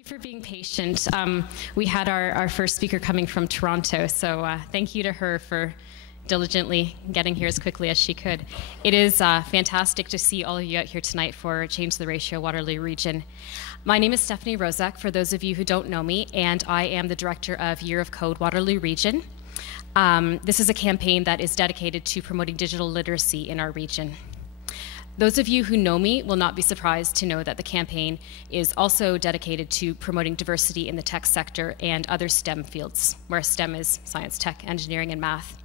you for being patient. We had our first speaker coming from Toronto, so thank you to her for diligently getting here as quickly as she could. It is fantastic to see all of you out here tonight for Change the Ratio Waterloo Region. My name is Stephanie Rozak, for those of you who don't know me, and I am the Director of Year of Code Waterloo Region. This is a campaign that is dedicated to promoting digital literacy in our region. Those of you who know me will not be surprised to know that the campaign is also dedicated to promoting diversity in the tech sector and other STEM fields, where STEM is science, tech, engineering, and math.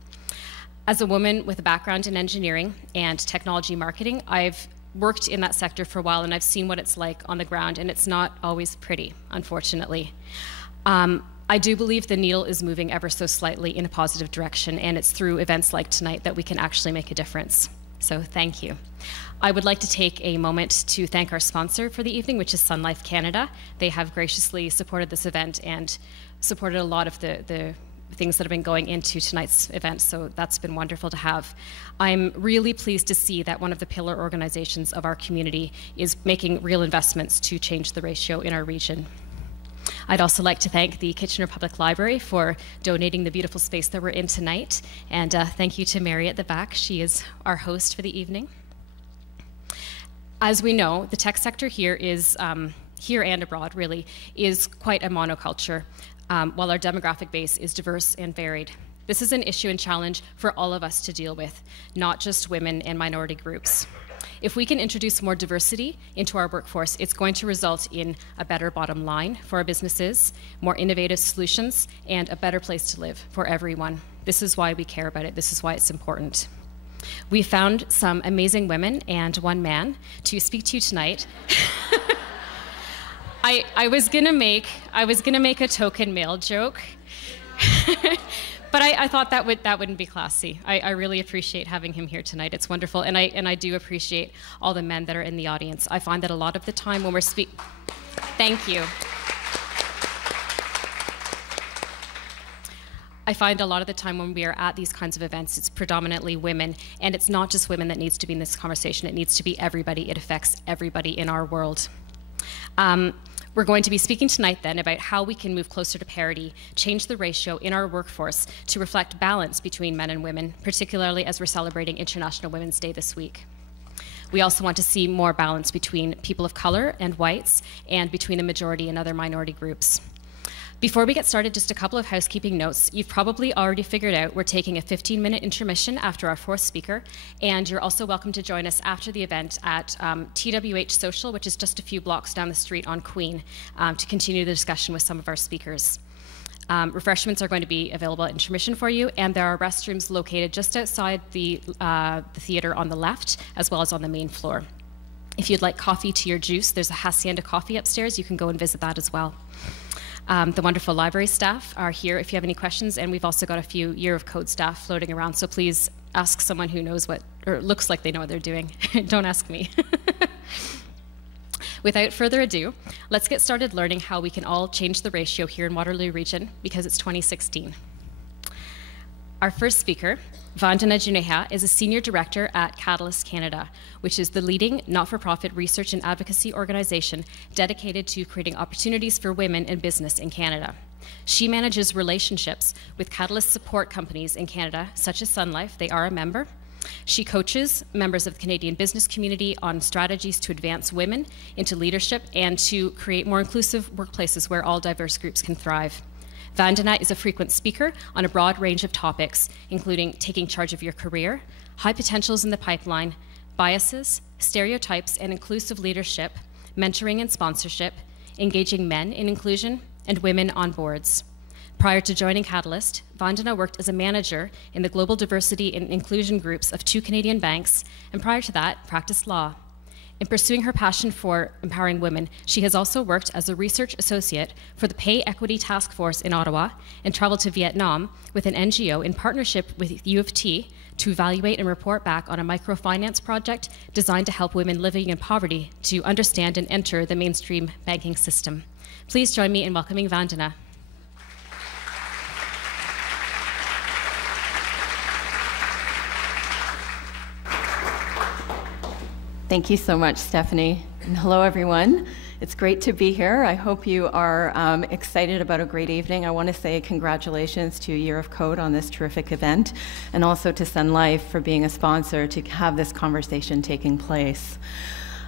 As a woman with a background in engineering and technology marketing, I've worked in that sector for a while, and I've seen what it's like on the ground, and it's not always pretty, unfortunately. I do believe the needle is moving ever so slightly in a positive direction, and it's through events like tonight that we can actually make a difference. So thank you. I would like to take a moment to thank our sponsor for the evening, which is Sun Life Canada. They have graciously supported this event and supported a lot of the things that have been going into tonight's event, so that's been wonderful to have. I'm really pleased to see that one of the pillar organizations of our community is making real investments to change the ratio in our region. I'd also like to thank the Kitchener Public Library for donating the beautiful space that we're in tonight, and thank you to Mary at the back. She is our host for the evening. As we know, the tech sector here is, here and abroad really, is quite a monoculture, while our demographic base is diverse and varied. This is an issue and challenge for all of us to deal with, not just women and minority groups. If we can introduce more diversity into our workforce, it's going to result in a better bottom line for our businesses, more innovative solutions, and a better place to live for everyone. This is why we care about it. This is why it's important. We found some amazing women and one man to speak to you tonight. I was gonna make a token male joke, but I thought that wouldn't be classy. I really appreciate having him here tonight. It's wonderful, and I do appreciate all the men that are in the audience. I find that a lot of the time when we're thank you. I find a lot of the time when we are at these kinds of events, it's predominantly women, and it's not just women that needs to be in this conversation. It needs to be everybody. It affects everybody in our world. We're going to be speaking tonight then about how we can move closer to parity, change the ratio in our workforce to reflect balance between men and women, particularly as we're celebrating International Women's Day this week. We also want to see more balance between people of color and whites, and between the majority and other minority groups. Before we get started, just a couple of housekeeping notes. You've probably already figured out we're taking a 15-minute intermission after our fourth speaker, and you're also welcome to join us after the event at TWH Social, which is just a few blocks down the street on Queen, to continue the discussion with some of our speakers. Refreshments are going to be available at intermission for you, and there are restrooms located just outside the theater on the left, as well as on the main floor. If you'd like coffee to your juice, there's a Hacienda Coffee upstairs. You can go and visit that as well. The wonderful library staff are here if you have any questions, and we've also got a few Year of Code staff floating around, so please ask someone who knows what, or looks like they know what they're doing. Don't ask me. Without further ado, let's get started learning how we can all change the ratio here in Waterloo Region, because it's 2016. Our first speaker, Vandana Juneja, is a Senior Director at Catalyst Canada, which is the leading not-for-profit research and advocacy organization dedicated to creating opportunities for women in business in Canada. She manages relationships with Catalyst support companies in Canada, such as Sun Life. They are a member. She coaches members of the Canadian business community on strategies to advance women into leadership and to create more inclusive workplaces where all diverse groups can thrive. Vandana is a frequent speaker on a broad range of topics, including taking charge of your career, high potentials in the pipeline, biases, stereotypes and inclusive leadership, mentoring and sponsorship, engaging men in inclusion, and women on boards. Prior to joining Catalyst, Vandana worked as a manager in the global diversity and inclusion groups of 2 Canadian banks, and prior to that, practiced law. In pursuing her passion for empowering women, she has also worked as a research associate for the Pay Equity Task Force in Ottawa and traveled to Vietnam with an NGO in partnership with U of T to evaluate and report back on a microfinance project designed to help women living in poverty to understand and enter the mainstream banking system. Please join me in welcoming Vandana. Thank you so much, Stephanie. And hello, everyone. It's great to be here. I hope you are excited about a great evening. I want to say congratulations to Year of Code on this terrific event, and also to Sun Life for being a sponsor to have this conversation taking place.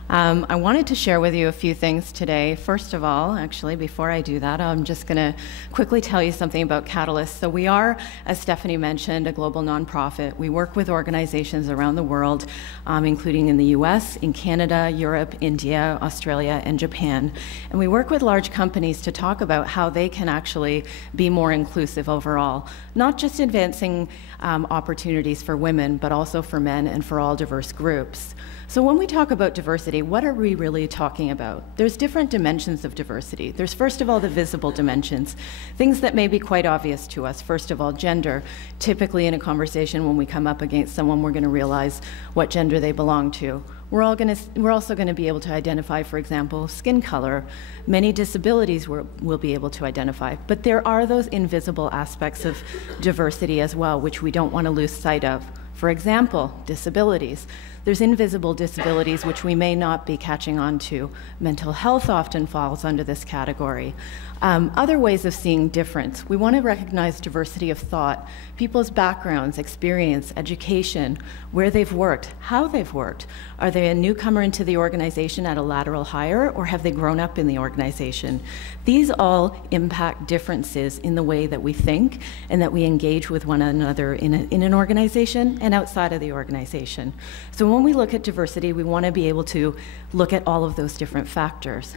I wanted to share with you a few things today. First of all, actually, before I do that, I'm just going to quickly tell you something about Catalyst. So we are, as Stephanie mentioned, a global nonprofit. We work with organizations around the world, including in the US, in Canada, Europe, India, Australia, and Japan. And we work with large companies to talk about how they can actually be more inclusive overall, not just advancing opportunities for women, but also for men and for all diverse groups. So when we talk about diversity, what are we really talking about? There's different dimensions of diversity. There's, first of all, the visible dimensions, things that may be quite obvious to us. First of all, gender. Typically in a conversation, when we come up against someone, we're going to realize what gender they belong to. We're also going to be able to identify, for example, skin color. Many disabilities we'll be able to identify. But there are those invisible aspects of diversity as well, which we don't want to lose sight of. For example, disabilities. There's invisible disabilities which we may not be catching on to. Mental health often falls under this category. Other ways of seeing difference. We want to recognize diversity of thought, people's backgrounds, experience, education, where they've worked, how they've worked. Are they a newcomer into the organization at a lateral hire, or have they grown up in the organization? These all impact differences in the way that we think and that we engage with one another in an organization and outside of the organization. So when we look at diversity, we want to be able to look at all of those different factors.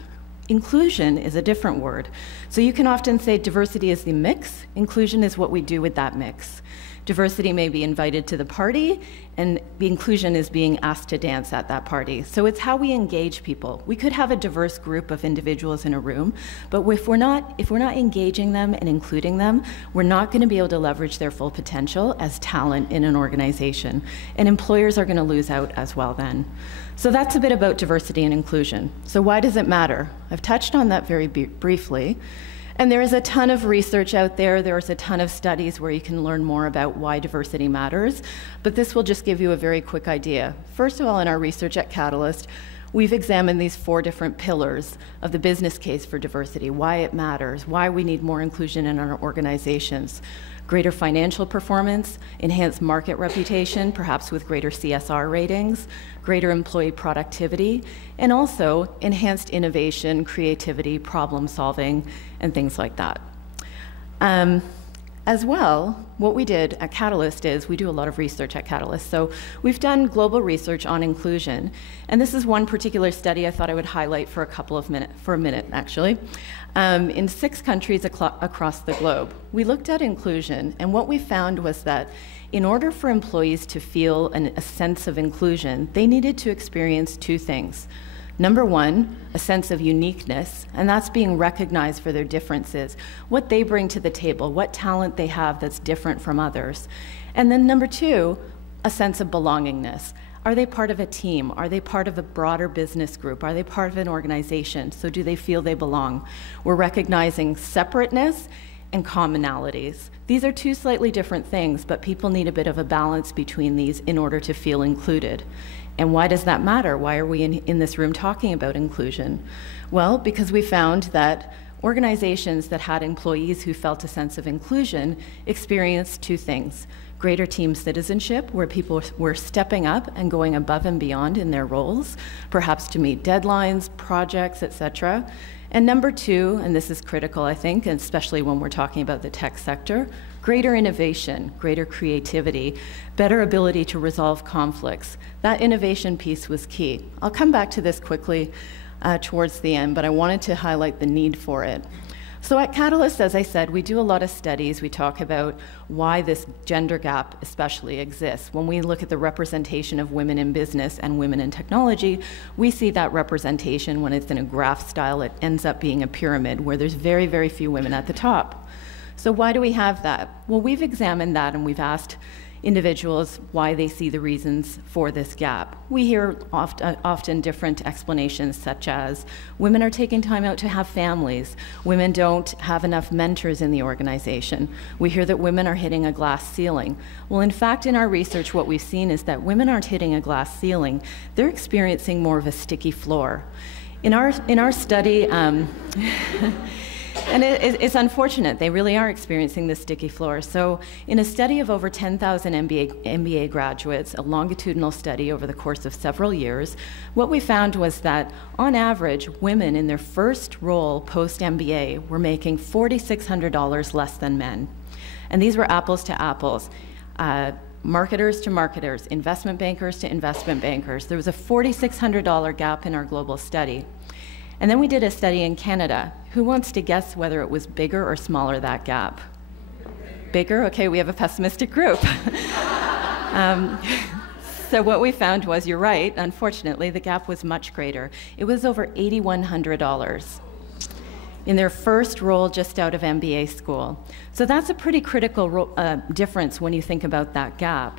Inclusion is a different word. So you can often say diversity is the mix, inclusion is what we do with that mix. Diversity may be invited to the party, and the inclusion is being asked to dance at that party. So it's how we engage people. We could have a diverse group of individuals in a room, but if we're not engaging them and including them, we're not going to be able to leverage their full potential as talent in an organization. And employers are going to lose out as well then. So that's a bit about diversity and inclusion. So why does it matter? I've touched on that very briefly. And there is a ton of research out there. There's a ton of studies where you can learn more about why diversity matters. But this will just give you a very quick idea. First of all, in our research at Catalyst, we've examined these 4 different pillars of the business case for diversity, why it matters, why we need more inclusion in our organizations. Greater financial performance, enhanced market reputation, perhaps with greater CSR ratings, greater employee productivity, and also enhanced innovation, creativity, problem solving, and things like that. As well, what we did at Catalyst is we do a lot of research at Catalyst. So we've done global research on inclusion. And this is one particular study I thought I would highlight for a minute, actually. In 6 countries across the globe, we looked at inclusion, and what we found was that in order for employees to feel a sense of inclusion, they needed to experience 2 things. Number 1, a sense of uniqueness, and that's being recognized for their differences, what they bring to the table, what talent they have that's different from others. And then number 2, a sense of belongingness. Are they part of a team? Are they part of a broader business group? Are they part of an organization? So do they feel they belong? We're recognizing separateness and commonalities. These are 2 slightly different things, but people need a bit of a balance between these in order to feel included. And why does that matter? Why are we in this room talking about inclusion? Well, because we found that organizations that had employees who felt a sense of inclusion experienced 2 things. Greater team citizenship, where people were stepping up and going above and beyond in their roles, perhaps to meet deadlines, projects, etc. And number 2, and this is critical, I think, and especially when we're talking about the tech sector, greater innovation, greater creativity, better ability to resolve conflicts. That innovation piece was key. I'll come back to this quickly towards the end, but I wanted to highlight the need for it. So at Catalyst, as I said, we do a lot of studies. We talk about why this gender gap especially exists. When we look at the representation of women in business and women in technology, we see that representation when it's in a graph style, it ends up being a pyramid where there's very, very few women at the top. So why do we have that? Well, we've examined that and we've asked individuals why they see the reasons for this gap. We hear often different explanations, such as women are taking time out to have families, women don't have enough mentors in the organization. We hear that women are hitting a glass ceiling. Well, in fact, in our research, what we've seen is that women aren't hitting a glass ceiling, they're experiencing more of a sticky floor. In our study, and it's unfortunate, they really are experiencing this sticky floor. So in a study of over 10,000 MBA graduates, a longitudinal study over the course of several years, what we found was that on average, women in their first role post-MBA were making $4,600 less than men. And these were apples to apples. Marketers to marketers, investment bankers to investment bankers. There was a $4,600 gap in our global study. And then we did a study in Canada. Who wants to guess whether it was bigger or smaller, that gap? Bigger? Okay, we have a pessimistic group. So what we found was, you're right, unfortunately, the gap was much greater. It was over $8,100 in their first role just out of MBA school. So that's a pretty critical difference when you think about that gap.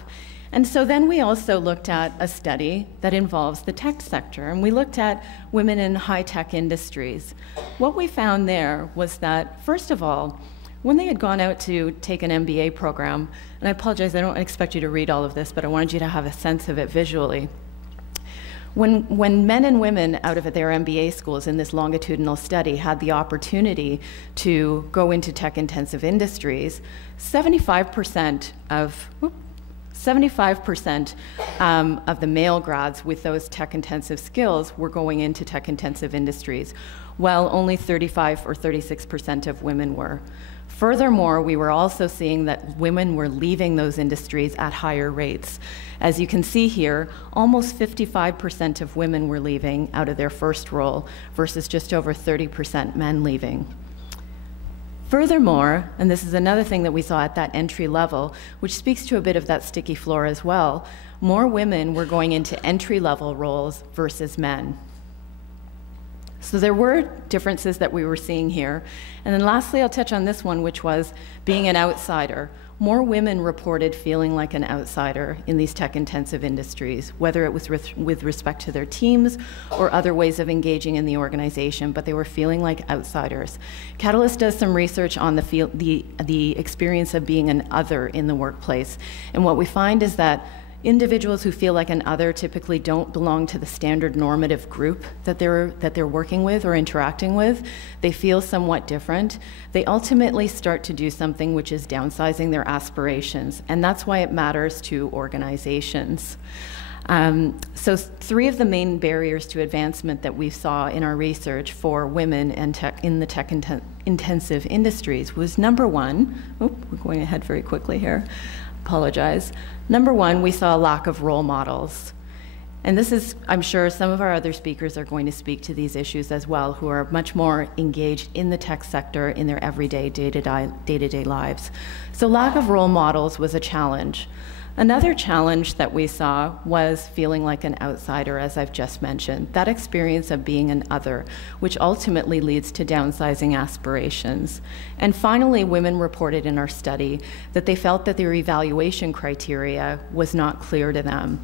And so then we also looked at a study that involves the tech sector, and we looked at women in high-tech industries. What we found there was that, first of all, when they had gone out to take an MBA program, and I apologize, I don't expect you to read all of this, but I wanted you to have a sense of it visually. When men and women out of their MBA schools in this longitudinal study had the opportunity to go into tech-intensive industries, 75% of the male grads with those tech-intensive skills were going into tech-intensive industries, while only 35 or 36% of women were. Furthermore, we were also seeing that women were leaving those industries at higher rates. As you can see here, almost 55% of women were leaving out of their first role versus just over 30% men leaving. Furthermore, and this is another thing that we saw at that entry level, which speaks to a bit of that sticky floor as well, more women were going into entry-level roles versus men. So there were differences that we were seeing here. And then lastly, I'll touch on this one, which was being an outsider. More women reported feeling like an outsider in these tech-intensive industries, whether it was with respect to their teams or other ways of engaging in the organization, but they were feeling like outsiders. Catalyst does some research on the experience of being an other in the workplace. And what we find is that individuals who feel like an other typically don't belong to the standard normative group that they're working with or interacting with. They feel somewhat different. They ultimately start to do something which is downsizing their aspirations, and that's why it matters to organizations. So 3 of the main barriers to advancement that we saw in our research for women in the tech-intensive industries was, number 1, we're going ahead very quickly here, apologize. Number 1, we saw a lack of role models. And this is, I'm sure some of our other speakers are going to speak to these issues as well, who are much more engaged in the tech sector in their everyday, day-to-day lives. So lack of role models was a challenge. Another challenge that we saw was feeling like an outsider, as I've just mentioned, that experience of being an other, which ultimately leads to downsizing aspirations. And finally, women reported in our study that they felt that their evaluation criteria was not clear to them.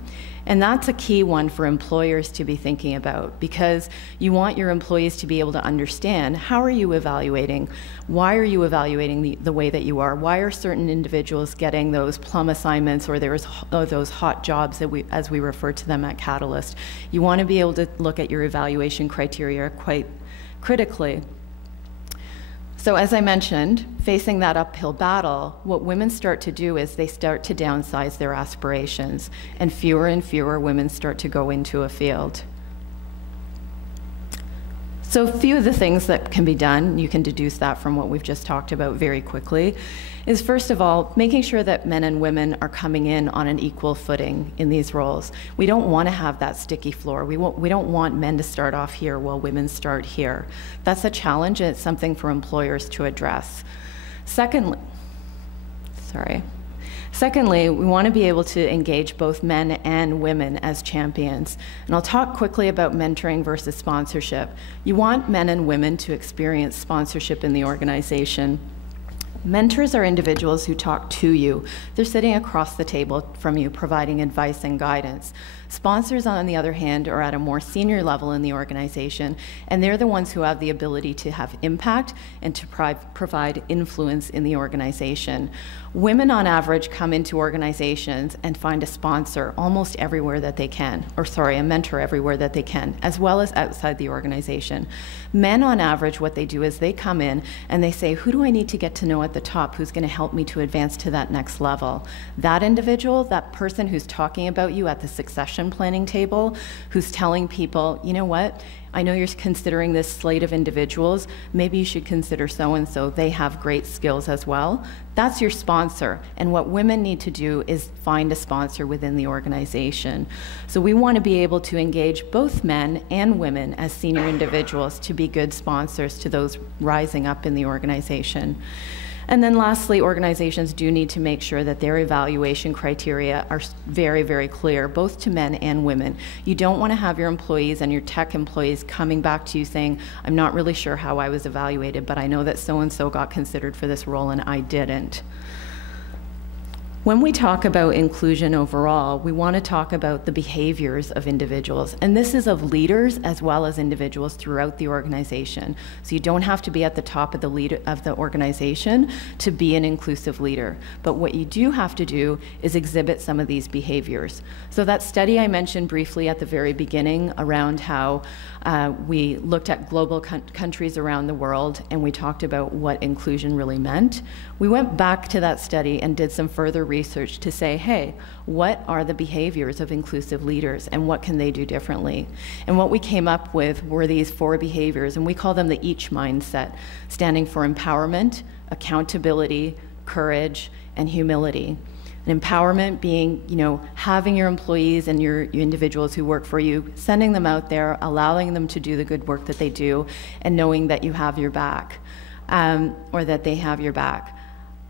And that's a key one for employers to be thinking about, because you want your employees to be able to understand, how are you evaluating? Why are you evaluating the way that you are? Why are certain individuals getting those plum assignments or those hot jobs, as we refer to them at Catalyst? You want to be able to look at your evaluation criteria quite critically. So as I mentioned, facing that uphill battle, what women start to do is they start to downsize their aspirations, and fewer women start to go into a field. So a few of the things that can be done, you can deduce that from what we've just talked about very quickly, is first of all, making sure that men and women are coming in on an equal footing in these roles. We don't want to have that sticky floor. We don't want men to start off here while women start here. That's a challenge, and it's something for employers to address. Secondly, we want to be able to engage both men and women as champions. And I'll talk quickly about mentoring versus sponsorship. You want men and women to experience sponsorship in the organization. Mentors are individuals who talk to you. They're sitting across the table from you, providing advice and guidance. Sponsors, on the other hand, are at a more senior level in the organization, and they're the ones who have the ability to have impact and to provide influence in the organization. Women, on average, come into organizations and find a sponsor almost everywhere that they can, or sorry, a mentor everywhere that they can, as well as outside the organization. Men, on average, what they do is they come in and they say, who do I need to get to know at the top who's going to help me to advance to that next level? That individual, that person who's talking about you at the succession planning table, who's telling people, you know what, I know you're considering this slate of individuals, maybe you should consider so-and-so, they have great skills as well. That's your sponsor, and what women need to do is find a sponsor within the organization. So we want to be able to engage both men and women as senior individuals to be good sponsors to those rising up in the organization. And then lastly, organizations do need to make sure that their evaluation criteria are very, very clear, both to men and women. You don't want to have your employees and your tech employees coming back to you saying, I'm not really sure how I was evaluated, but I know that so-and-so got considered for this role and I didn't. When we talk about inclusion overall, we want to talk about the behaviors of individuals, and this is of leaders as well as individuals throughout the organization. So you don't have to be at the top of the organization to be an inclusive leader, but what you do have to do is exhibit some of these behaviors. So that study I mentioned briefly at the very beginning around how we looked at global countries around the world and we talked about what inclusion really meant. We went back to that study and did some further research to say, hey, what are the behaviors of inclusive leaders and what can they do differently? And what we came up with were these 4 behaviors, and we call them the EACH mindset, standing for empowerment, accountability, courage, and humility. And empowerment being, having your employees and your individuals who work for you, sending them out there, allowing them to do the good work that they do, and knowing that you have your back, or that they have your back.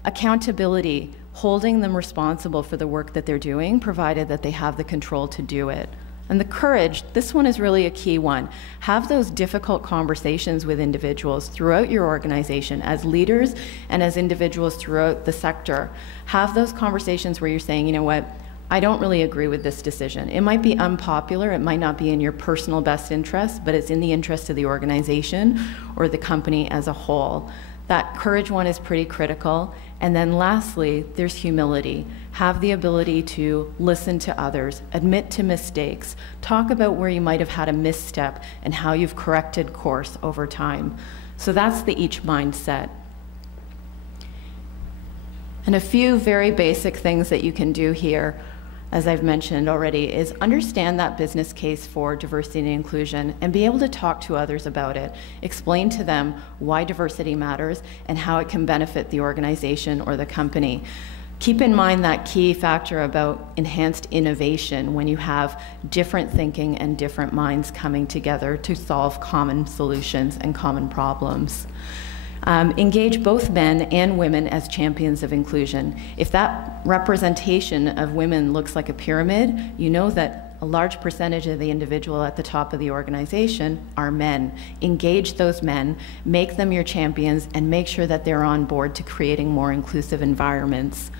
Accountability, holding them responsible for the work that they're doing, provided that they have the control to do it. And the courage, this one is really a key one. Have those difficult conversations with individuals throughout your organization as leaders and as individuals throughout the sector. Have those conversations where you're saying, you know what, I don't really agree with this decision. It might be unpopular, it might not be in your personal best interest, but it's in the interest of the organization or the company as a whole. That courage one is pretty critical. And then lastly, there's humility. Have the ability to listen to others, admit to mistakes, talk about where you might have had a misstep and how you've corrected course over time. So that's the EACH mindset. And a few very basic things that you can do here, as I've mentioned already, is understand that business case for diversity and inclusion and be able to talk to others about it. Explain to them why diversity matters and how it can benefit the organization or the company. Keep in mind that key factor about enhanced innovation when you have different thinking and different minds coming together to solve common solutions and common problems. Engage both men and women as champions of inclusion. If that representation of women looks like a pyramid, you know that a large percentage of the individual at the top of the organization are men. Engage those men, make them your champions, and make sure that they're on board to creating more inclusive environments.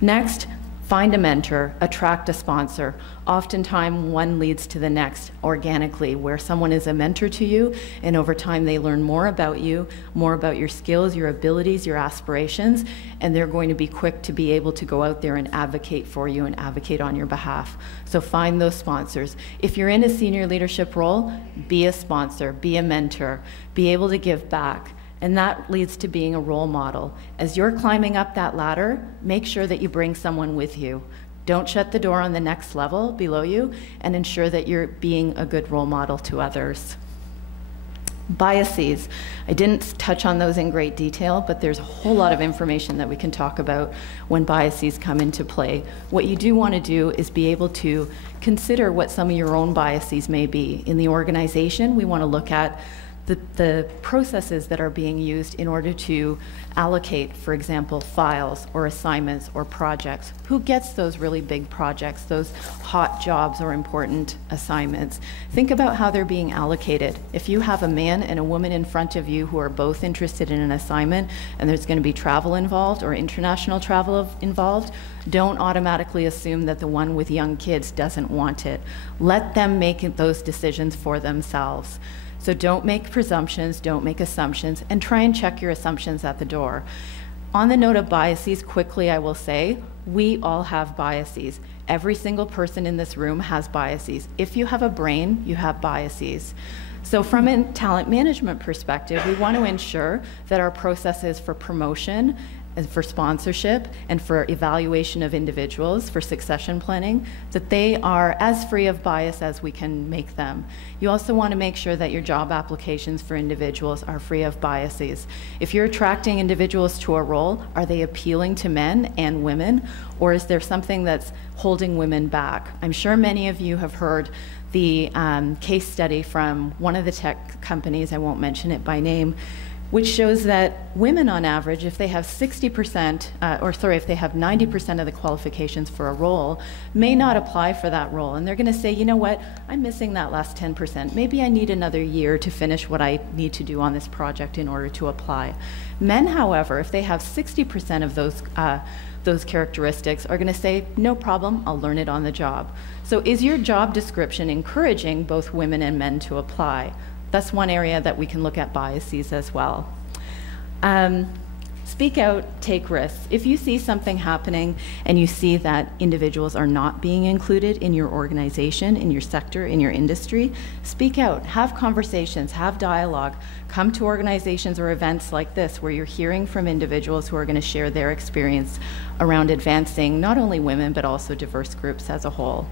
Next, find a mentor, attract a sponsor. Oftentimes, one leads to the next organically, where someone is a mentor to you, and over time they learn more about you, more about your skills, your abilities, your aspirations, and they're going to be quick to be able to go out there and advocate for you and advocate on your behalf. So find those sponsors. If you're in a senior leadership role, be a sponsor, be a mentor, be able to give back. And that leads to being a role model. As you're climbing up that ladder, make sure that you bring someone with you. Don't shut the door on the next level below you, and ensure that you're being a good role model to others. Biases. I didn't touch on those in great detail, but there's a whole lot of information that we can talk about when biases come into play. What you do want to do is be able to consider what some of your own biases may be. In the organization, we want to look at the processes that are being used in order to allocate, for example, files or assignments or projects. Who gets those really big projects, those hot jobs or important assignments? Think about how they're being allocated. If you have a man and a woman in front of you who are both interested in an assignment and there's going to be travel involved or international travel involved, don't automatically assume that the one with young kids doesn't want it. Let them make those decisions for themselves. So don't make presumptions, don't make assumptions, and try and check your assumptions at the door. On the note of biases, quickly I will say, we all have biases. Every single person in this room has biases. If you have a brain, you have biases. So from a talent management perspective, we want to ensure that our processes for promotion and for sponsorship and for evaluation of individuals, for succession planning, that they are as free of bias as we can make them. You also want to make sure that your job applications for individuals are free of biases. If you're attracting individuals to a role, are they appealing to men and women, or is there something that's holding women back? I'm sure many of you have heard the case study from one of the tech companies, I won't mention it by name, which shows that women on average, if they have 60%, if they have 90% of the qualifications for a role, may not apply for that role. And they're gonna say, you know what, I'm missing that last 10%. Maybe I need another year to finish what I need to do on this project in order to apply. Men, however, if they have 60% of those characteristics, are gonna say, no problem, I'll learn it on the job. So is your job description encouraging both women and men to apply? That's one area that we can look at biases as well. Speak out, take risks. If you see something happening and you see that individuals are not being included in your organization, in your sector, in your industry, speak out, have conversations, have dialogue. Come to organizations or events like this where you're hearing from individuals who are going to share their experience around advancing not only women but also diverse groups as a whole.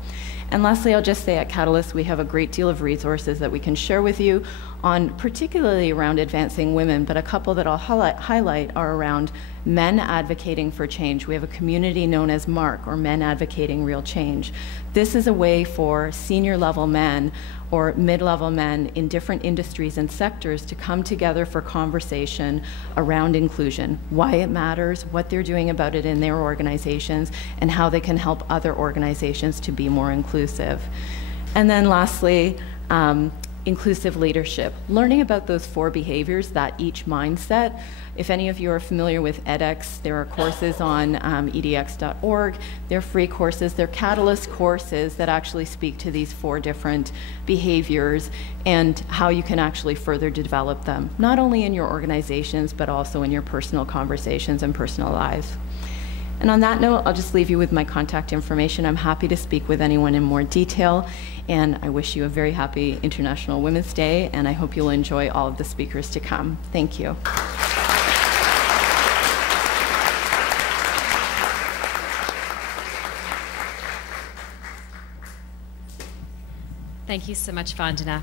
And lastly, I'll just say at Catalyst, we have a great deal of resources that we can share with you on particularly around advancing women, but a couple that I'll highlight are around men advocating for change. We have a community known as MARC, or Men Advocating Real Change. This is a way for senior level men or mid-level men in different industries and sectors to come together for conversation around inclusion, why it matters, what they're doing about it in their organizations, and how they can help other organizations to be more inclusive. And then lastly, inclusive leadership. Learning about those 4 behaviors, that each mindset. If any of you are familiar with edX, there are courses on edx.org. They're free courses. They're Catalyst courses that actually speak to these 4 different behaviors and how you can actually further develop them, not only in your organizations, but also in your personal conversations and personal lives. And on that note, I'll just leave you with my contact information. I'm happy to speak with anyone in more detail, and I wish you a very happy International Women's Day, and I hope you'll enjoy all of the speakers to come. Thank you. Thank you so much, Vandana.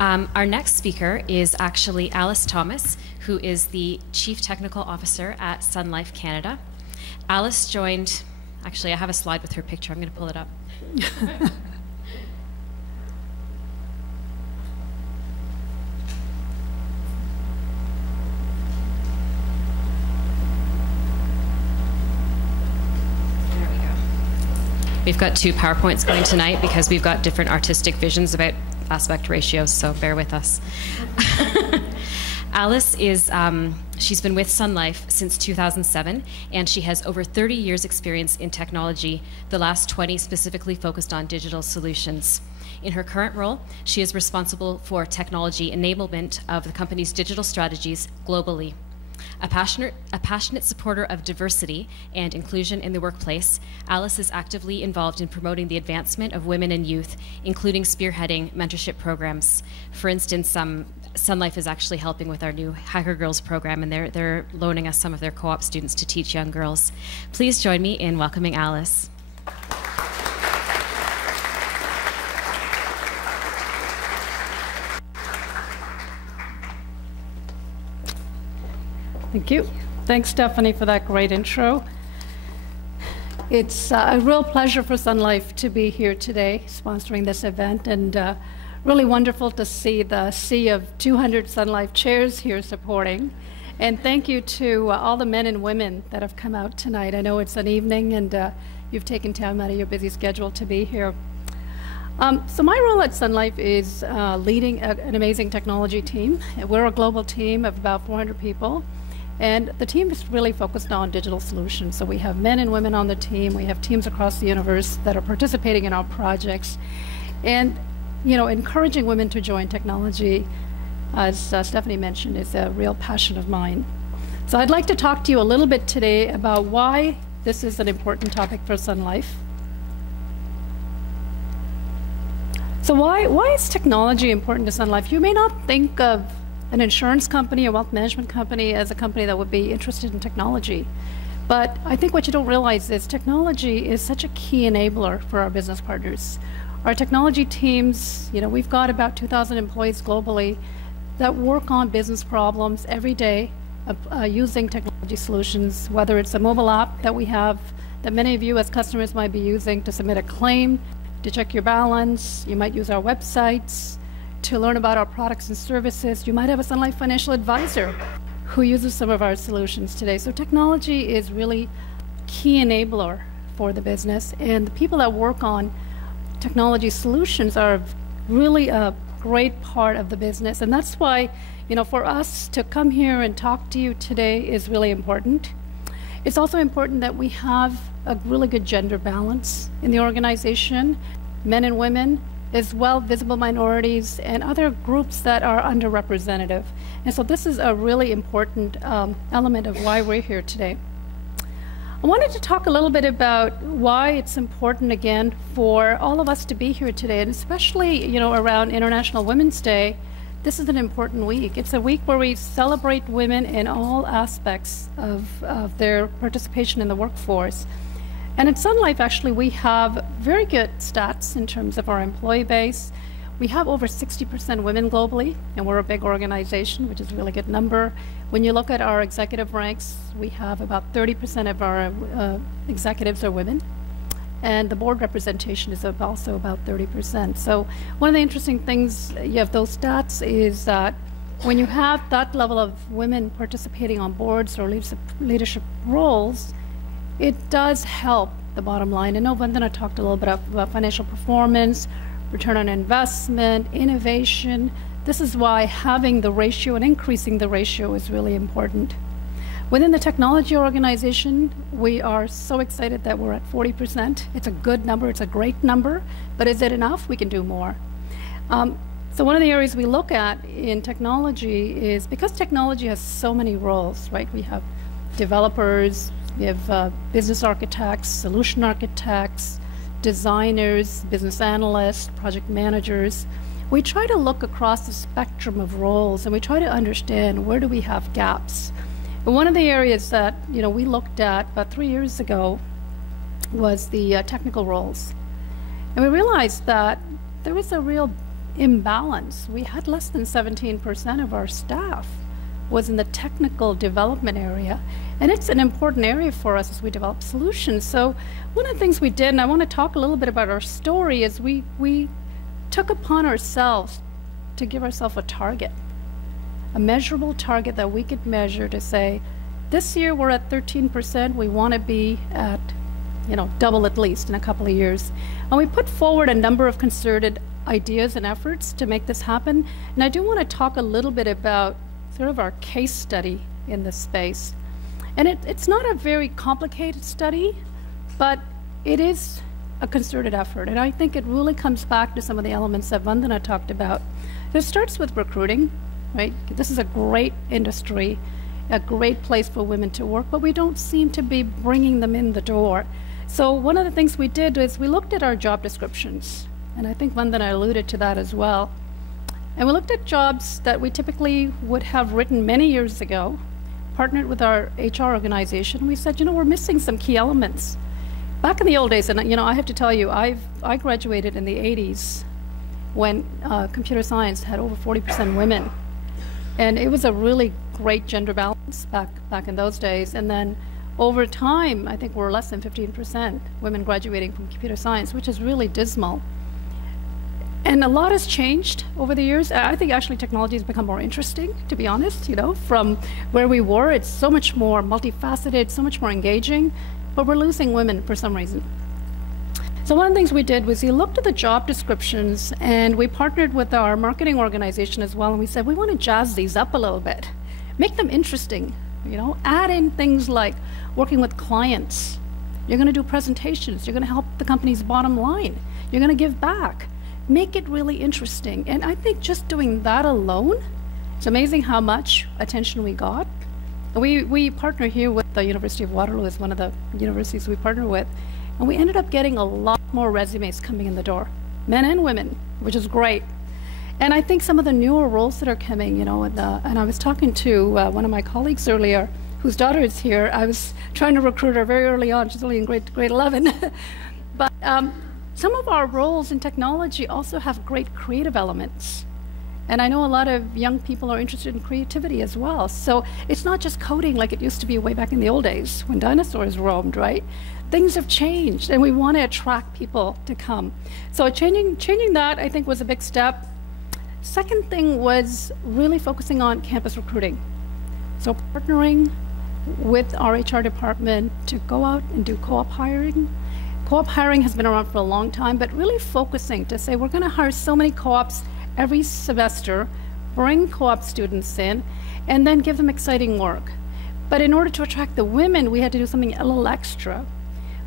Our next speaker is actually Alice Thomas, who is the Chief Technical Officer at Sun Life Canada. Alice joined, actually I have a slide with her picture, I'm going to pull it up. We've got 2 PowerPoints going tonight because we've got different artistic visions about aspect ratios, so bear with us. Alice is, she's been with Sun Life since 2007, and she has over 30 years experience in technology, the last 20 specifically focused on digital solutions. In her current role, she is responsible for technology enablement of the company's digital strategies globally. A passionate supporter of diversity and inclusion in the workplace, Alice is actively involved in promoting the advancement of women and youth, including spearheading mentorship programs. For instance, Sun Life is actually helping with our new Hacker Girls program, and they're loaning us some of their co-op students to teach young girls. Please join me in welcoming Alice. Thank you. Thanks, Stephanie, for that great intro. It's a real pleasure for Sun Life to be here today, sponsoring this event, and really wonderful to see the sea of 200 Sun Life chairs here supporting. And thank you to all the men and women that have come out tonight. I know it's an evening and you've taken time out of your busy schedule to be here. So my role at Sun Life is leading an amazing technology team. We're a global team of about 400 people. And the team is really focused on digital solutions. So we have men and women on the team. We have teams across the universe that are participating in our projects. And, you know, encouraging women to join technology, as Stephanie mentioned, is a real passion of mine. So I'd like to talk to you a little bit today about why this is an important topic for Sun Life. So why is technology important to Sun Life? You may not think of an insurance company, a wealth management company, as a company that would be interested in technology. But I think what you don't realize is technology is such a key enabler for our business partners. Our technology teams, you know, we've got about 2,000 employees globally that work on business problems every day using technology solutions, whether it's a mobile app that we have that many of you as customers might be using to submit a claim, to check your balance. You might use our websites to learn about our products and services. You might have a Sun Life financial advisor who uses some of our solutions today. So technology is really key enabler for the business, and the people that work on technology solutions are really a great part of the business. And that's why, you know, for us to come here and talk to you today is really important. It's also important that we have a really good gender balance in the organization, men and women, as well visible minorities and other groups that are underrepresented. And so this is a really important element of why we're here today. I wanted to talk a little bit about why it's important, again, for all of us to be here today, and especially, you know, around International Women's Day. This is an important week. It's a week where we celebrate women in all aspects of their participation in the workforce. And at Sun Life, actually, we have very good stats in terms of our employee base. We have over 60% women globally, and we're a big organization, which is a really good number. When you look at our executive ranks, we have about 30% of our executives are women, and the board representation is also about 30%. So one of the interesting things, you have those stats, is that when you have that level of women participating on boards or leadership roles, it does help the bottom line. I know Vandana talked a little bit about financial performance, return on investment, innovation. This is why having the ratio and increasing the ratio is really important. Within the technology organization, we are so excited that we're at 40%. It's a good number, it's a great number, but is it enough? We can do more. So one of the areas we look at in technology is, because technology has so many roles, right? We have developers, we have business architects, solution architects, designers, business analysts, project managers. We try to look across the spectrum of roles, and we try to understand where do we have gaps. But one of the areas that, you know, we looked at about 3 years ago was the technical roles. And we realized that there was a real imbalance. We had less than 17% of our staff was in the technical development area. And it's an important area for us as we develop solutions. So one of the things we did, and I want to talk a little bit about our story, is we took upon ourselves to give ourselves a target, a measurable target that we could measure to say, this year we're at 13%, we want to be at, you know, double at least in a couple of years. And we put forward a number of concerted ideas and efforts to make this happen. And I do want to talk a little bit about sort of our case study in this space. And it's not a very complicated study, but it is a concerted effort. And I think it really comes back to some of the elements that Vandana talked about. It starts with recruiting, right? This is a great industry, a great place for women to work, but we don't seem to be bringing them in the door. So one of the things we did is we looked at our job descriptions, and I think Vandana alluded to that as well. And we looked at jobs that we typically would have written many years ago, partnered with our HR organization. We said, you know, we're missing some key elements. Back in the old days, and you know, I have to tell you, I graduated in the 80s when computer science had over 40% women. And it was a really great gender balance back in those days. And then over time, I think we're less than 15% women graduating from computer science, which is really dismal. And a lot has changed over the years. I think actually technology has become more interesting, to be honest, you know, from where we were. It's so much more multifaceted, so much more engaging, but we're losing women for some reason. So one of the things we did was we looked at the job descriptions, and we partnered with our marketing organization as well, and we said, we want to jazz these up a little bit, make them interesting, you know, add in things like working with clients. You're going to do presentations. You're going to help the company's bottom line. You're going to give back. Make it really interesting. And I think just doing that alone, it's amazing how much attention we got. We partner here with the University of Waterloo, is one of the universities we partner with, and we ended up getting a lot more resumes coming in the door, men and women, which is great. And I think some of the newer roles that are coming, you know, and I was talking to one of my colleagues earlier, whose daughter is here. I was trying to recruit her very early on. She's only in grade 11. But some of our roles in technology also have great creative elements. And I know a lot of young people are interested in creativity as well. So it's not just coding like it used to be way back in the old days when dinosaurs roamed, right? Things have changed, and we want to attract people to come. So changing that, I think, was a big step. Second thing was really focusing on campus recruiting. So partnering with our HR department to go out and do co-op hiring. Co-op hiring has been around for a long time, but really focusing to say we're going to hire so many co-ops every semester, bring co-op students in, and then give them exciting work. But in order to attract the women, we had to do something a little extra.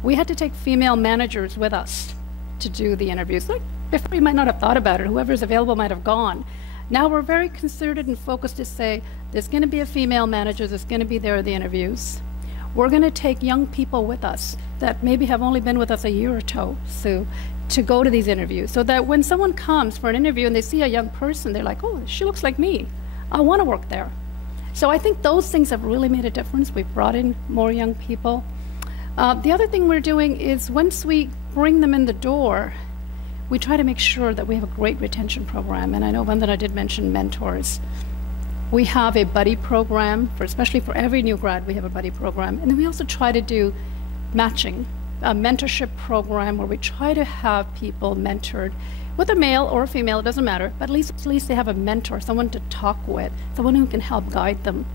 We had to take female managers with us to do the interviews. Like before, we might not have thought about it. Whoever's available might have gone. Now we're very concerted and focused to say there's going to be a female manager that's going to be there at the interviews. We're going to take young people with us that maybe have only been with us a year or two, so to go to these interviews, so that when someone comes for an interview and they see a young person, they're like, oh, she looks like me. I want to work there. So I think those things have really made a difference. We've brought in more young people. The other thing we're doing is once we bring them in the door, we try to make sure that we have a great retention program. And I know Vandana did mention mentors. We have a buddy program, especially for every new grad, we have a buddy program. And then we also try to do matching, a mentorship program where we try to have people mentored, whether male or female, it doesn't matter, but at least they have a mentor, someone to talk with, someone who can help guide them.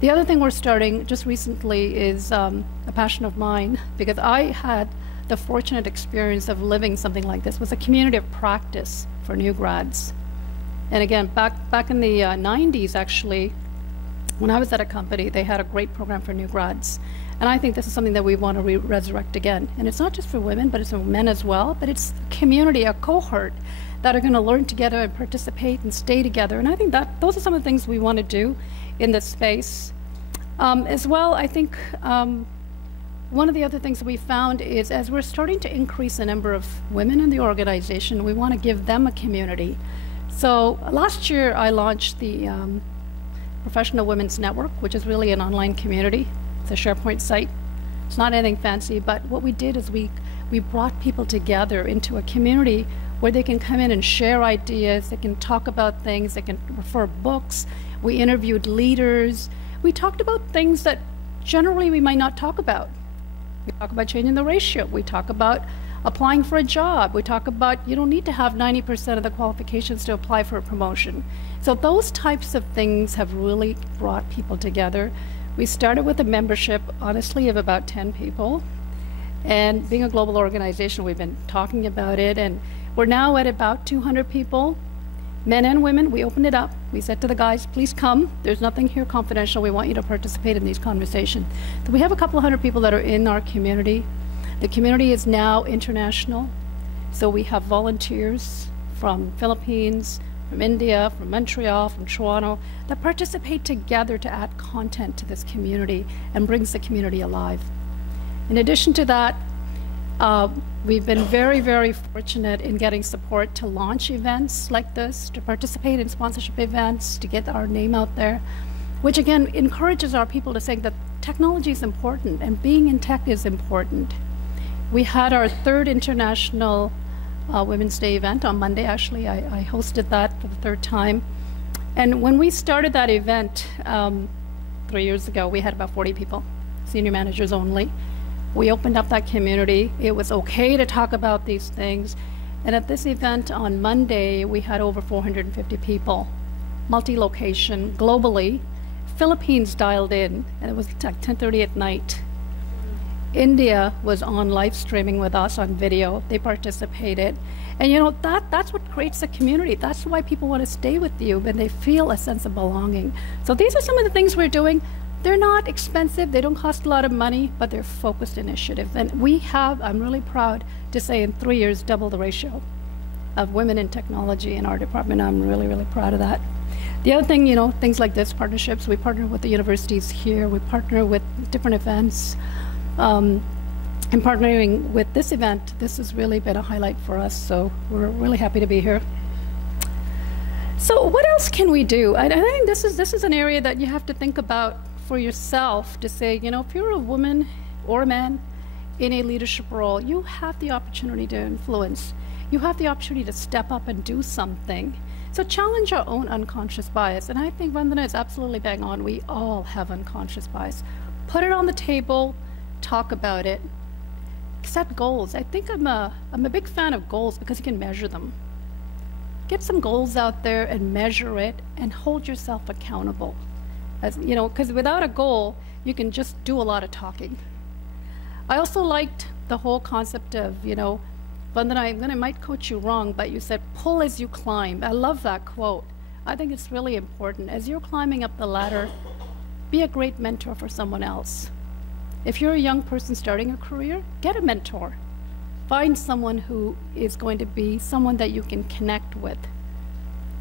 The other thing we're starting just recently is a passion of mine, because I had the fortunate experience of living something like this, was a community of practice for new grads. And again, back in the 90s, actually, when I was at a company, they had a great program for new grads. And I think this is something that we want to resurrect again. And it's not just for women, but it's for men as well. But it's a community, a cohort that are going to learn together and participate and stay together. And I think that those are some of the things we want to do in this space. As well, I think one of the other things that we found is as we're starting to increase the number of women in the organization, we want to give them a community. So last year, I launched the Professional Women's Network, which is really an online community. It's a SharePoint site. It's not anything fancy, but what we did is we brought people together into a community where they can come in and share ideas, they can talk about things, they can refer books. We interviewed leaders. We talked about things that generally we might not talk about. We talk about changing the ratio. We talk about applying for a job. We talk about you don't need to have 90% of the qualifications to apply for a promotion. So those types of things have really brought people together. We started with a membership, honestly, of about 10 people. And being a global organization, we've been talking about it, and we're now at about 200 people, men and women. We opened it up. We said to the guys, please come. There's nothing here confidential. We want you to participate in these conversations. So we have a couple hundred people that are in our community. The community is now international. So we have volunteers from Philippines, from India, from Montreal, from Toronto, that participate together to add content to this community and brings the community alive. In addition to that, we've been very, very fortunate in getting support to launch events like this, to participate in sponsorship events, to get our name out there, which again encourages our people to say that technology is important and being in tech is important. We had our third International Women's Day event on Monday, actually. I hosted that for the third time. And when we started that event 3 years ago, we had about 40 people, senior managers only. We opened up that community. It was okay to talk about these things. And at this event on Monday, we had over 450 people, multi-location, globally. Philippines dialed in, and it was like 10:30 at night. India was on live streaming with us on video. They participated. And you know, that's what creates a community. That's why people want to stay with you, when they feel a sense of belonging. So these are some of the things we're doing. They're not expensive, they don't cost a lot of money, but they're focused initiatives. And we have, I'm really proud to say, in 3 years, double the ratio of women in technology in our department. I'm really, really proud of that. The other thing, you know, things like this, partnerships, we partner with the universities here, we partner with different events. And partnering with this event, this has really been a highlight for us, so we're really happy to be here. So what else can we do? I think this is an area that you have to think about for yourself, to say, you know, if you're a woman or a man in a leadership role, you have the opportunity to influence. You have the opportunity to step up and do something. So challenge our own unconscious bias. And I think Vandana is absolutely bang on. We all have unconscious bias. Put it on the table, talk about it, set goals. I think I'm a big fan of goals because you can measure them. Get some goals out there and measure it and hold yourself accountable. As, you know, because without a goal, you can just do a lot of talking. I also liked the whole concept of, you know, Vandana, I might quote you wrong, but you said, pull as you climb. I love that quote. I think it's really important. As you're climbing up the ladder, be a great mentor for someone else. If you're a young person starting a career, get a mentor. Find someone who is going to be someone that you can connect with.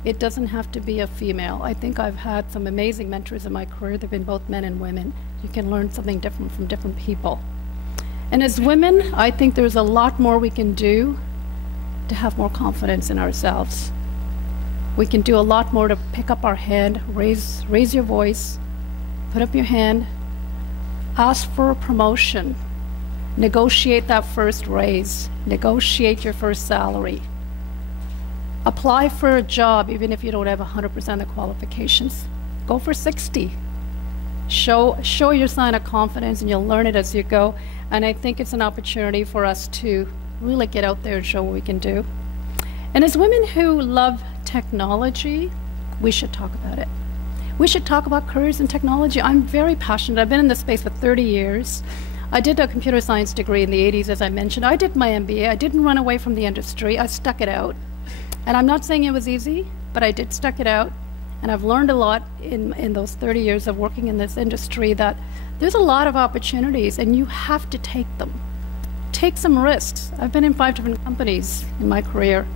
It doesn't have to be a female. I think I've had some amazing mentors in my career. They've been both men and women. You can learn something different from different people. And as women, I think there's a lot more we can do to have more confidence in ourselves. We can do a lot more to pick up our hand, raise your voice, put up your hand, ask for a promotion, negotiate that first raise, negotiate your first salary. Apply for a job even if you don't have 100% of the qualifications. Go for 60. Show your sign of confidence, and you'll learn it as you go. And I think it's an opportunity for us to really get out there and show what we can do. And as women who love technology, we should talk about it. We should talk about careers in technology. I'm very passionate. I've been in this space for 30 years. I did a computer science degree in the 80s, as I mentioned. I did my MBA. I didn't run away from the industry. I stuck it out. And I'm not saying it was easy, but I did stuck it out. And I've learned a lot in those 30 years of working in this industry, that there's a lot of opportunities and you have to take them. Take some risks. I've been in 5 different companies in my career,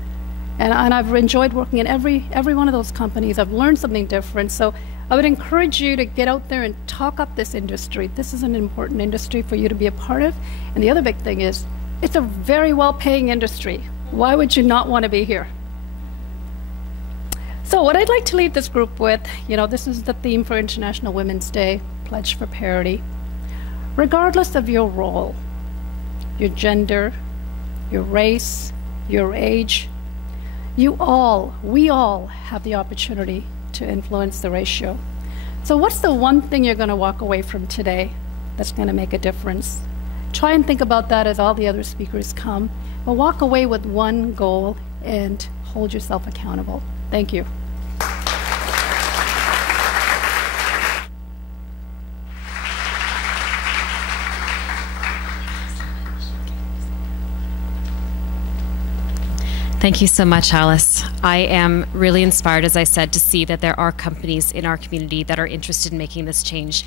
and I've enjoyed working in every one of those companies. I've learned something different. So I would encourage you to get out there and talk up this industry. This is an important industry for you to be a part of. And the other big thing is, it's a very well-paying industry. Why would you not want to be here? So what I'd like to leave this group with, you know, this is the theme for International Women's Day, Pledge for Parity. Regardless of your role, your gender, your race, your age, we all have the opportunity to influence the ratio. So what's the one thing you're going to walk away from today that's going to make a difference? Try and think about that as all the other speakers come, but walk away with one goal and hold yourself accountable. Thank you. Thank you so much, Alice. I am really inspired, as I said, to see that there are companies in our community that are interested in making this change.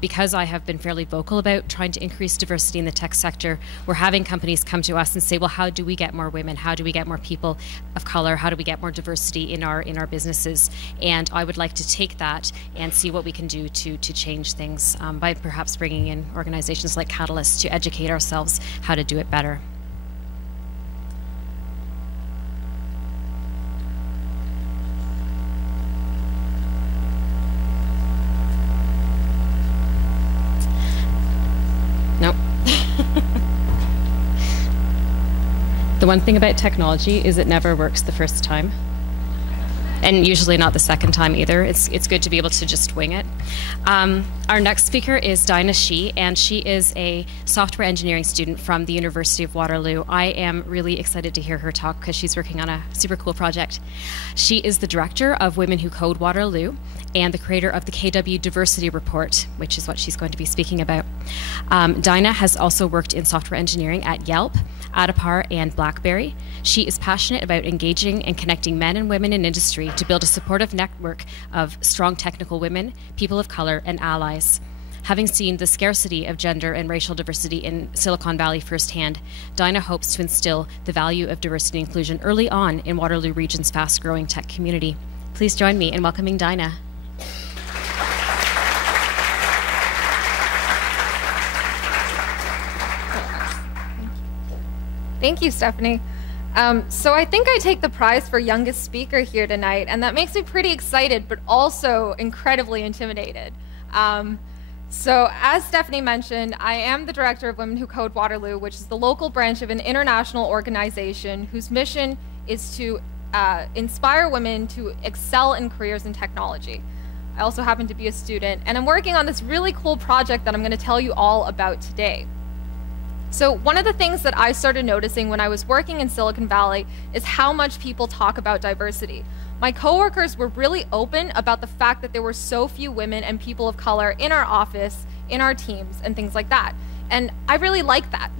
Because I have been fairly vocal about trying to increase diversity in the tech sector, we're having companies come to us and say, well, how do we get more women? How do we get more people of color? How do we get more diversity in our businesses? And I would like to take that and see what we can do to change things by perhaps bringing in organizations like Catalyst to educate ourselves how to do it better. Nope. The one thing about technology is it never works the first time. and usually not the second time either. It's good to be able to just wing it. Our next speaker is Dinah Shee, and she is a software engineering student from the University of Waterloo. I am really excited to hear her talk because she's working on a super cool project. She is the director of Women Who Code Waterloo and the creator of the KW Diversity Report, which is what she's going to be speaking about. Dinah has also worked in software engineering at Yelp, Adapar, and BlackBerry. She is passionate about engaging and connecting men and women in industry to build a supportive network of strong technical women, people of color, and allies. Having seen the scarcity of gender and racial diversity in Silicon Valley firsthand, Dinah hopes to instill the value of diversity and inclusion early on in Waterloo Region's fast-growing tech community. Please join me in welcoming Dinah. Thank you, Stephanie. So I think I take the prize for youngest speaker here tonight, and that makes me pretty excited, but also incredibly intimidated. So as Stephanie mentioned, I am the director of Women Who Code Waterloo, which is the local branch of an international organization whose mission is to inspire women to excel in careers in technology. I also happen to be a student, and I'm working on this really cool project that I'm going to tell you all about today. So one of the things that I started noticing when I was working in Silicon Valley is how much people talk about diversity. My coworkers were really open about the fact that there were so few women and people of color in our office, in our teams, and things like that. And I really like that.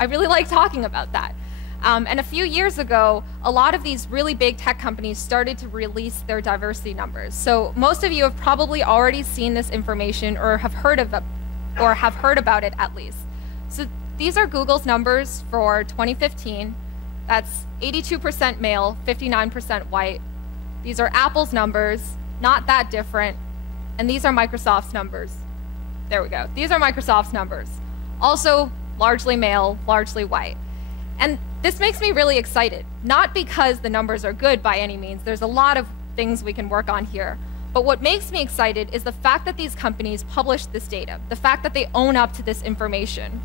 I really like talking about that. And a few years ago, a lot of these really big tech companies started to release their diversity numbers. So most of you have probably already seen this information or have heard of it, or have heard about it at least. So these are Google's numbers for 2015. That's 82% male, 59% white. These are Apple's numbers, not that different. And these are Microsoft's numbers. There we go. These are Microsoft's numbers. Also largely male, largely white. And this makes me really excited, not because the numbers are good by any means. There's a lot of things we can work on here. But what makes me excited is the fact that these companies publish this data, the fact that they own up to this information.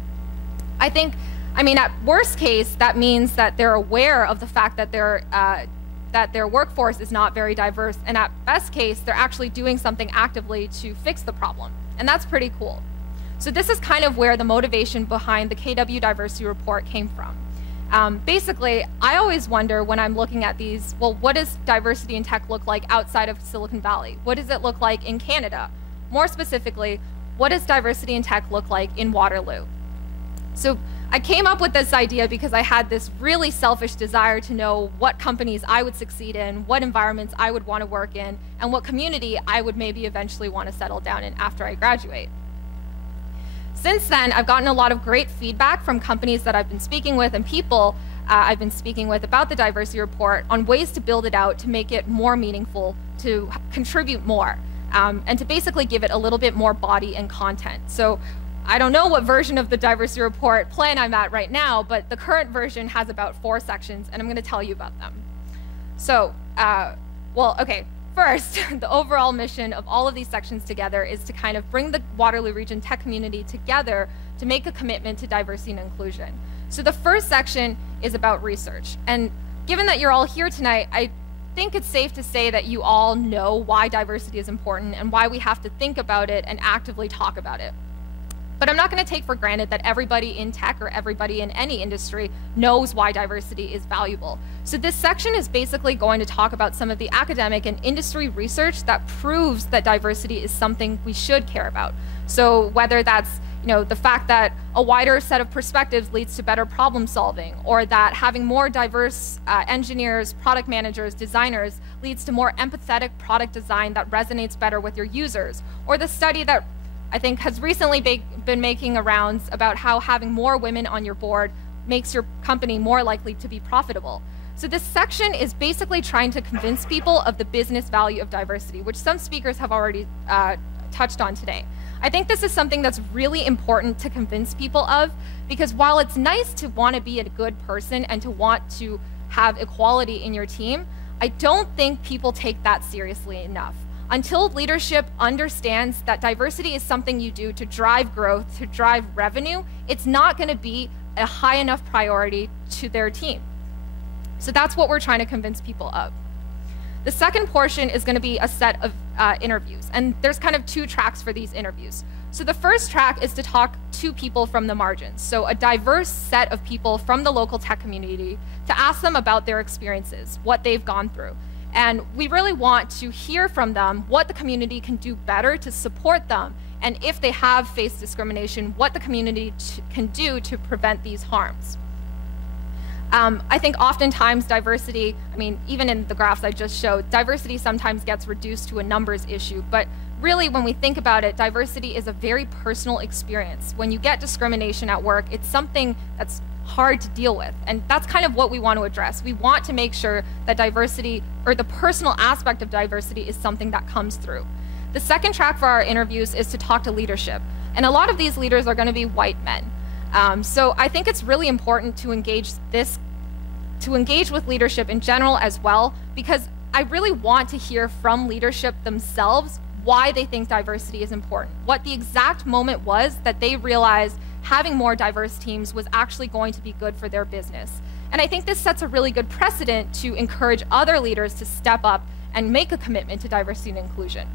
I mean, at worst case, that means that they're aware of the fact that their workforce is not very diverse, and at best case, they're actually doing something actively to fix the problem. And that's pretty cool. So this is kind of where the motivation behind the KW Diversity Report came from. Basically, I always wonder when I'm looking at these, well, what does diversity in tech look like outside of Silicon Valley? What does it look like in Canada? More specifically, what does diversity in tech look like in Waterloo? So I came up with this idea because I had this really selfish desire to know what companies I would succeed in, what environments I would want to work in, and what community I would maybe eventually want to settle down in after I graduate. Since then, I've gotten a lot of great feedback from companies that I've been speaking with and people I've been speaking with about the diversity report on ways to build it out to make it more meaningful, to contribute more, and to basically give it a little bit more body and content. So I don't know what version of the diversity report plan I'm at right now, but the current version has about 4 sections, and I'm going to tell you about them. So, well, okay, first, the overall mission of all of these sections together is to kind of bring the Waterloo Region tech community together to make a commitment to diversity and inclusion. So the first section is about research. And given that you're all here tonight, I think it's safe to say that you all know why diversity is important and why we have to think about it and actively talk about it. But I'm not going to take for granted that everybody in tech or everybody in any industry knows why diversity is valuable. So this section is basically going to talk about some of the academic and industry research that proves that diversity is something we should care about. So whether that's the fact that a wider set of perspectives leads to better problem solving, or that having more diverse engineers, product managers, designers leads to more empathetic product design that resonates better with your users, or the study that I think has recently been making rounds about how having more women on your board makes your company more likely to be profitable. So this section is basically trying to convince people of the business value of diversity, which some speakers have already touched on today. I think this is something that's really important to convince people of, because while it's nice to want to be a good person and to want to have equality in your team, I don't think people take that seriously enough. Until leadership understands that diversity is something you do to drive growth, to drive revenue, it's not going to be a high enough priority to their team. So that's what we're trying to convince people of. The second portion is going to be a set of interviews, and there's kind of 2 tracks for these interviews. So the first track is to talk to people from the margins, so a diverse set of people from the local tech community, to ask them about their experiences, what they've gone through. And we really want to hear from them what the community can do better to support them, and if they have faced discrimination, what the community can do to prevent these harms. I think oftentimes diversity, I mean, even in the graphs I just showed, diversity sometimes gets reduced to a numbers issue, but really when we think about it, diversity is a very personal experience. When you get discrimination at work, it's something that's hard to deal with, and that's kind of what we want to address. We want to make sure that diversity, or the personal aspect of diversity, is something that comes through. The second track for our interviews is to talk to leadership, and a lot of these leaders are going to be white men. So I think it's really important to engage with leadership in general as well, because I really want to hear from leadership themselves why they think diversity is important, what the exact moment was that they realized having more diverse teams was actually going to be good for their business. And I think this sets a really good precedent to encourage other leaders to step up and make a commitment to diversity and inclusion.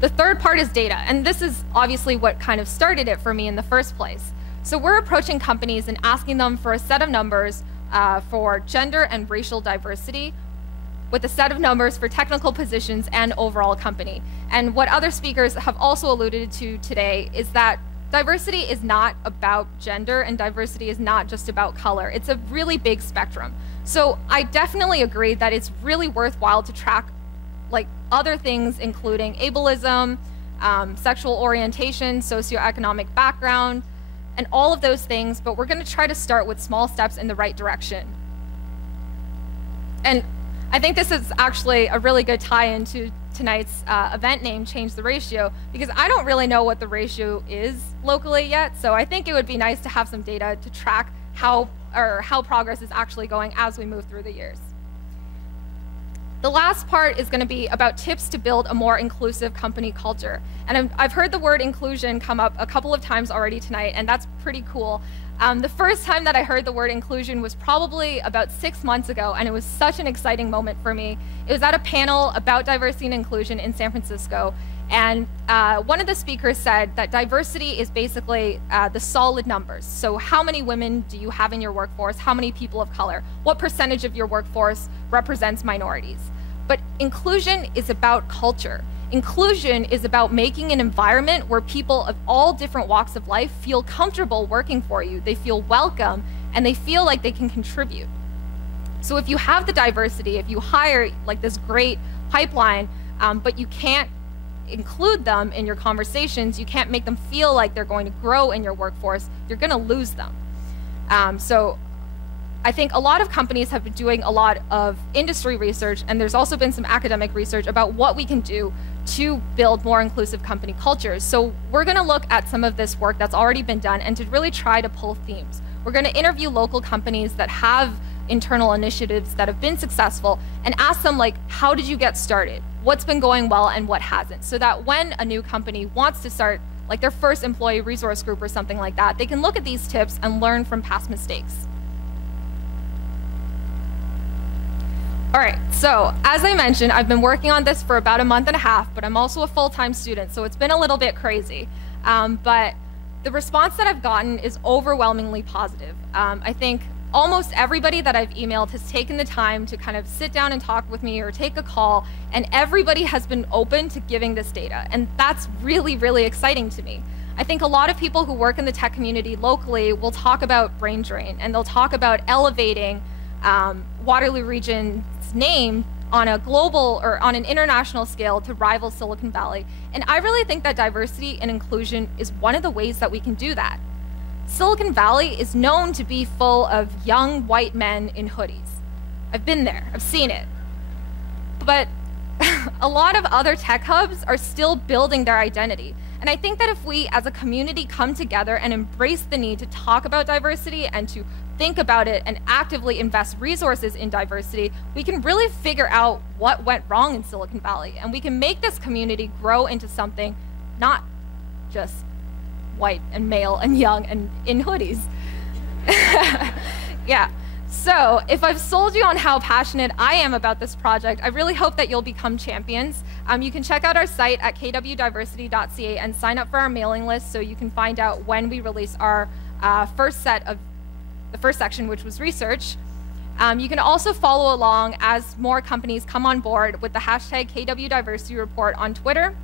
The third part is data, and this is obviously what kind of started it for me in the first place. So we're approaching companies and asking them for a set of numbers for gender and racial diversity, with a set of numbers for technical positions and overall company. And what other speakers have also alluded to today is that diversity is not about gender, and diversity is not just about color. It's a really big spectrum. So I definitely agree that it's really worthwhile to track like other things, including ableism, sexual orientation, socioeconomic background, and all of those things, but we're going to try to start with small steps in the right direction. And I think this is actually a really good tie-in to tonight's event name, Change the Ratio, because I don't really know what the ratio is locally yet, so I think it would be nice to have some data to track how progress is actually going as we move through the years. The last part is going to be about tips to build a more inclusive company culture. And I've heard the word inclusion come up a couple of times already tonight, and that's pretty cool. The first time that I heard the word inclusion was probably about 6 months ago, and it was such an exciting moment for me. It was at a panel about diversity and inclusion in San Francisco, and one of the speakers said that diversity is basically the solid numbers. So how many women do you have in your workforce? How many people of color? What percentage of your workforce represents minorities? But inclusion is about culture. Inclusion is about making an environment where people of all different walks of life feel comfortable working for you. They feel welcome, and they feel like they can contribute. So if you have the diversity, if you hire like this great pipeline, but you can't include them in your conversations, you can't make them feel like they're going to grow in your workforce, you're going to lose them. So I think a lot of companies have been doing a lot of industry research, and there's also been some academic research about what we can do to build more inclusive company cultures. So we're going to look at some of this work that's already been done and to really try to pull themes. We're going to interview local companies that have internal initiatives that have been successful and ask them, like, how did you get started? What's been going well and what hasn't? So that when a new company wants to start like their first employee resource group or something like that, they can look at these tips and learn from past mistakes. All right, so as I mentioned, I've been working on this for about a month and a half, but I'm also a full-time student, so it's been a little bit crazy. But the response that I've gotten is overwhelmingly positive. I think almost everybody that I've emailed has taken the time to kind of sit down and talk with me or take a call, and everybody has been open to giving this data, and that's really, really exciting to me. I think a lot of people who work in the tech community locally will talk about brain drain, and they'll talk about elevating Waterloo region's name on a global or on an international scale to rival Silicon Valley. And I really think that diversity and inclusion is one of the ways that we can do that. Silicon Valley is known to be full of young white men in hoodies. I've been there, I've seen it. But a lot of other tech hubs are still building their identity. And I think that if we as a community come together and embrace the need to talk about diversity and to think about it and actively invest resources in diversity, we can really figure out what went wrong in Silicon Valley. And we can make this community grow into something not just white and male and young and in hoodies. Yeah. So if I've sold you on how passionate I am about this project, I really hope that you'll become champions. You can check out our site at kwdiversity.ca and sign up for our mailing list so you can find out when we release our first section, which was research. You can also follow along as more companies come on board with the hashtag KWDiversityReport on Twitter.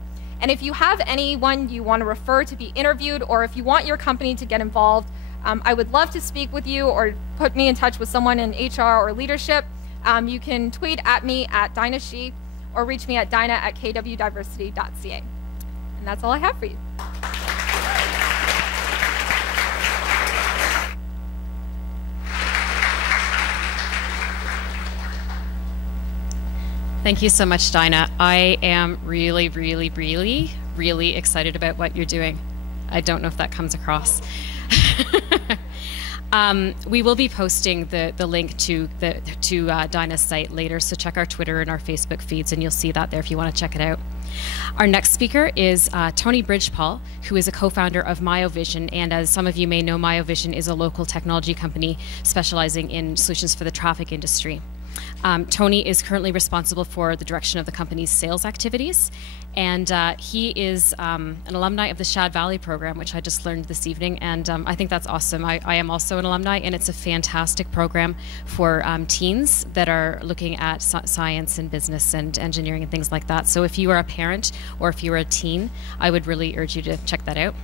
And if you have anyone you want to refer to be interviewed, or if you want your company to get involved, I would love to speak with you or put me in touch with someone in HR or leadership. You can tweet at me at Dinah Shi or reach me at dinah@kwdiversity.ca. And that's all I have for you. Thank you so much, Dinah. I am really, really, really, really excited about what you're doing. I don't know if that comes across. We will be posting the link to Dinah's site later, so check our Twitter and our Facebook feeds, and you'll see that there if you want to check it out. Our next speaker is Tony Bridgepall, who is a co-founder of MyoVision, and as some of you may know, MyoVision is a local technology company specializing in solutions for the traffic industry. Tony is currently responsible for the direction of the company's sales activities, and he is an alumni of the Shad Valley program, which I just learned this evening, and I think that's awesome. I am also an alumni, and it's a fantastic program for teens that are looking at science and business and engineering and things like that. So if you are a parent or if you're a teen, I would really urge you to check that out.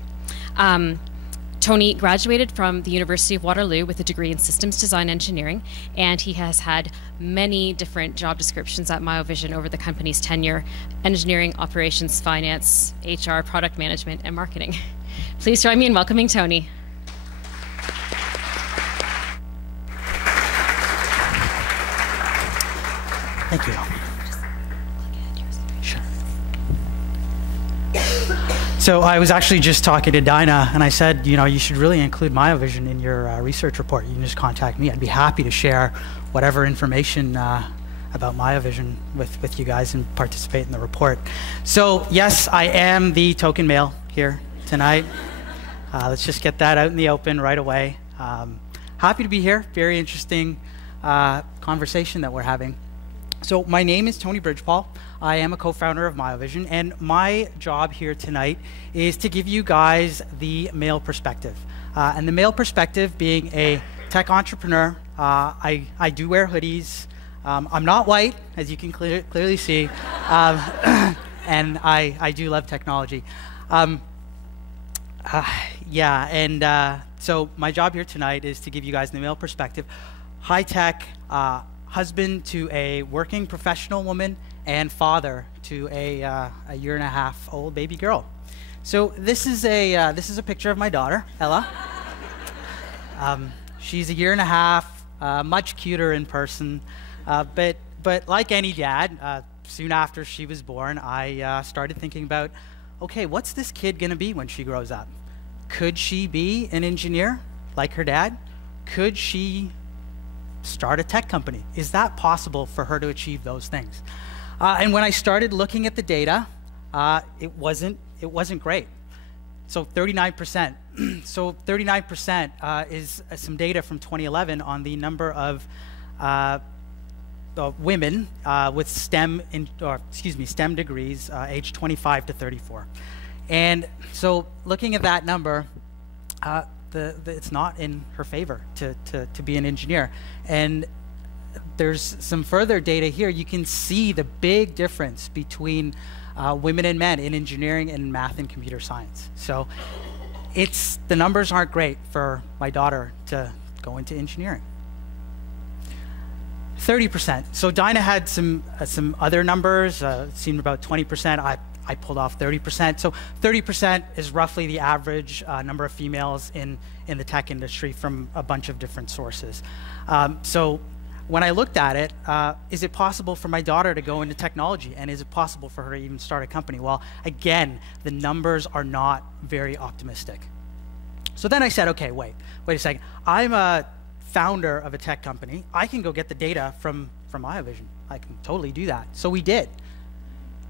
Tony graduated from the University of Waterloo with a degree in systems design engineering, and he has had many different job descriptions at MyoVision over the company's tenure: engineering, operations, finance, HR, product management, and marketing. Please join me in welcoming Tony. Thank you. So I was actually just talking to Dinah, and I said, you know, you should really include MyoVision in your research report. You can just contact me. I'd be happy to share whatever information about MyoVision with you guys and participate in the report. So yes, I am the token male here tonight. Let's just get that out in the open right away. Happy to be here. Very interesting conversation that we're having. So my name is Tony Bridgepall. I am a co-founder of MyoVision, and my job here tonight is to give you guys the male perspective. And the male perspective being a tech entrepreneur, I do wear hoodies. I'm not white, as you can clearly see, and I do love technology. So my job here tonight is to give you guys the male perspective. High-tech, husband to a working professional woman, and father to a 1.5-year-old baby girl. So this is a picture of my daughter, Ella. She's 1.5 years, much cuter in person, but like any dad, soon after she was born, I started thinking about, okay, what's this kid gonna be when she grows up? Could she be an engineer like her dad? Could she start a tech company? Is that possible for her to achieve those things? And when I started looking at the data, it wasn't great. So 39%. So 39% is some data from 2011 on the number of women with STEM degrees, aged 25 to 34. And so looking at that number, it's not in her favor to be an engineer. And there's some further data here. You can see the big difference between women and men in engineering and math and computer science. So the numbers aren't great for my daughter to go into engineering. 30%. So Dinah had some other numbers. It seemed about 20%. I pulled off 30%. So 30% is roughly the average number of females in the tech industry from a bunch of different sources. So when I looked at it, is it possible for my daughter to go into technology? And is it possible for her to even start a company? Well, again, the numbers are not very optimistic. So then I said, okay, wait a second. I'm a founder of a tech company. I can go get the data from MyoVision. I can totally do that. So we did.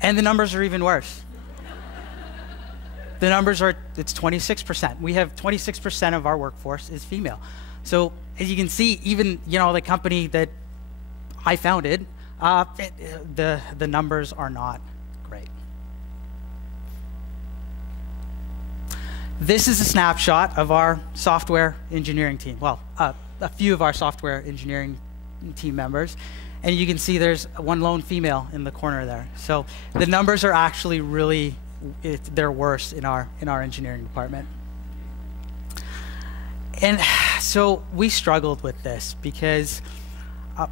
And the numbers are even worse. The numbers are, it's 26%. We have 26% of our workforce is female. So as you can see, even the company that I founded, the numbers are not great. This is a snapshot of our software engineering team. Well, a few of our software engineering team members. And you can see there's one lone female in the corner there. So the numbers are actually really, they're worse in our engineering department. And so we struggled with this because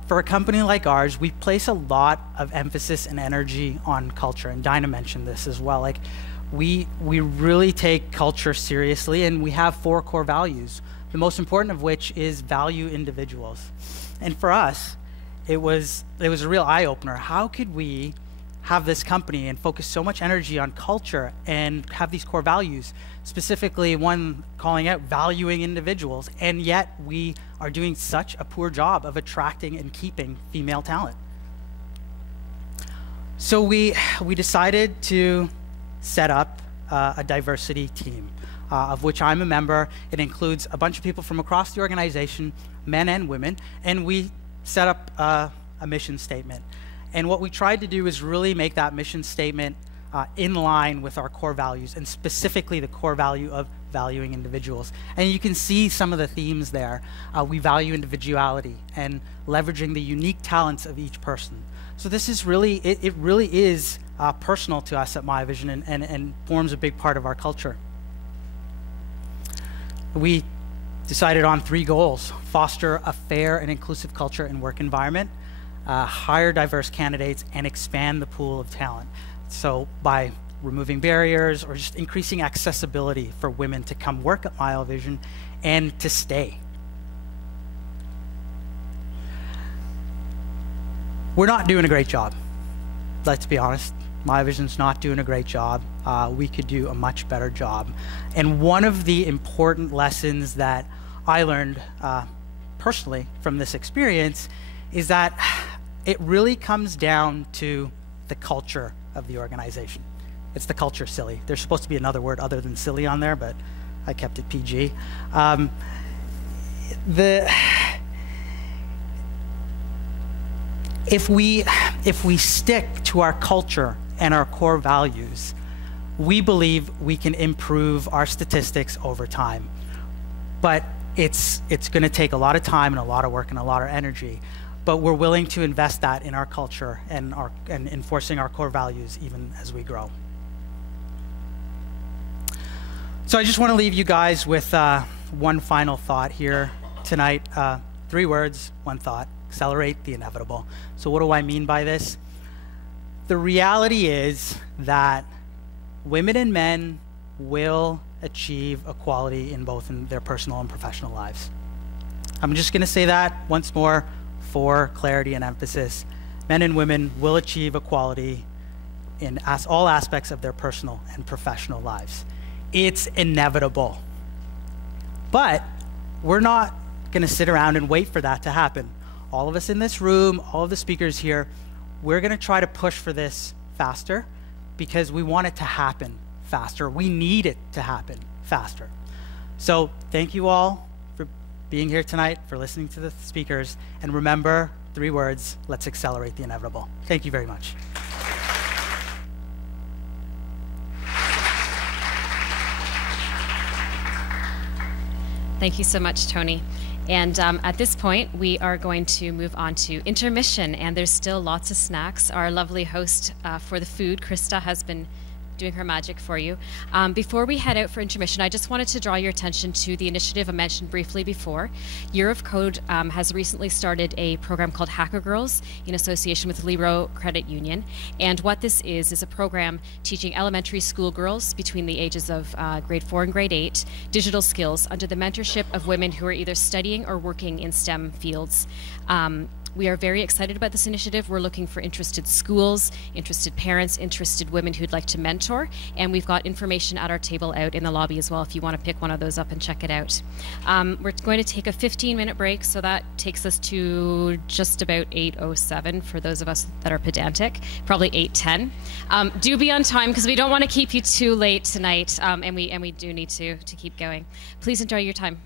for a company like ours, we place a lot of emphasis and energy on culture. And Dinah mentioned this as well. Like, we really take culture seriously, and we have 4 core values, the most important of which is value individuals. And for us, it was a real eye-opener. How could we have this company and focus so much energy on culture and have these core values, specifically one calling out valuing individuals, and yet we are doing such a poor job of attracting and keeping female talent? So we decided to set up a diversity team, of which I'm a member. It includes a bunch of people from across the organization, men and women, and we set up a mission statement. And what we tried to do is really make that mission statement in line with our core values, and specifically the core value of valuing individuals. And you can see some of the themes there. We value individuality and leveraging the unique talents of each person. So this is really, it really is personal to us at MyVision, and forms a big part of our culture. We decided on 3 goals: foster a fair and inclusive culture and work environment, hire diverse candidates, and expand the pool of talent. So by removing barriers or just increasing accessibility for women to come work at MyVision and to stay. We're not doing a great job. Let's be honest. MyVision's not doing a great job. We could do a much better job. And one of the important lessons that I learned personally from this experience is that it really comes down to the culture of the organization. It's the culture silly. There's supposed to be another word other than silly on there, but I kept it PG. If we stick to our culture and our core values, we believe we can improve our statistics over time. But it's going to take a lot of time and a lot of work and a lot of energy. But we're willing to invest that in our culture and enforcing our core values even as we grow. So I just want to leave you guys with one final thought here tonight. 3 words, 1 thought: accelerate the inevitable. So what do I mean by this? The reality is that women and men will achieve equality in both their personal and professional lives. I'm just going to say that once more for clarity and emphasis. Men and women will achieve equality in all aspects of their personal and professional lives. It's inevitable. But we're not going to sit around and wait for that to happen. All of us in this room, all of the speakers here, we're going to try to push for this faster because we want it to happen faster. We need it to happen faster. So thank you all for being here tonight, for listening to the speakers, and remember 3 words: let's accelerate the inevitable. Thank you very much. Thank you so much, Tony. And at this point, we are going to move on to intermission, and there's still lots of snacks. Our lovely host for the food, Krista, has been doing her magic for you. Before we head out for intermission, I just wanted to draw your attention to the initiative I mentioned briefly before. Year of Code has recently started a program called Hacker Girls in association with Libro Credit Union. And what this is a program teaching elementary school girls between the ages of grade 4 and grade 8 digital skills under the mentorship of women who are either studying or working in STEM fields. We are very excited about this initiative. We're looking for interested schools, interested parents, interested women who'd like to mentor, and we've got information at our table out in the lobby as well if you want to pick one of those up and check it out. We're going to take a 15-minute break, so that takes us to just about 8:07 for those of us that are pedantic, probably 8:10. Do be on time because we don't want to keep you too late tonight, and we do need to keep going. Please enjoy your time.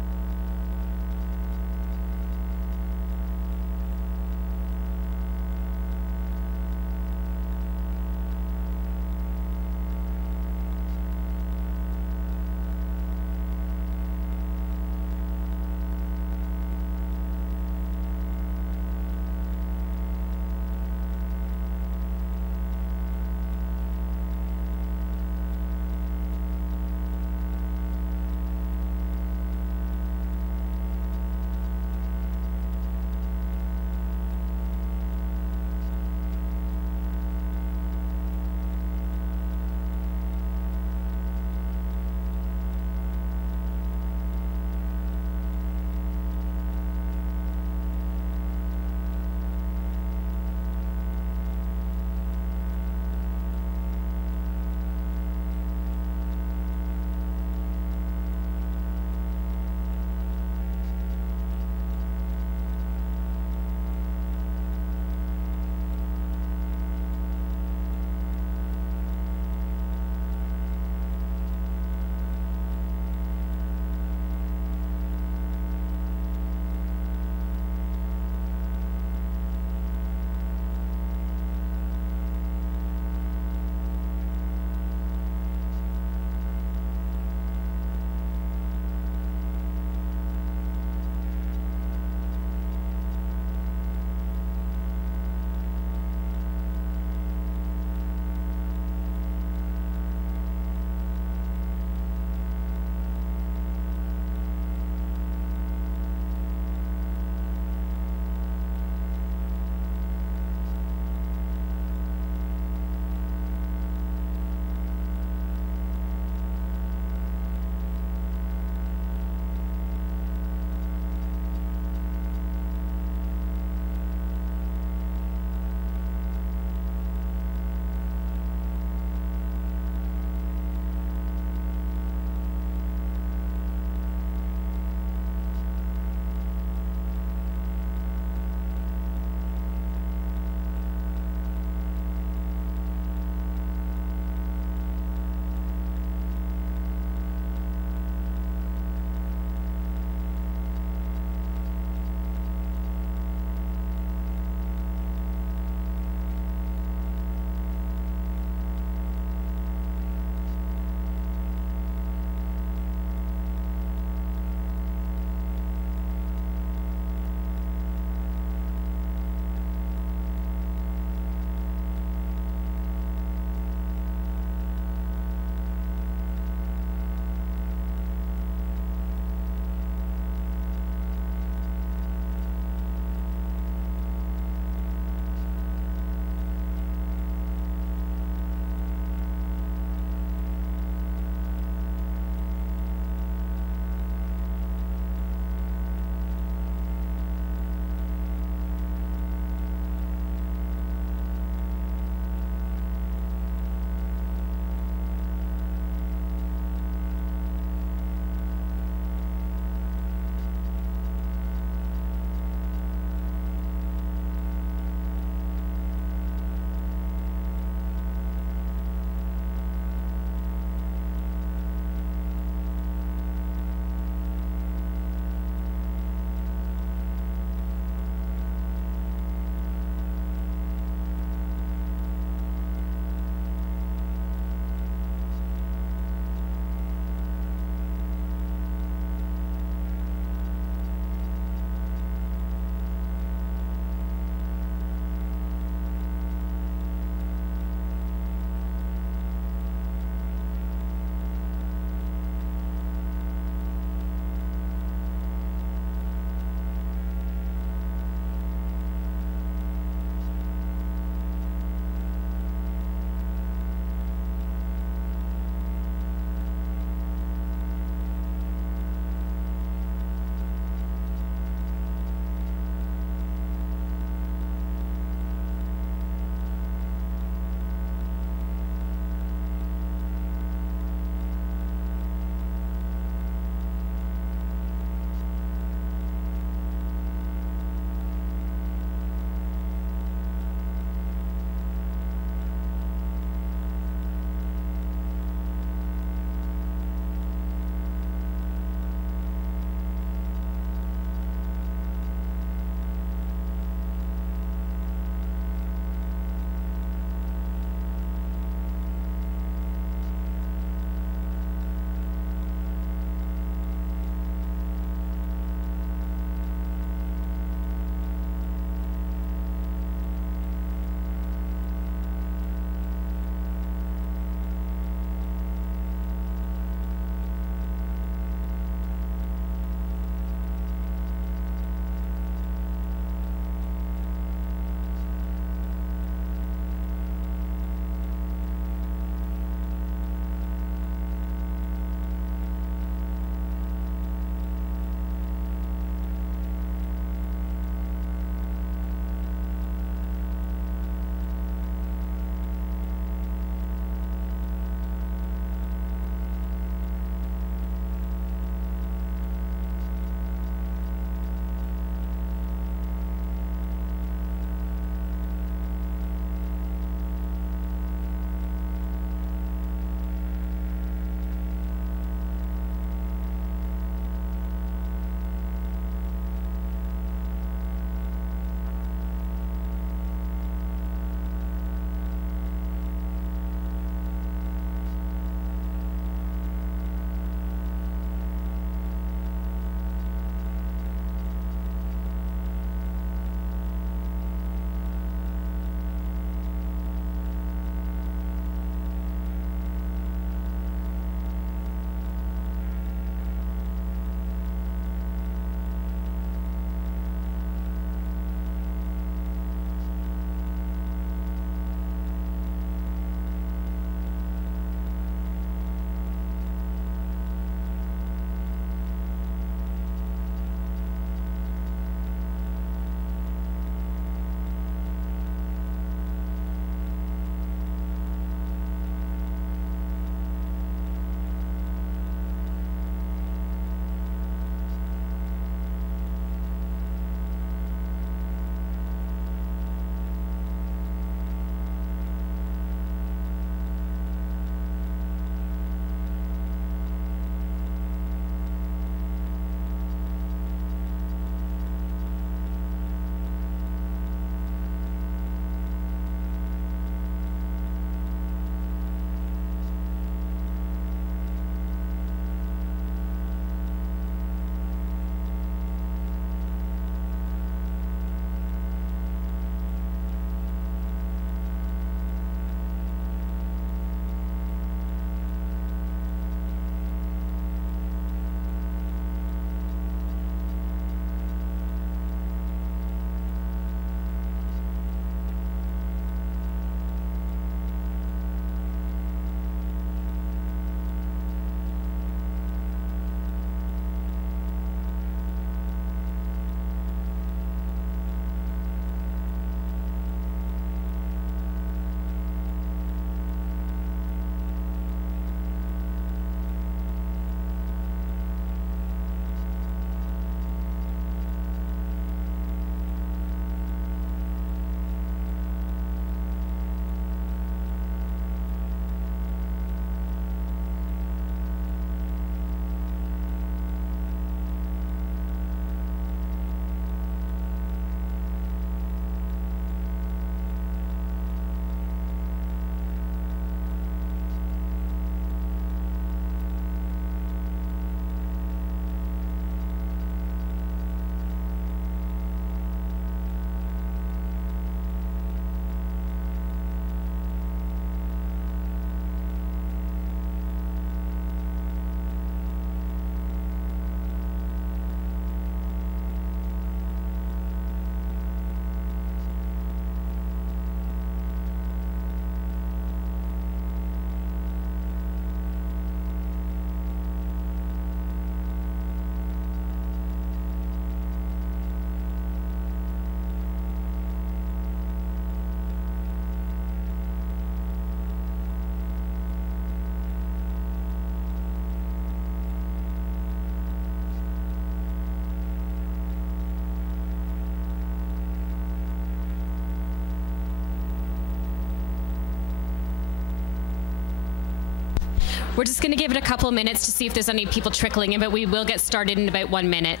We're just going to give it a couple minutes to see if there's any people trickling in, but we will get started in about 1 minute.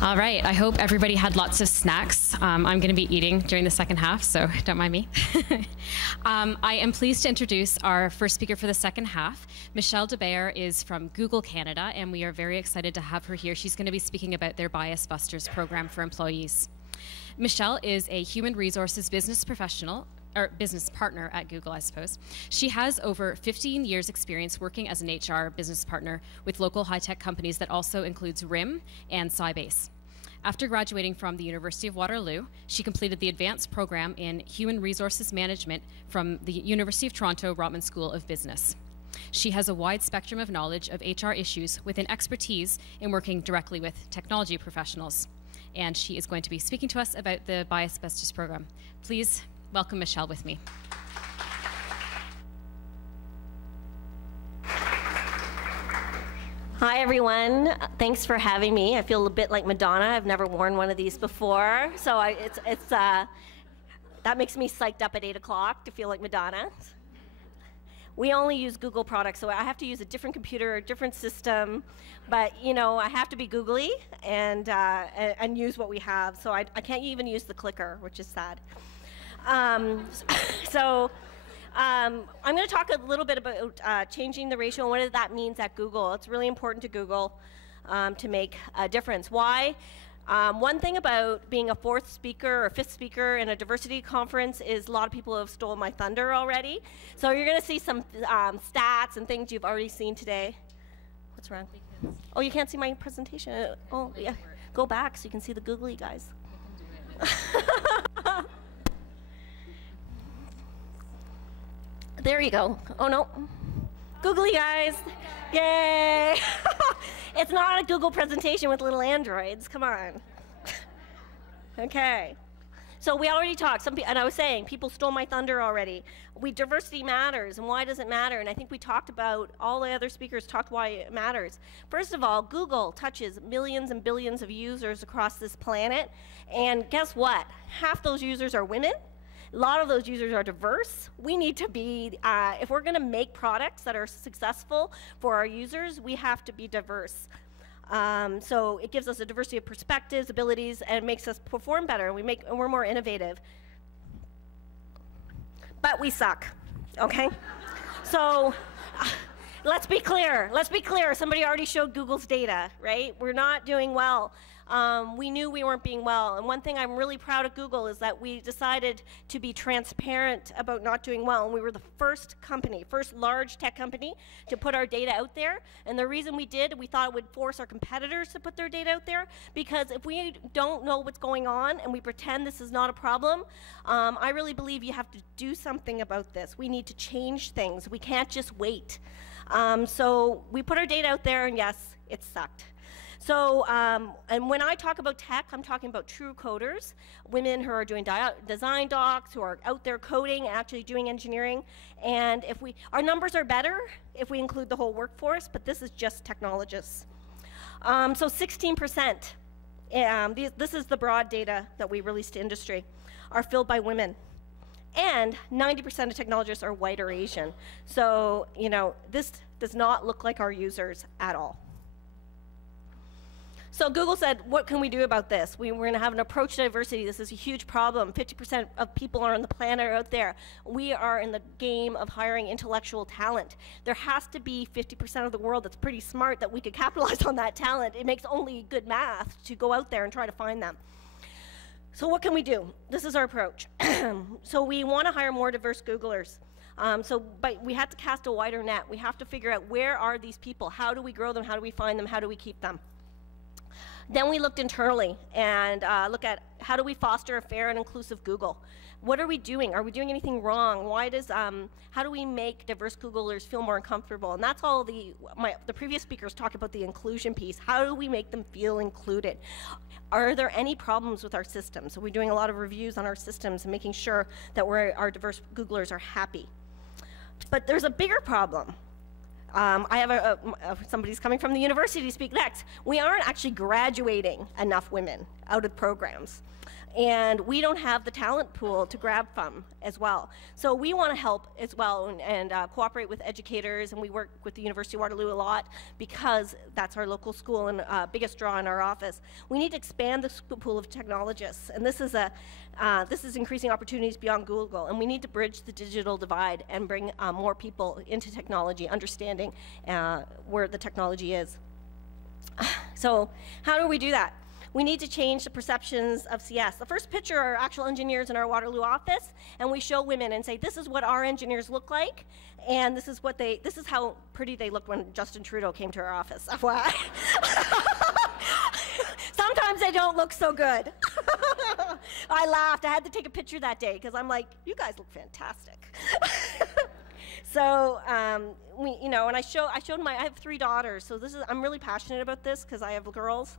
All right, I hope everybody had lots of snacks. I'm going to be eating during the second half, so don't mind me. I am pleased to introduce our first speaker for the second half. Michelle DeBaer is from Google Canada, and we are very excited to have her here. She's going to be speaking about their Bias Busters program for employees. Michelle is a human resources business professional, or business partner at Google, I suppose. She has over 15 years experience working as an HR business partner with local high-tech companies that also includes RIM and Sybase. After graduating from the University of Waterloo, she completed the advanced program in Human Resources Management from the University of Toronto Rotman School of Business. She has a wide spectrum of knowledge of HR issues with an expertise in working directly with technology professionals. And she is going to be speaking to us about the Bias Busters program. Please welcome Michelle with me. Hi everyone, thanks for having me. I feel a bit like Madonna. I've never worn one of these before, so that makes me psyched up at 8 o'clock to feel like Madonna. We only use Google products, so I have to use a different computer, a different system, but you know, I have to be googly and use what we have, so I can't even use the clicker, which is sad. I'm going to talk a little bit about changing the ratio and what that means at Google. It's really important to Google to make a difference. Why? One thing about being a fourth speaker or fifth speaker in a diversity conference is a lot of people have stolen my thunder already. So you're going to see some stats and things you've already seen today. What's wrong? Oh, you can't see my presentation? Oh, yeah. Go back so you can see the googly guys. There you go. Oh, no. Googly guys. Yay. It's not a Google presentation with little androids. Come on. Okay. So we already talked, and I was saying, people stole my thunder already. Diversity matters, and why does it matter? And I think we talked about, all the other speakers talked why it matters. First of all, Google touches millions and billions of users across this planet, and guess what? Half those users are women. A lot of those users are diverse. We need to be, if we're going to make products that are successful for our users, we have to be diverse. So it gives us a diversity of perspectives, abilities, and makes us perform better. And we're more innovative. But we suck, okay? So let's be clear. Let's be clear. Somebody already showed Google's data, right? We're not doing well. We knew we weren't being well. And one thing I'm really proud of Google is that we decided to be transparent about not doing well. And we were the first company, first large tech company to put our data out there. And the reason we did, we thought it would force our competitors to put their data out there. Because if we don't know what's going on and we pretend this is not a problem, I really believe you have to do something about this. We need to change things. We can't just wait. So we put our data out there, and yes, it sucked. So, and when I talk about tech, I'm talking about true coders, women who are doing design docs, who are out there coding, actually doing engineering. And our numbers are better if we include the whole workforce, but this is just technologists. So 16%, this is the broad data that we released to industry, are filled by women. And 90% of technologists are white or Asian. So, you know, this does not look like our users at all. So Google said, what can we do about this? We're going to have an approach to diversity. This is a huge problem. 50% of people on the planet are out there. We are in the game of hiring intellectual talent. There has to be 50% of the world that's pretty smart that we could capitalize on that talent. It makes only good math to go out there and try to find them. So what can we do? This is our approach. So we want to hire more diverse Googlers. But we have to cast a wider net. We have to figure out, where are these people? How do we grow them? How do we find them? How do we keep them? Then we looked internally and look at, how do we foster a fair and inclusive Google? What are we doing? Are we doing anything wrong? How do we make diverse Googlers feel more uncomfortable? And that's all the previous speakers talked about, the inclusion piece. How do we make them feel included? Are there any problems with our systems? So we're doing a lot of reviews on our systems and making sure that our diverse Googlers are happy. But there's a bigger problem. I have somebody's coming from the university to speak next. We aren't actually graduating enough women out of programs. And we don't have the talent pool to grab from as well. So we want to help as well and cooperate with educators, and we work with the University of Waterloo a lot because that's our local school and biggest draw in our office. We need to expand the pool of technologists, and this is increasing opportunities beyond Google, and we need to bridge the digital divide and bring more people into technology, understanding where the technology is. So how do we do that? We need to change the perceptions of CS. The first picture are actual engineers in our Waterloo office, and we show women and say, this is what our engineers look like, and this is how pretty they looked when Justin Trudeau came to our office. FYI. Sometimes they don't look so good. I laughed. I had to take a picture that day because I'm like, you guys look fantastic. So and I have 3 daughters, so I'm really passionate about this because I have girls.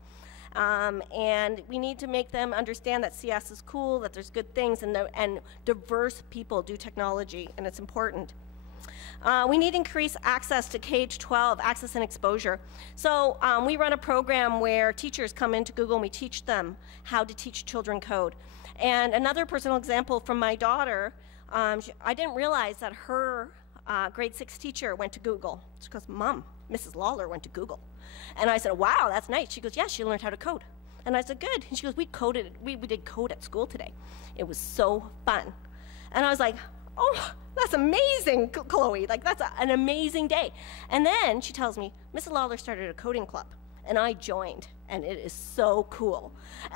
And we need to make them understand that CS is cool, that there's good things, and diverse people do technology, and it's important. We need increased access to K-12, access and exposure. So we run a program where teachers come into Google and we teach them how to teach children code. And another personal example from my daughter, I didn't realize that her grade 6 teacher went to Google. She goes, Mom, Mrs. Lawler went to Google. And I said, wow, that's nice. She goes, yes, she learned how to code. And I said, good. And she goes, we did code at school today. It was so fun. And I was like, oh, that's amazing, Chloe. Like, that's an amazing day. And then she tells me, Mrs. Lawler started a coding club. And I joined, and it is so cool.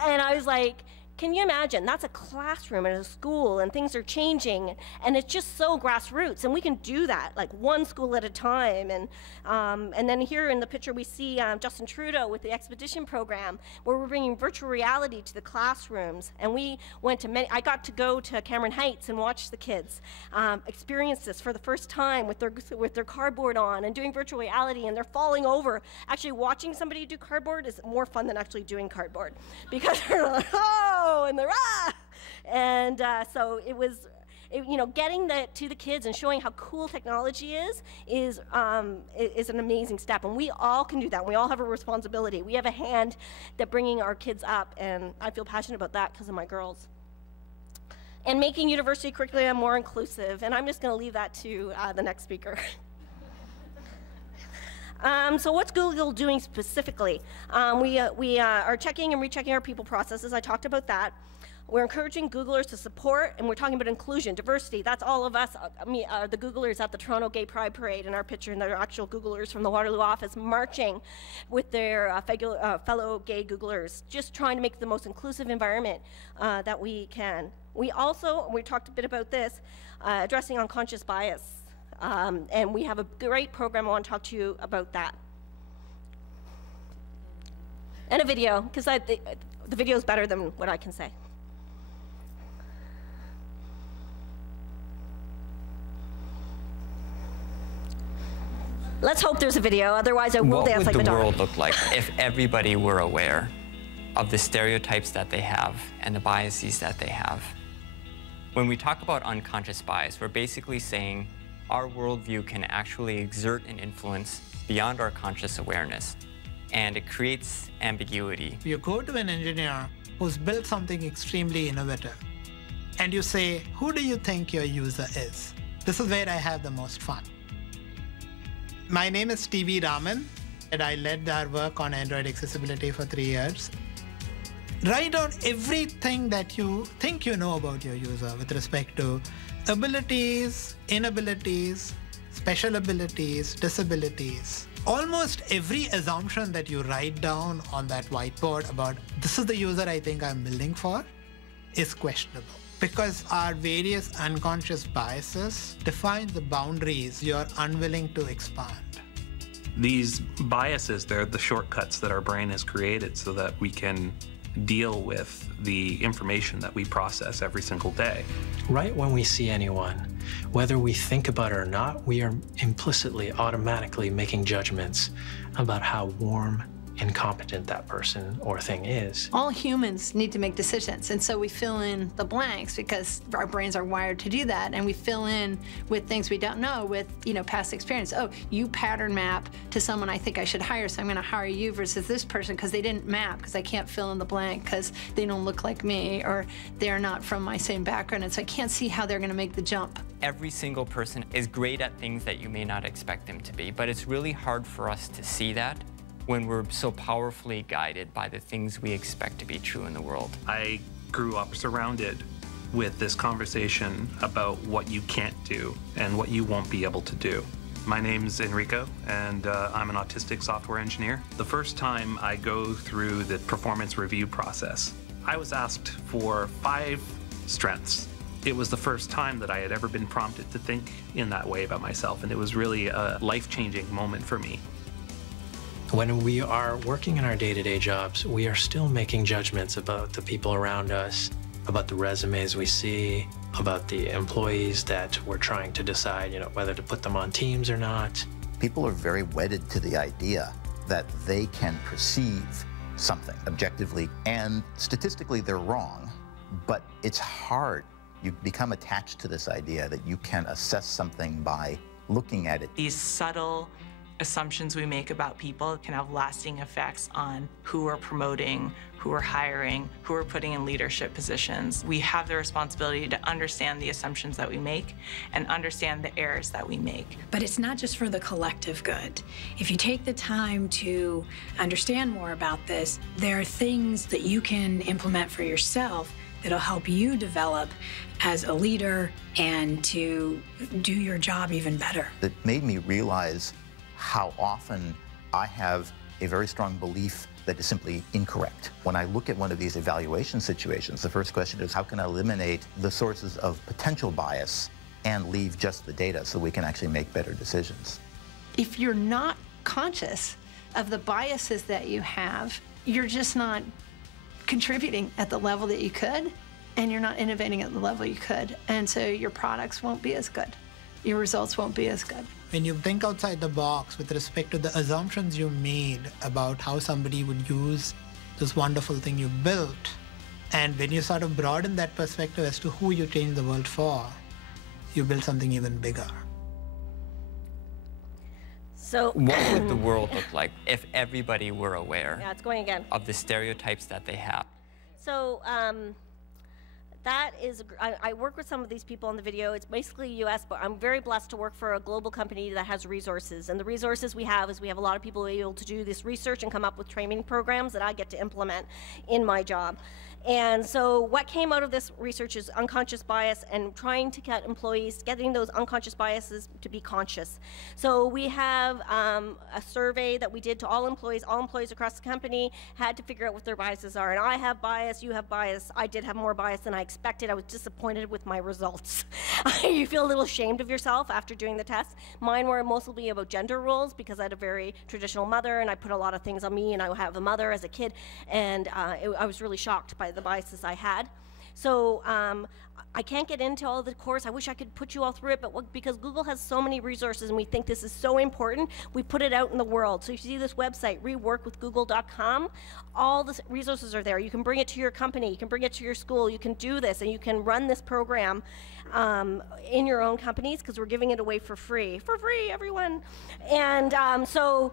And I was like, can you imagine? That's a classroom at a school, and things are changing, and it's just so grassroots, and we can do that, like one school at a time. And then here in the picture we see Justin Trudeau with the Expedition program, where we're bringing virtual reality to the classrooms. And we went to I got to go to Cameron Heights and watch the kids experience this for the first time with their cardboard on and doing virtual reality, and they're falling over. Actually, watching somebody do cardboard is more fun than actually doing cardboard, because they're like, oh, and they're and so it was, getting that to the kids and showing how cool technology is an amazing step, and we all can do that. We all have a responsibility. We have a hand at bringing our kids up, and I feel passionate about that because of my girls. And making university curriculum more inclusive, and I'm just going to leave that to the next speaker. So what's Google doing specifically? We are checking and rechecking our people processes. I talked about that. We're encouraging Googlers to support, and we're talking about inclusion, diversity. That's all of us, the Googlers at the Toronto Gay Pride Parade in our picture, and they're actual Googlers from the Waterloo office marching with their fellow gay Googlers, just trying to make the most inclusive environment that we can. We talked a bit about this, addressing unconscious bias. And we have a great program. I want to talk to you about that. And a video, because the video is better than what I can say. Let's hope there's a video, otherwise I will dance like Madonna. What would the world look like if everybody were aware of the stereotypes that they have and the biases that they have? When we talk about unconscious bias, we're basically saying our worldview can actually exert an influence beyond our conscious awareness, and it creates ambiguity. You go to an engineer who's built something extremely innovative, and you say, who do you think your user is? This is where I have the most fun. My name is TV Raman, and I led our work on Android accessibility for 3 years. Write down everything that you think you know about your user with respect to abilities, inabilities, special abilities, disabilities. Almost every assumption that you write down on that whiteboard about this is the user I think I'm building for is questionable, because our various unconscious biases define the boundaries you're unwilling to expand. These biases, they're the shortcuts that our brain has created so that we can deal with the information that we process every single day. Right when we see anyone, whether we think about it or not, we are implicitly, automatically making judgments about how warm, incompetent that person or thing is. All humans need to make decisions, and so we fill in the blanks because our brains are wired to do that, and we fill in with things we don't know with, past experience. Oh, you pattern map to someone I think I should hire, so I'm going to hire you versus this person because they didn't map, because I can't fill in the blank because they don't look like me or they're not from my same background, and so I can't see how they're going to make the jump. Every single person is great at things that you may not expect them to be, but it's really hard for us to see that when we're so powerfully guided by the things we expect to be true in the world. I grew up surrounded with this conversation about what you can't do and what you won't be able to do. My name's Enrico, and I'm an autistic software engineer. The first time I go through the performance review process, I was asked for 5 strengths. It was the first time that I had ever been prompted to think in that way about myself, and it was really a life-changing moment for me. When we are working in our day-to-day jobs, we are still making judgments about the people around us, about the resumes we see, about the employees that we're trying to decide, whether to put them on teams or not. People are very wedded to the idea that they can perceive something objectively, and statistically they're wrong, but it's hard. You become attached to this idea that you can assess something by looking at it. These subtle assumptions we make about people can have lasting effects on who we're promoting, who we're hiring, who we're putting in leadership positions. We have the responsibility to understand the assumptions that we make and understand the errors that we make. But it's not just for the collective good. If you take the time to understand more about this, there are things that you can implement for yourself that'll help you develop as a leader and to do your job even better. It made me realize how often I have a very strong belief that is simply incorrect. When I look at one of these evaluation situations, the first question is, how can I eliminate the sources of potential bias and leave just the data so we can actually make better decisions? If you're not conscious of the biases that you have, you're just not contributing at the level that you could, and you're not innovating at the level you could, and so your products won't be as good. Your results won't be as good. When you think outside the box with respect to the assumptions you made about how somebody would use this wonderful thing you built, and when you sort of broaden that perspective as to who you change the world for, you build something even bigger. So what would the world look like if everybody were aware yeah, it's going again. of the stereotypes that they have? So that is, I work with some of these people in the video. It's basically US, but I'm very blessed to work for a global company that has resources. And the resources we have is we have a lot of people able to do this research and come up with training programs that I get to implement in my job. And so what came out of this research is unconscious bias and trying to get employees, getting those unconscious biases to be conscious. So we have a survey that we did to all employees across the company had to figure out what their biases are. And I have bias, you have bias. I did have more bias than I expected. I was disappointed with my results. You feel a little ashamed of yourself after doing the test. Mine were mostly about gender roles because I had a very traditional mother and I put a lot of things on me, and I have a mother as a kid, and I was really shocked by the biases I had. So I can't get into all the course. I wish I could put you all through it, but because Google has so many resources and we think this is so important, we put it out in the world. So if you see this website, reworkwithgoogle.com, all the resources are there. You can bring it to your company, you can bring it to your school, you can do this, and you can run this program in your own companies because we're giving it away for free, everyone. And so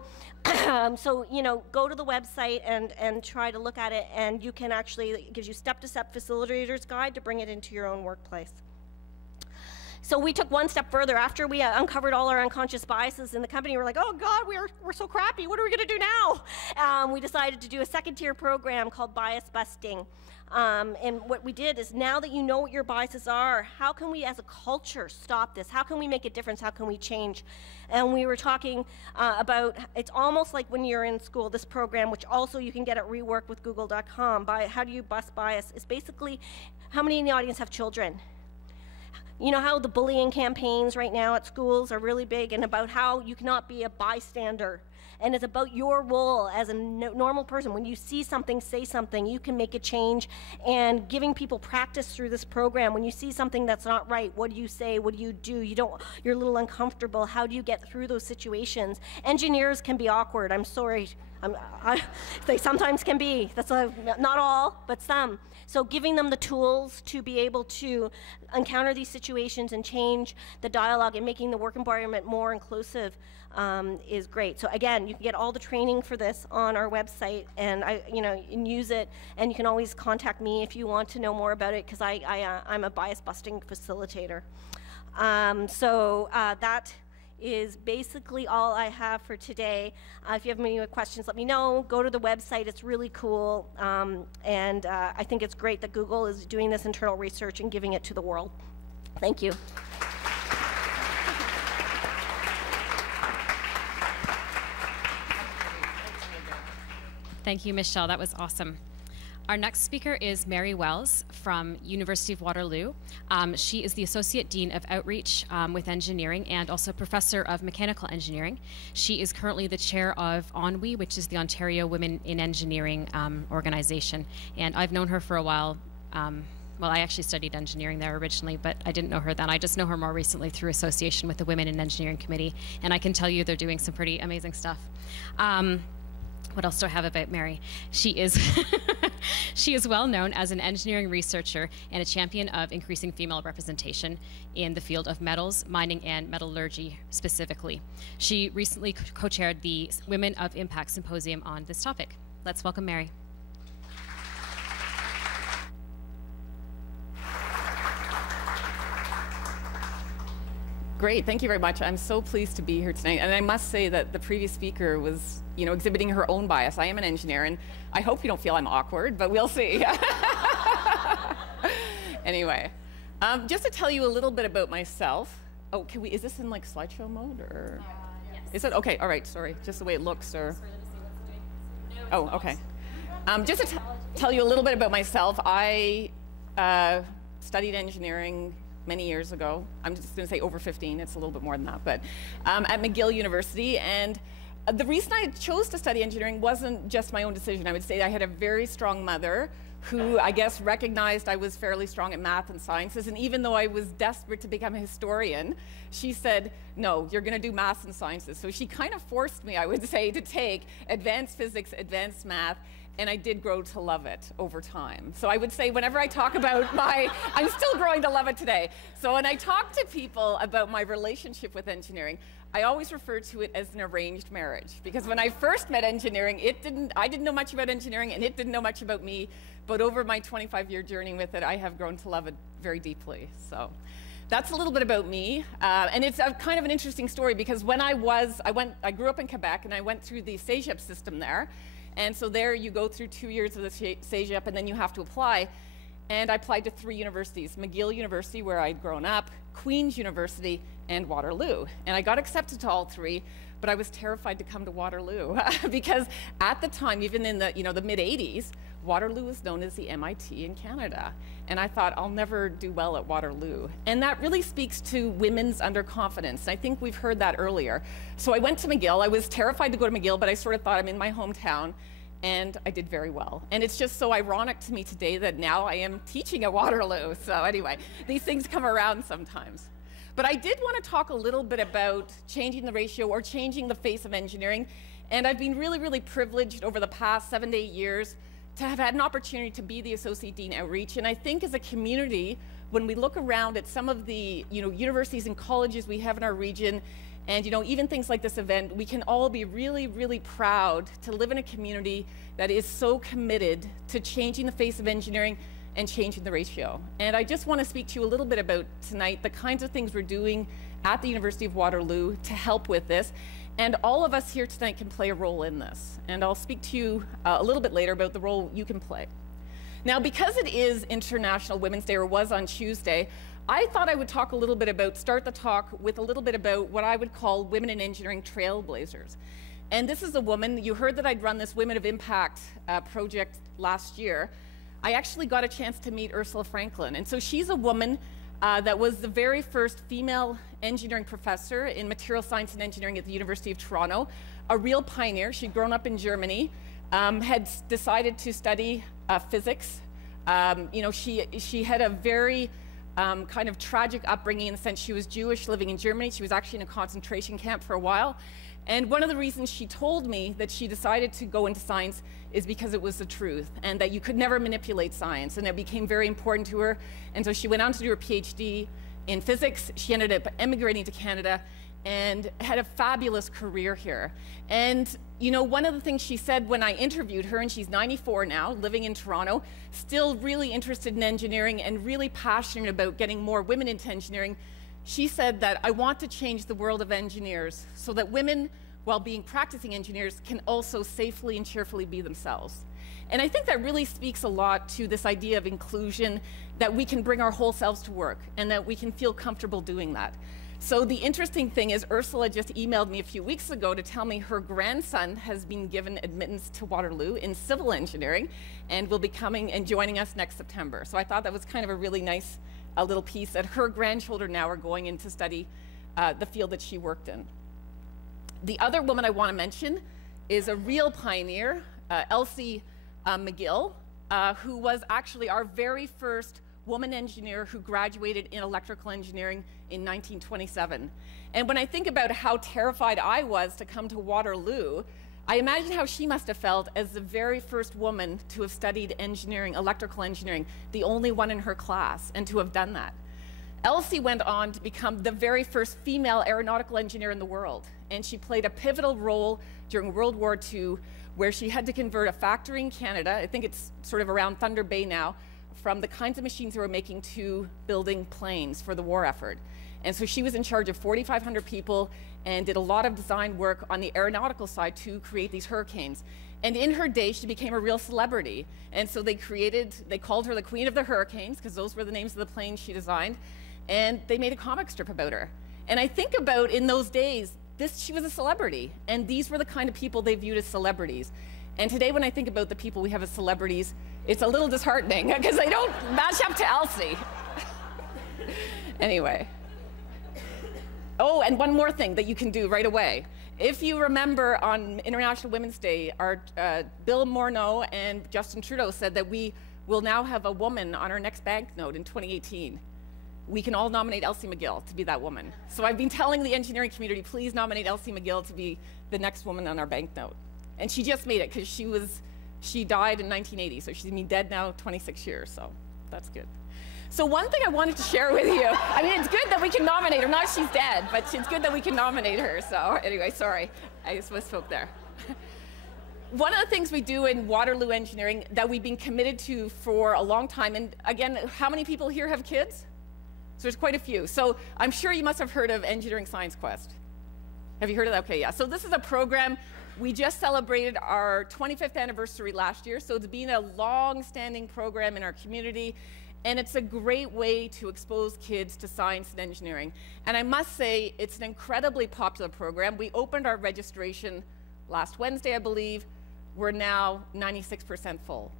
you know, go to the website and try to look at it, and you can actually, it gives you step-to-step facilitator's guide to bring it into your own workplace. So we took one step further. After we uncovered all our unconscious biases in the company, we're like, oh God, we're so crappy. What are we gonna do now? We decided to do a second-tier program called bias busting. And what we did is, now that you know what your biases are, how can we as a culture stop this? How can we make a difference? How can we change? And we were talking about, it's almost like when you're in school, this program, which also you can get at reworkwithgoogle.com, by how do you bust bias, is basically, how many in the audience have children? You know how the bullying campaigns right now at schools are really big, and about how you cannot be a bystander. And it's about your role as a normal person. When you see something, say something. You can make a change. And giving people practice through this program. When you see something that's not right, what do you say? What do you do? You're a little uncomfortable. How do you get through those situations? Engineers can be awkward. I'm sorry They sometimes can be. That's not all, but some. So giving them the tools to be able to encounter these situations and change the dialogue and making the work environment more inclusive is great. So again, you can get all the training for this on our website, and and use it. And you can always contact me if you want to know more about it, because I'm a bias-busting facilitator. That is basically all I have for today. If you have any questions, let me know. Go to the website. It's really cool. And I think it's great that Google is doing this internal research and giving it to the world. Thank you. Thank you, Michelle. That was awesome. Our next speaker is Mary Wells from University of Waterloo. She is the Associate Dean of Outreach with Engineering and also Professor of Mechanical Engineering. She is currently the chair of ONWE, which is the Ontario Women in Engineering organization. And I've known her for a while. Well, I actually studied engineering there originally, but I didn't know her then. I just know her more recently through association with the Women in Engineering Committee. And I can tell you they're doing some pretty amazing stuff. What else do I have about Mary? She is she is well known as an engineering researcher and a champion of increasing female representation in the field of metals, mining, and metallurgy specifically. She recently co-chaired the Women of Impact Symposium on this topic. Let's welcome Mary. Great, thank you very much. I'm so pleased to be here tonight. And I must say that the previous speaker was, exhibiting her own bias. I am an engineer, and I hope you don't feel I'm awkward, but we'll see. Anyway, just to tell you a little bit about myself. Oh, is this in like slideshow mode, or? Yes. Is it? Okay, all right, sorry. Just the way it looks, or? Oh, okay. Just to tell you a little bit about myself, I studied engineering many years ago. I'm just going to say over 15. It's a little bit more than that, but at McGill University. And the reason I chose to study engineering wasn't just my own decision. I would say I had a very strong mother who I guess recognized I was fairly strong at math and sciences. And even though I was desperate to become a historian, she said, no, you're going to do math and sciences. So she kind of forced me, I would say, to take advanced physics, advanced math, and I did grow to love it over time. So I would say whenever I talk about I'm still growing to love it today. So when I talk to people about my relationship with engineering, I always refer to it as an arranged marriage. Because when I first met engineering, I didn't know much about engineering, and it didn't know much about me. But over my 25-year journey with it, I have grown to love it very deeply. So that's a little bit about me. And it's kind of an interesting story, because when I grew up in Quebec, and I went through the CEGEP system there. And so there you go through 2 years of the CEGEP, and then you have to apply. And I applied to 3 universities: McGill University, where I'd grown up, Queen's University, and Waterloo. And I got accepted to all 3, but I was terrified to come to Waterloo because at the time, even in the the mid-'80s, Waterloo was known as the MIT in Canada. And I thought, I'll never do well at Waterloo. And that really speaks to women's underconfidence. And I think we've heard that earlier. So I went to McGill. I was terrified to go to McGill, but I sort of thought I'm in my hometown. And I did very well. And it's just so ironic to me today that now I am teaching at Waterloo. So anyway, these things come around sometimes. But I did want to talk a little bit about changing the ratio or changing the face of engineering. And I've been really, really privileged over the past 7 to 8 years to have had an opportunity to be the Associate Dean Outreach. And I think as a community, when we look around at some of the universities and colleges we have in our region, and even things like this event, we can all be really, really proud to live in a community that is so committed to changing the face of engineering and changing the ratio. And I just want to speak to you a little bit about tonight, the kinds of things we're doing at the University of Waterloo to help with this. And all of us here tonight can play a role in this. And I'll speak to you a little bit later about the role you can play. Now, because it is International Women's Day, or was on Tuesday, I thought I would talk a little bit about, start the talk with a little bit about what I would call women in engineering trailblazers. And this is a woman. You heard that I'd run this Women of Impact project last year. I actually got a chance to meet Ursula Franklin. And so she's a woman that was the very first female engineering professor in material science and engineering at the University of Toronto, a real pioneer. She'd grown up in Germany, had decided to study physics. She had a very kind of tragic upbringing in the sense she was Jewish living in Germany. She was actually in a concentration camp for a while. And one of the reasons she told me that she decided to go into science is because it was the truth, and that you could never manipulate science, and it became very important to her. And so she went on to do her PhD in physics. She ended up emigrating to Canada and had a fabulous career here. And you know, one of the things she said when I interviewed her, and she's 94 now, living in Toronto, still really interested in engineering and really passionate about getting more women into engineering, she said that I want to change the world of engineers so that women, while being practicing engineers, can also safely and cheerfully be themselves. And I think that really speaks a lot to this idea of inclusion, that we can bring our whole selves to work and that we can feel comfortable doing that. So the interesting thing is Ursula just emailed me a few weeks ago to tell me her grandson has been given admittance to Waterloo in civil engineering and will be coming and joining us next September. So I thought that was kind of a really nice little piece, that her grandchildren now are going in to study the field that she worked in. The other woman I want to mention is a real pioneer, Elsie McGill, who was actually our very first woman engineer who graduated in electrical engineering in 1927. And when I think about how terrified I was to come to Waterloo, I imagine how she must have felt as the very first woman to have studied engineering, electrical engineering, the only one in her class, and to have done that. Elsie went on to become the very first female aeronautical engineer in the world, and she played a pivotal role during World War II, where she had to convert a factory in Canada, I think it's sort of around Thunder Bay now, from the kinds of machines they were making to building planes for the war effort. And so she was in charge of 4,500 people and did a lot of design work on the aeronautical side to create these Hurricanes. And in her day, she became a real celebrity. And so they called her the Queen of the Hurricanes, because those were the names of the planes she designed, and they made a comic strip about her. And I think about, in those days, she was a celebrity, and these were the kind of people they viewed as celebrities. And today, when I think about the people we have as celebrities, it's a little disheartening, because they don't match up to Elsie. Anyway. Oh, and one more thing that you can do right away. If you remember on International Women's Day, Bill Morneau and Justin Trudeau said that we will now have a woman on our next banknote in 2018. We can all nominate Elsie McGill to be that woman. So I've been telling the engineering community, please nominate Elsie McGill to be the next woman on our banknote. And she just made it, because she died in 1980, so she's been dead now 26 years, so that's good. So one thing I wanted to share with you, I mean, it's good that we can nominate her. Not she's dead, but it's good that we can nominate her. So anyway, sorry, I just misspoke there. One of the things we do in Waterloo Engineering that we've been committed to for a long time, and again, how many people here have kids? So there's quite a few. So I'm sure you must have heard of Engineering Science Quest. Have you heard of that? Okay, yeah. So this is a program. We just celebrated our 25th anniversary last year, so it's been a long-standing program in our community, and it's a great way to expose kids to science and engineering. And I must say, it's an incredibly popular program. We opened our registration last Wednesday, I believe. We're now 96% full.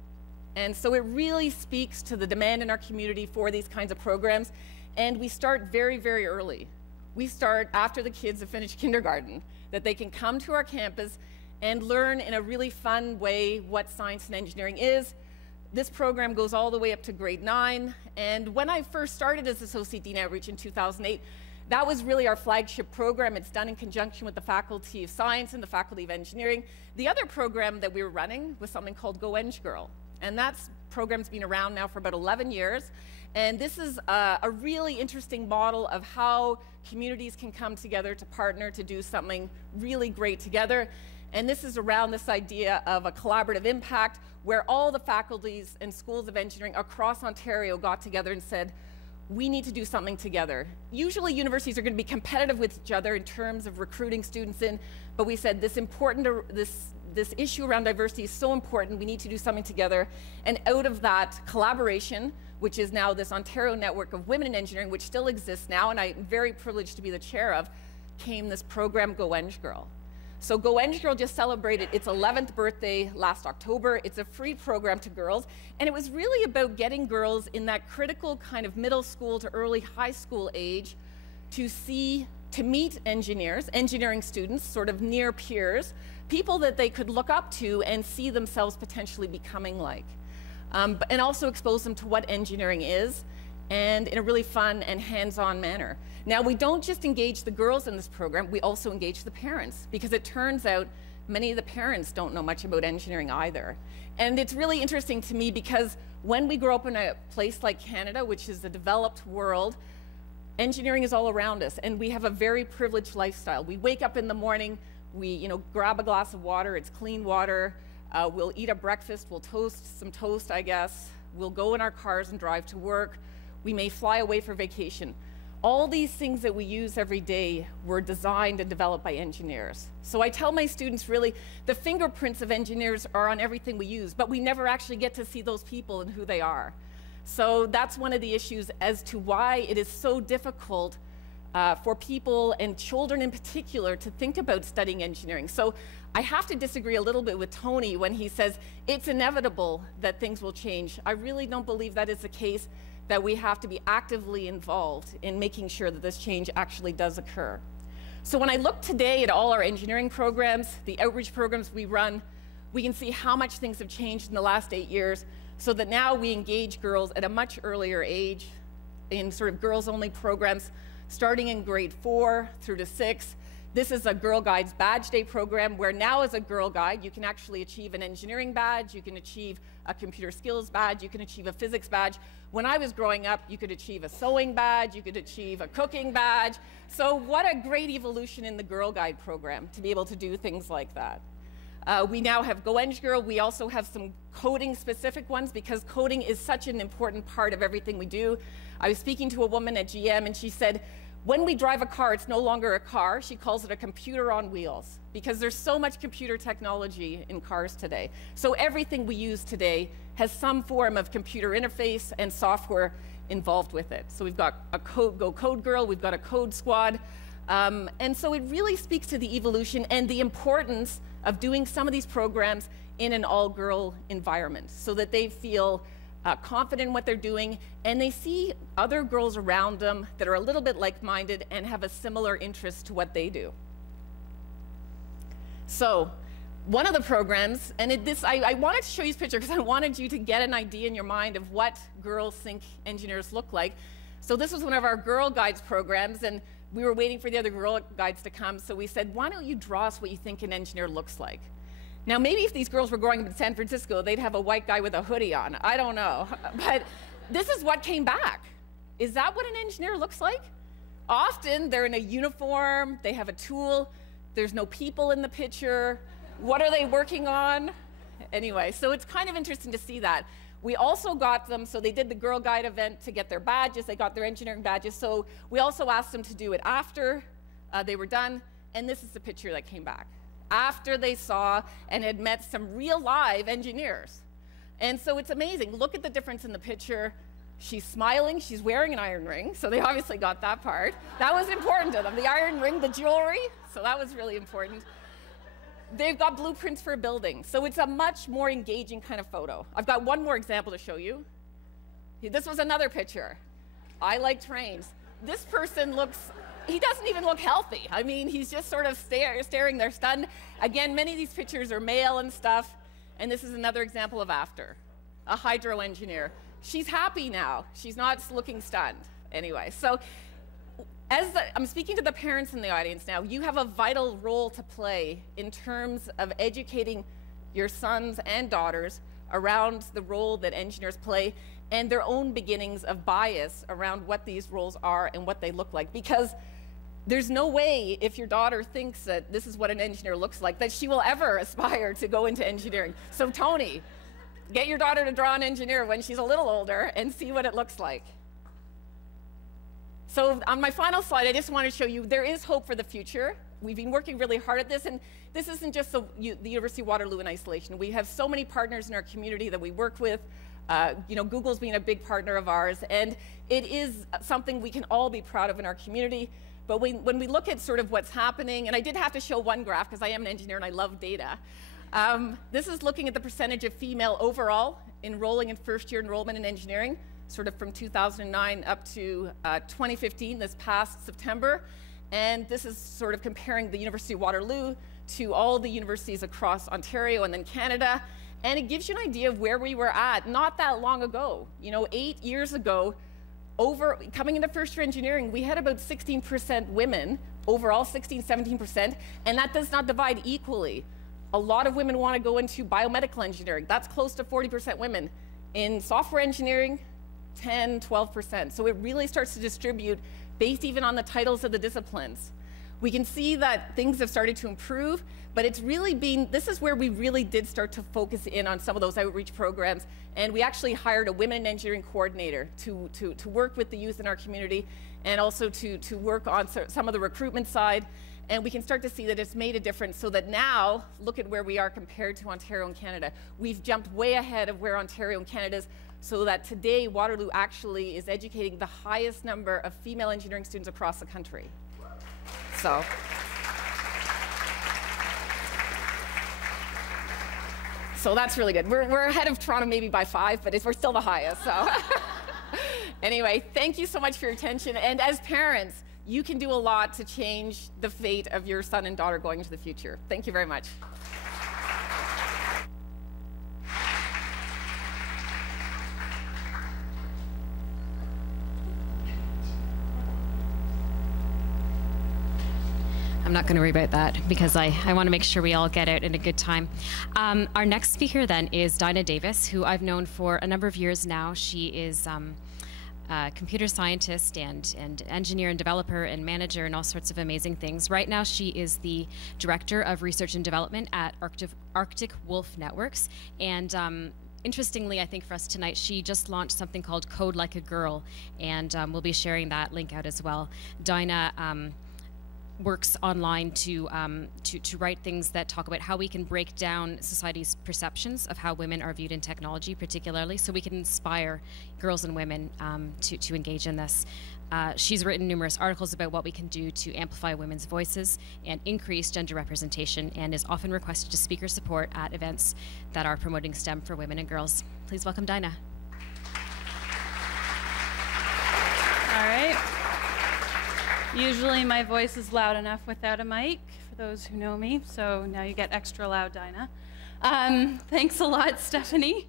And so it really speaks to the demand in our community for these kinds of programs, and we start very, very early. We start after the kids have finished kindergarten, that they can come to our campus and learn in a really fun way what science and engineering is. This program goes all the way up to grade 9. And when I first started as Associate Dean Outreach in 2008, that was really our flagship program. It's done in conjunction with the Faculty of Science and the Faculty of Engineering. The other program that we were running was something called Go Eng Girl. And that program's been around now for about 11 years. And this is a really interesting model of how communities can come together to partner to do something really great together. And this is around this idea of a collaborative impact, where all the faculties and schools of engineering across Ontario got together and said, we need to do something together. Usually universities are going to be competitive with each other in terms of recruiting students in, but we said this issue around diversity is so important, we need to do something together. And out of that collaboration, which is now this Ontario network of women in engineering, which still exists now, and I'm very privileged to be the chair of, came this program, Go Eng Girl. So Go Eng Girl just celebrated its 11th birthday last October. It's a free program to girls, and it was really about getting girls in that critical kind of middle school to early high school age to meet engineering students, sort of near peers, people that they could look up to and see themselves potentially becoming like. And also expose them to what engineering is and in a really fun and hands-on manner. Now, we don't just engage the girls in this program, we also engage the parents, because it turns out many of the parents don't know much about engineering either. And it's really interesting to me because when we grow up in a place like Canada, which is a developed world, engineering is all around us, and we have a very privileged lifestyle. We wake up in the morning, we grab a glass of water, it's clean water, we'll eat a breakfast, we'll toast some toast, I guess, we'll go in our cars and drive to work, we may fly away for vacation. All these things that we use every day were designed and developed by engineers. So I tell my students, really, the fingerprints of engineers are on everything we use, but we never actually get to see those people and who they are. So that's one of the issues as to why it is so difficult for people, and children in particular, to think about studying engineering. So I have to disagree a little bit with Tony when he says it's inevitable that things will change. I really don't believe that is the case, that we have to be actively involved in making sure that this change actually does occur. So when I look today at all our engineering programs, the outreach programs we run, we can see how much things have changed in the last 8 years, so that now we engage girls at a much earlier age in sort of girls-only programs, starting in grade 4 through to 6. This is a Girl Guides Badge Day program, where now as a Girl Guide, you can actually achieve an engineering badge, you can achieve a computer skills badge, you can achieve a physics badge. When I was growing up, you could achieve a sewing badge, you could achieve a cooking badge. So what a great evolution in the Girl Guide program to be able to do things like that. We now have Go Eng Girl. We also have some coding-specific ones, because coding is such an important part of everything we do. I was speaking to a woman at GM, and she said, when we drive a car, it's no longer a car. She calls it a computer on wheels, because there's so much computer technology in cars today. So everything we use today has some form of computer interface and software involved with it. So we've got a Go Code Girl, we've got a Code Squad. And so it really speaks to the evolution and the importance of doing some of these programs in an all-girl environment, so that they feel confident in what they're doing, and they see other girls around them that are a little bit like-minded and have a similar interest to what they do. So one of the programs, and I wanted to show you this picture because I wanted you to get an idea in your mind of what girls think engineers look like. So this was one of our Girl Guides programs, and we were waiting for the other Girl Guides to come, so we said, why don't you draw us what you think an engineer looks like? Now, maybe if these girls were growing up in San Francisco, they'd have a white guy with a hoodie on. I don't know. But this is what came back. Is that what an engineer looks like? Often, they're in a uniform, they have a tool, there's no people in the picture. What are they working on? Anyway, so it's kind of interesting to see that. We also got them, so they did the Girl Guide event to get their badges, they got their engineering badges, so we also asked them to do it after they were done, and this is the picture that came back, after they saw and had met some real live engineers. And so it's amazing. Look at the difference in the picture. She's smiling, she's wearing an iron ring, so they obviously got that part. That was important to them, the iron ring, the jewelry, so that was really important. They've got blueprints for a building, so it's a much more engaging kind of photo. I've got one more example to show you. This was another picture. I like trains. This person looks, he doesn't even look healthy. I mean, he's just sort of staring there stunned. Again, many of these pictures are male and stuff, and this is another example of after. A hydro engineer. She's happy now. She's not looking stunned. Anyway, so I'm speaking to the parents in the audience now. You have a vital role to play in terms of educating your sons and daughters around the role that engineers play and their own beginnings of bias around what these roles are and what they look like. Because there's no way, if your daughter thinks that this is what an engineer looks like, that she will ever aspire to go into engineering. So Tony, get your daughter to draw an engineer when she's a little older and see what it looks like. So on my final slide, I just want to show you there is hope for the future. We've been working really hard at this, and this isn't just the University of Waterloo in isolation. We have so many partners in our community that we work with. Google's been a big partner of ours, and it is something we can all be proud of in our community. But when we look at sort of what's happening, and I did have to show one graph because I am an engineer and I love data. This is looking at the percentage of female overall enrolling in first-year enrollment in engineering, sort of from 2009 up to 2015, this past September. And this is sort of comparing the University of Waterloo to all the universities across Ontario and then Canada. And it gives you an idea of where we were at not that long ago. 8 years ago, coming into first year engineering, we had about 16% women, overall 16, 17%, and that does not divide equally. A lot of women want to go into biomedical engineering. That's close to 40% women. In software engineering, 10, 12%. So it really starts to distribute based even on the titles of the disciplines. We can see that things have started to improve, but it's really been, this is where we really did start to focus in on some of those outreach programs. And we actually hired a women in engineering coordinator to work with the youth in our community and also to work on some of the recruitment side. And we can start to see that it's made a difference so that now, look at where we are compared to Ontario and Canada. We've jumped way ahead of where Ontario and Canada is, so that today Waterloo actually is educating the highest number of female engineering students across the country. So that's really good. We're ahead of Toronto maybe by 5, but we're still the highest. So anyway, thank you so much for your attention. And as parents, you can do a lot to change the fate of your son and daughter going into the future. Thank you very much. I'm not going to worry about that because I want to make sure we all get out in a good time. Our next speaker then is Dinah Davis, who I've known for a number of years now. She is a computer scientist and engineer and developer and manager and all sorts of amazing things. Right now she is the Director of Research and Development at Arctic Wolf Networks. And interestingly, I think for us tonight, she just launched something called Code Like a Girl, and we'll be sharing that link out as well. Dinah works online to write things that talk about how we can break down society's perceptions of how women are viewed in technology, particularly, so we can inspire girls and women to engage in this. She's written numerous articles about what we can do to amplify women's voices and increase gender representation, and is often requested to speaker support at events that are promoting STEM for women and girls. Please welcome Dinah. All right. Usually my voice is loud enough without a mic, for those who know me, so now you get extra loud, Dinah. Thanks a lot, Stephanie.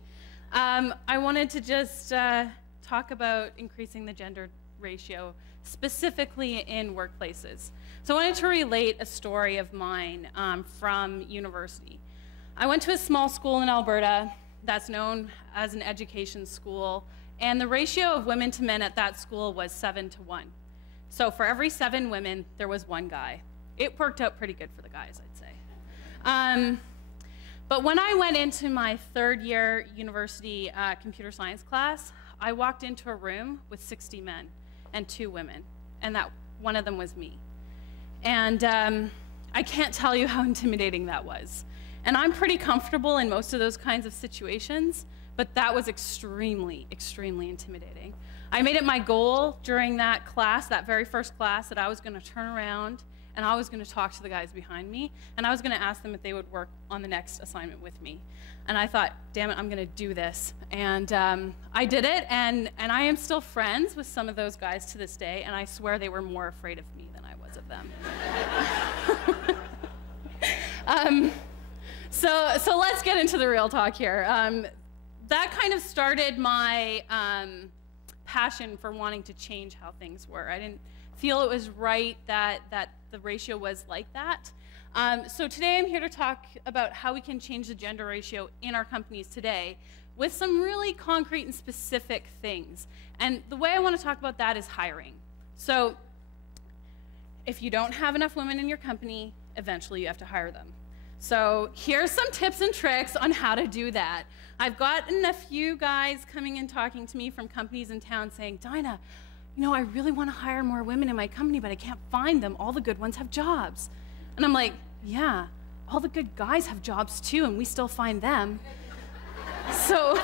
I wanted to just talk about increasing the gender ratio, specifically in workplaces. So I wanted to relate a story of mine from university. I went to a small school in Alberta that's known as an education school, and the ratio of women to men at that school was 7 to 1. So for every 7 women, there was 1 guy. It worked out pretty good for the guys, I'd say. But when I went into my 3rd year university computer science class, I walked into a room with 60 men and 2 women, and that one of them was me. And I can't tell you how intimidating that was. And I'm pretty comfortable in most of those kinds of situations, but that was extremely, extremely intimidating. I made it my goal during that class, that very first class, that I was going to turn around and I was going to talk to the guys behind me, and I was going to ask them if they would work on the next assignment with me. And I thought, damn it, I'm going to do this. And I did it, and I am still friends with some of those guys to this day, and I swear they were more afraid of me than I was of them. So let's get into the real talk here. That kind of started my passion for wanting to change how things were. I didn't feel it was right that the ratio was like that. So today I'm here to talk about how we can change the gender ratio in our companies today with some really concrete and specific things. And the way I want to talk about that is hiring. So if you don't have enough women in your company, eventually you have to hire them. So here's some tips and tricks on how to do that. I've gotten a few guys coming and talking to me from companies in town saying, Dinah, you know, I really want to hire more women in my company, but I can't find them. All the good ones have jobs. And I'm like, yeah, all the good guys have jobs too, and we still find them. So,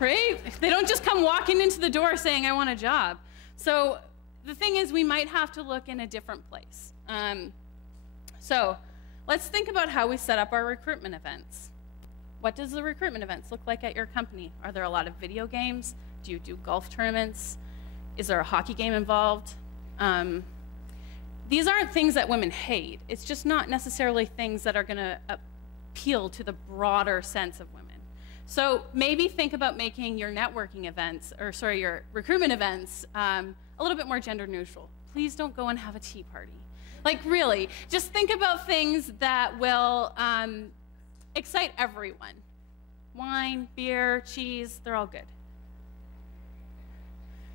right? They don't just come walking into the door saying, I want a job. So the thing is, we might have to look in a different place. So let's think about how we set up our recruitment events. What does the recruitment events look like at your company? Are there a lot of video games? Do you do golf tournaments? Is there a hockey game involved? These aren't things that women hate. It's just not necessarily things that are going to appeal to the broader sense of women. So maybe think about making your networking events, or sorry, your recruitment events, a little bit more gender neutral. Please don't go and have a tea party. Like really, just think about things that will excite everyone. Wine, beer, cheese, they're all good.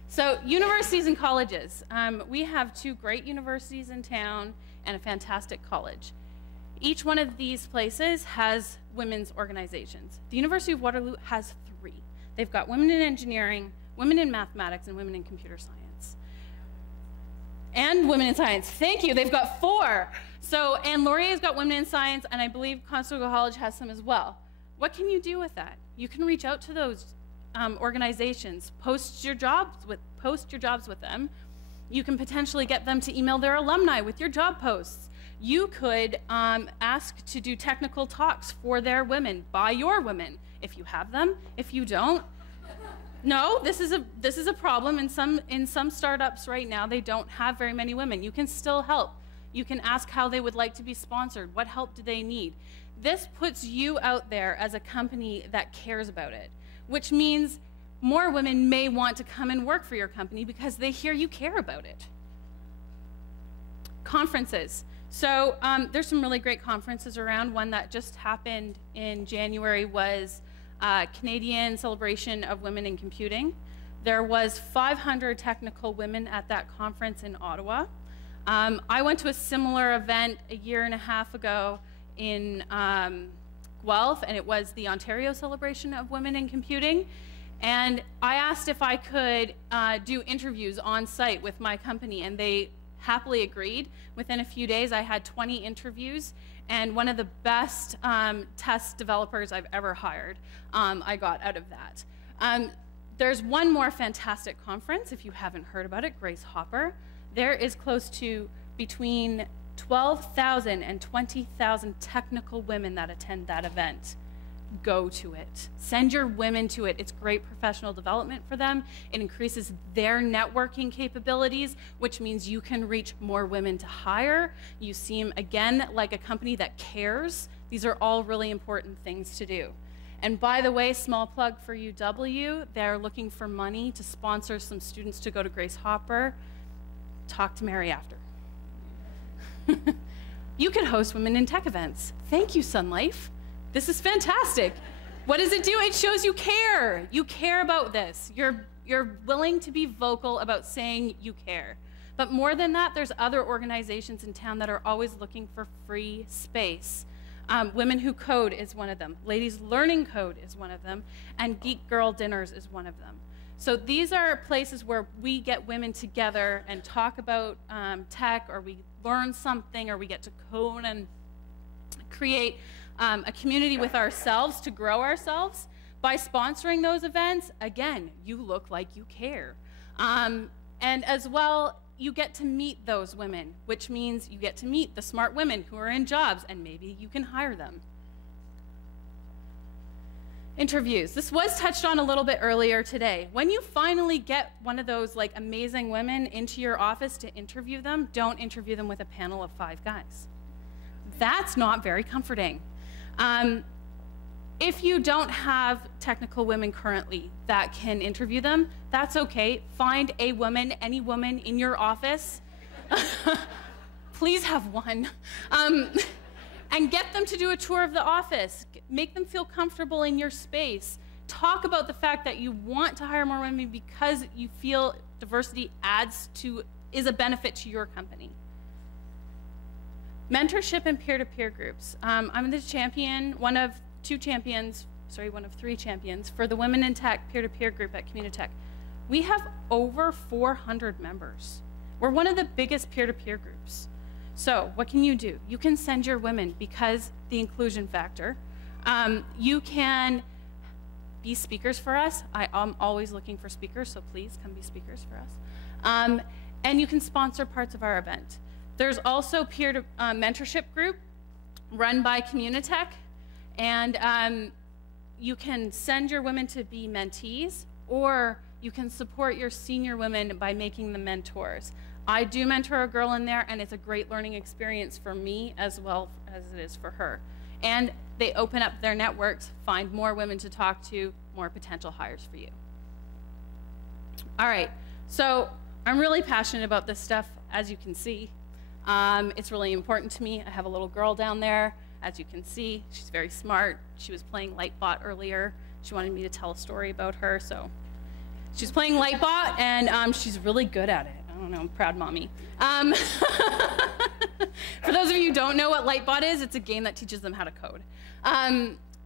So universities and colleges. We have 2 great universities in town and a fantastic college. Each one of these places has women's organizations. The University of Waterloo has 3. They've got women in engineering, women in mathematics, and women in computer science. And women in science. Thank you. They've got 4. So Anne Laurier's got women in science, and I believe Conestoga College has some as well. What can you do with that? You can reach out to those organizations, post your jobs with them. You can potentially get them to email their alumni with your job posts. You could ask to do technical talks for their women, by your women, if you have them. If you don't, no, this is a problem. In some startups right now, they don't have very many women. You can still help. You can ask how they would like to be sponsored. What help do they need? This puts you out there as a company that cares about it, which means more women may want to come and work for your company because they hear you care about it. Conferences. So there's some really great conferences around. One that just happened in January was Canadian Celebration of Women in Computing. There was 500 technical women at that conference in Ottawa. I went to a similar event a year and a half ago in Guelph, and it was the Ontario Celebration of Women in Computing. And I asked if I could do interviews on site with my company, and they happily agreed. Within a few days, I had 20 interviews, and one of the best test developers I've ever hired I got out of that. There's one more fantastic conference, if you haven't heard about it, Grace Hopper. There is close to between 12,000 and 20,000 technical women that attend that event. Go to it. Send your women to it. It's great professional development for them. It increases their networking capabilities, which means you can reach more women to hire. You seem, again, like a company that cares. These are all really important things to do. And by the way, small plug for UW, they're looking for money to sponsor some students to go to Grace Hopper. Talk to Mary after. You can host women in tech events. Thank you, Sun Life. This is fantastic. What does it do? It shows you care. You care about this. You're willing to be vocal about saying you care. But more than that, there's other organizations in town that are always looking for free space. Women Who Code is one of them. Ladies Learning Code is one of them. And Geek Girl Dinners is one of them. So these are places where we get women together and talk about tech, or we learn something, or we get to code and create a community with ourselves to grow ourselves. By sponsoring those events, again, you look like you care. And as well, you get to meet those women, which means you get to meet the smart women who are in jobs, and maybe you can hire them. Interviews. This was touched on a little bit earlier today. When you finally get one of those like amazing women into your office to interview them, don't interview them with a panel of 5 guys. That's not very comforting. If you don't have technical women currently that can interview them, that's okay. Find a woman, any woman in your office. Please have one. And get them to do a tour of the office. Make them feel comfortable in your space. Talk about the fact that you want to hire more women because you feel diversity is a benefit to your company. Mentorship and peer-to-peer groups. I'm the champion, one of 3 champions for the Women in Tech peer-to-peer group at Communitech. We have over 400 members. We're one of the biggest peer-to-peer groups. So what can you do? You can send your women, because the inclusion factor. You can be speakers for us. I'm always looking for speakers, so please come be speakers for us. And you can sponsor parts of our event. There's also mentorship group run by Communitech, and you can send your women to be mentees, or you can support your senior women by making them mentors. I do mentor a girl in there, and it's a great learning experience for me as well as it is for her. And they open up their networks, find more women to talk to, more potential hires for you. All right, so I'm really passionate about this stuff, as you can see. It's really important to me. I have a little girl down there, as you can see. She's very smart. She was playing Lightbot earlier. She wanted me to tell a story about her, so she's playing Lightbot, and she's really good at it. I don't know, I'm proud mommy. For those of you who don't know what Lightbot is, it's a game that teaches them how to code.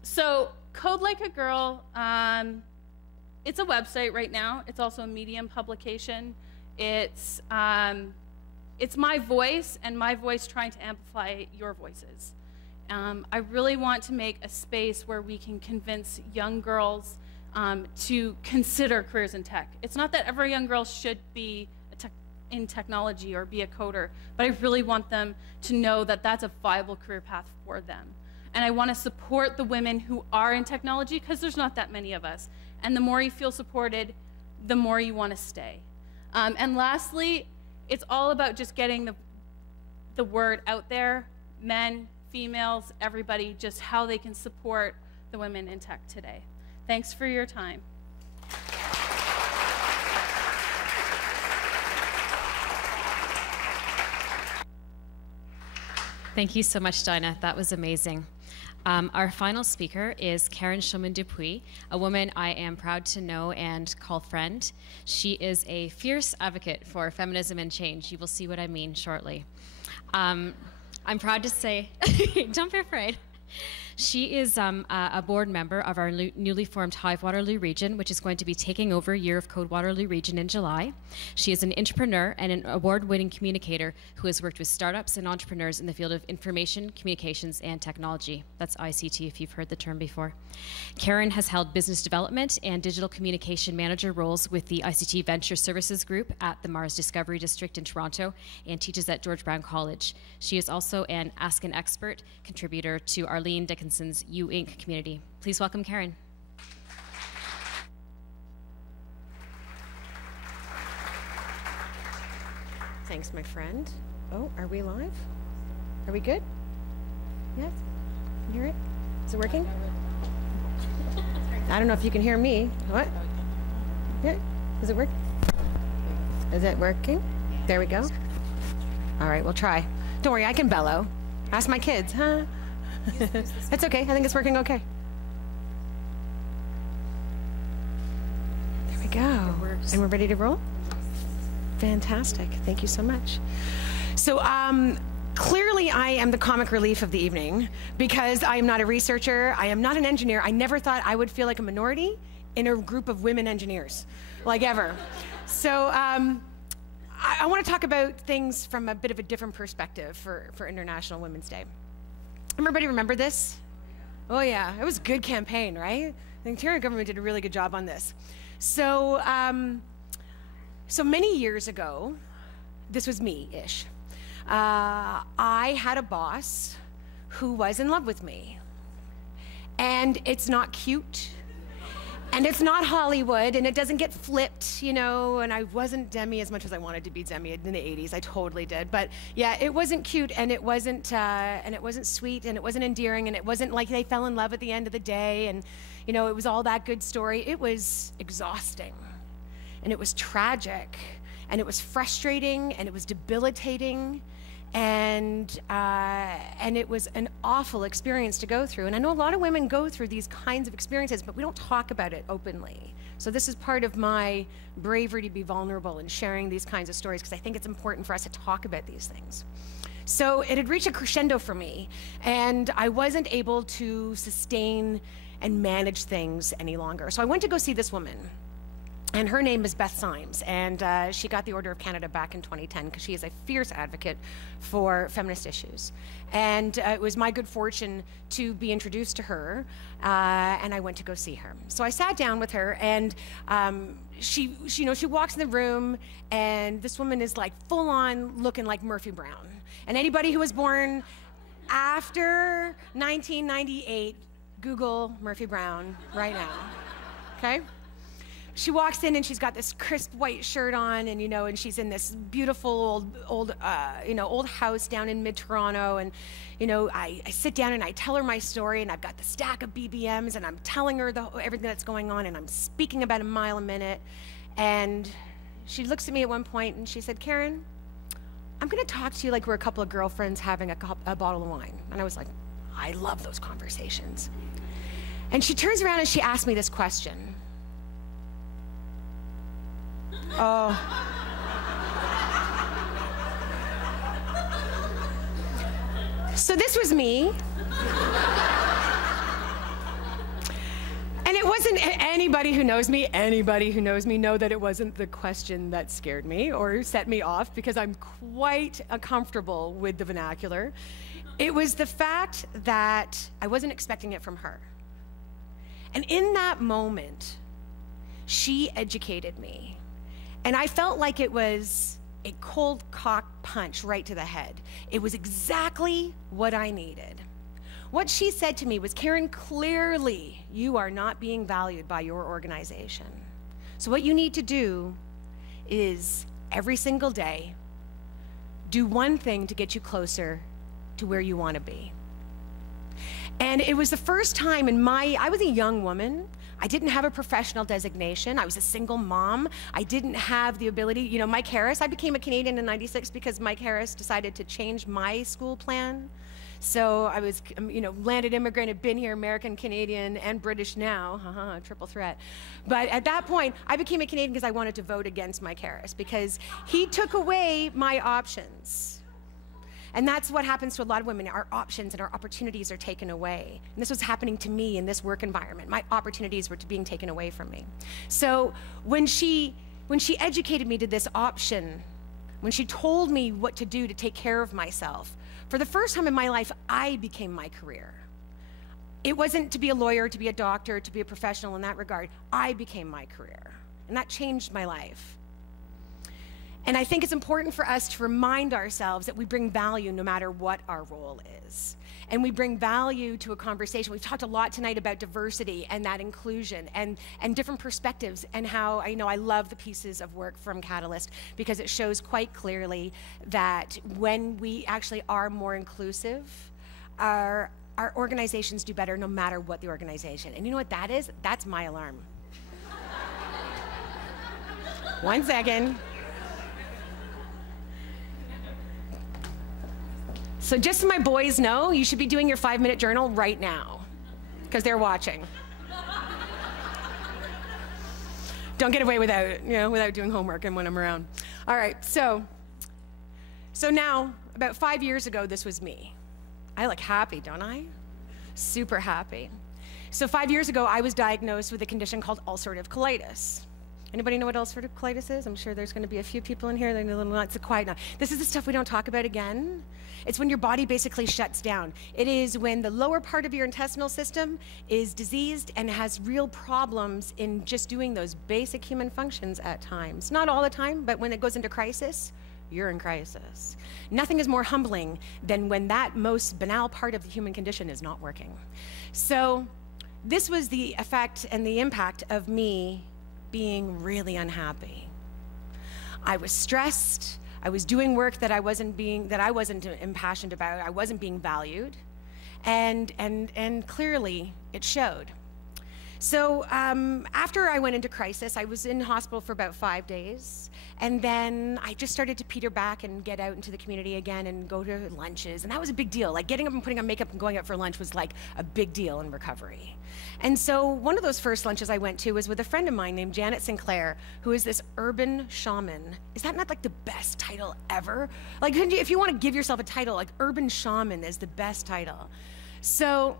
So Code Like a Girl, it's a website right now. It's also a Medium publication. It's my voice, and my voice trying to amplify your voices. I really want to make a space where we can convince young girls to consider careers in tech. It's not that every young girl should be in technology or be a coder, but I really want them to know that that's a viable career path for them. And I want to support the women who are in technology, because there's not that many of us. And the more you feel supported, the more you want to stay. And lastly, it's all about just getting the word out there, men, females, everybody, just how they can support the women in tech today. Thanks for your time. Thank you so much, Dinah. That was amazing. Our final speaker is Karen Shulman-Dupuis, a woman I am proud to know and call friend. She is a fierce advocate for feminism and change. You will see what I mean shortly. I'm proud to say, don't be afraid. She is a board member of our newly formed Hive Waterloo region, which is going to be taking over Year of Code Waterloo region in July. She is an entrepreneur and an award-winning communicator who has worked with startups and entrepreneurs in the field of information, communications, and technology. That's ICT, if you've heard the term before. Karen has held business development and digital communication manager roles with the ICT Venture Services Group at the Mars Discovery District in Toronto and teaches at George Brown College. She is also an Ask an Expert contributor to Arlene Dickinson's You Inc. community. Please welcome Karen. Thanks, my friend. Oh, are we live? Are we good? Yes? Can you hear it? Is it working? I don't know if you can hear me. What? Yeah. Does it work? Is it working? There we go. All right, we'll try. Don't worry, I can bellow. Ask my kids, huh? It's okay. I think it's working okay. There we go. And we're ready to roll? Fantastic. Thank you so much. So clearly I am the comic relief of the evening because I am not a researcher. I am not an engineer. I never thought I would feel like a minority in a group of women engineers, like ever. So I want to talk about things from a bit of a different perspective for International Women's Day. Everybody remember this? Oh yeah, it was a good campaign, right? I think the Ontario government did a really good job on this. So, so many years ago, this was me-ish. I had a boss who was in love with me. And it's not cute, and it's not Hollywood, and it doesn't get flipped, you know, and I wasn't Demi as much as I wanted to be Demi in the 80s. I totally did. But yeah, it wasn't cute, and it wasn't sweet, and it wasn't endearing, and it wasn't like they fell in love at the end of the day, and, you know, it was all that good story. It was exhausting, and it was tragic, and it was frustrating, and it was debilitating, and it was an awful experience to go through. And I know a lot of women go through these kinds of experiences, but we don't talk about it openly. So this is part of my bravery to be vulnerable and sharing these kinds of stories, because I think it's important for us to talk about these things. So it had reached a crescendo for me, and I wasn't able to sustain and manage things any longer. So I went to go see this woman. And her name is Beth Symes, and she got the Order of Canada back in 2010 because she is a fierce advocate for feminist issues. And it was my good fortune to be introduced to her, and I went to go see her. So I sat down with her, and she walks in the room, and this woman is like full on looking like Murphy Brown. And anybody who was born after 1998, Google Murphy Brown right now, okay? she walks in and she's got this crisp white shirt on, and and she's in this beautiful old house down in mid-Toronto, and I sit down and I tell her my story, and I've got the stack of BBMs, and I'm telling her everything that's going on, and I'm speaking about a mile a minute, and she looks at me at one point and she said, "Karen, I'm going to talk to you like we're a couple of girlfriends having a bottle of wine." And I was like, I love those conversations. And she turns around and she asks me this question. Oh. So this was me. And it wasn't anybody who knows me know that it wasn't the question that scared me or set me off, because I'm quite uncomfortable with the vernacular. It was the fact that I wasn't expecting it from her. And in that moment, she educated me. And I felt like it was a cold cock punch right to the head. It was exactly what I needed. What she said to me was, "Karen, clearly you are not being valued by your organization. So what you need to do is every single day, do one thing to get you closer to where you want to be." And it was the first time I was a young woman. I didn't have a professional designation. I was a single mom. I didn't have the ability, Mike Harris, I became a Canadian in '96 because Mike Harris decided to change my school plan. So I was, landed immigrant, had been here, American, Canadian, and British now, triple threat. But at that point, I became a Canadian because I wanted to vote against Mike Harris, because he took away my options. And that's what happens to a lot of women. Our options and our opportunities are taken away. And this was happening to me in this work environment. My opportunities were being taken away from me. So when she educated me to this option, when she told me what to do to take care of myself, for the first time in my life, I became my career. It wasn't to be a lawyer, to be a doctor, to be a professional in that regard. I became my career. And that changed my life. And I think it's important for us to remind ourselves that we bring value no matter what our role is. And we bring value to a conversation. We've talked a lot tonight about diversity and that inclusion and different perspectives, and how I love the pieces of work from Catalyst, because it shows quite clearly that when we actually are more inclusive, our organizations do better no matter what the organization. And you know what that is? That's my alarm. 1 second. So just so my boys know, you should be doing your 5-minute journal right now, because they're watching. Don't get away without doing homework and when I'm around. All right, so now, about 5 years ago, this was me. I look happy, don't I? Super happy. So 5 years ago, I was diagnosed with a condition called ulcerative colitis. Anybody know what ulcerative colitis is? I'm sure there's going to be a few people in here that are a little not so quiet now. This is the stuff we don't talk about again. It's when your body basically shuts down. It is when the lower part of your intestinal system is diseased and has real problems in just doing those basic human functions at times. Not all the time, but when it goes into crisis, you're in crisis. Nothing is more humbling than when that most banal part of the human condition is not working. So this was the effect and the impact of me being really unhappy. I was stressed. I was doing work that I wasn't impassioned about. I wasn't being valued, and clearly it showed. So after I went into crisis, I was in hospital for about 5 days, and then I just started to peter back and get out into the community again and go to lunches, and that was a big deal. Like getting up and putting on makeup and going out for lunch was like a big deal in recovery. And so one of those first lunches I went to was with a friend of mine named Janet Sinclair, who is this urban shaman. Is that not like the best title ever? Like if you want to give yourself a title, like urban shaman is the best title. So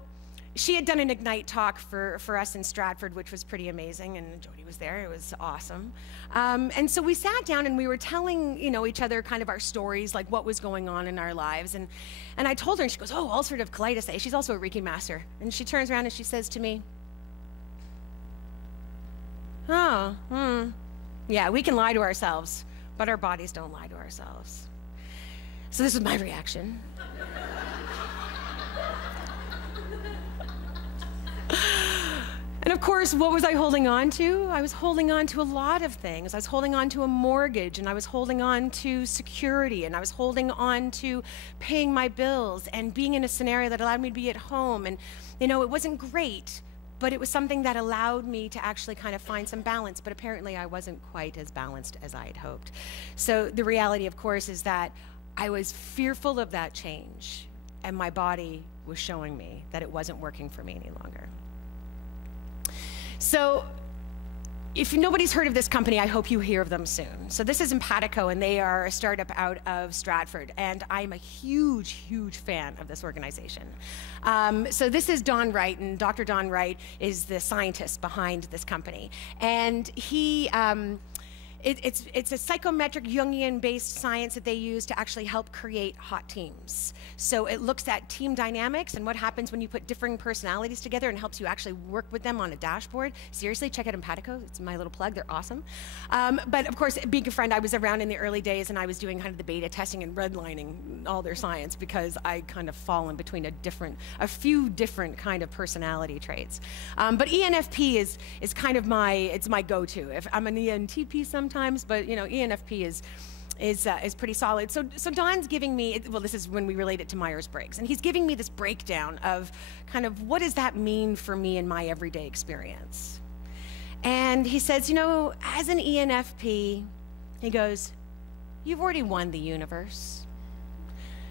she had done an Ignite talk for us in Stratford, which was pretty amazing, and Jody was there. It was awesome. And so we sat down and we were telling each other kind of our stories, like what was going on in our lives. And I told her, and she goes, "Oh, ulcerative colitis, eh?" She's also a Reiki master. And she turns around and she says to me, yeah, we can lie to ourselves, but our bodies don't lie to ourselves." So this was my reaction. And of course, what was I holding on to? I was holding on to a lot of things. I was holding on to a mortgage, and I was holding on to security, and I was holding on to paying my bills and being in a scenario that allowed me to be at home. And, you know, it wasn't great, but it was something that allowed me to actually kind of find some balance. But apparently I wasn't quite as balanced as I had hoped. So the reality, of course, is that I was fearful of that change, and my body was showing me that it wasn't working for me any longer. So if nobody's heard of this company, I hope you hear of them soon. So this is Empatico, and they are a startup out of Stratford, and I'm a huge, huge fan of this organization. So this is Don Wright, and Dr. Don Wright is the scientist behind this company. And he, it's a psychometric Jungian-based science that they use to actually help create hot teams. So it looks at team dynamics and what happens when you put differing personalities together, and helps you actually work with them on a dashboard. Seriously, check out Empatico. It's my little plug. They're awesome. But of course, being a friend, I was around in the early days, and I was doing kind of the beta testing and redlining all their science, because I kind of fall in between a few different kind of personality traits. But ENFP is kind of my go-to. If I'm an ENTP sometimes, but you know, ENFP is pretty solid. So Don's giving me, well, this is when we relate it to Myers-Briggs, and he's giving me this breakdown of kind of what does that mean for me in my everyday experience. And he says, you know, as an ENFP, he goes, you've already won the universe.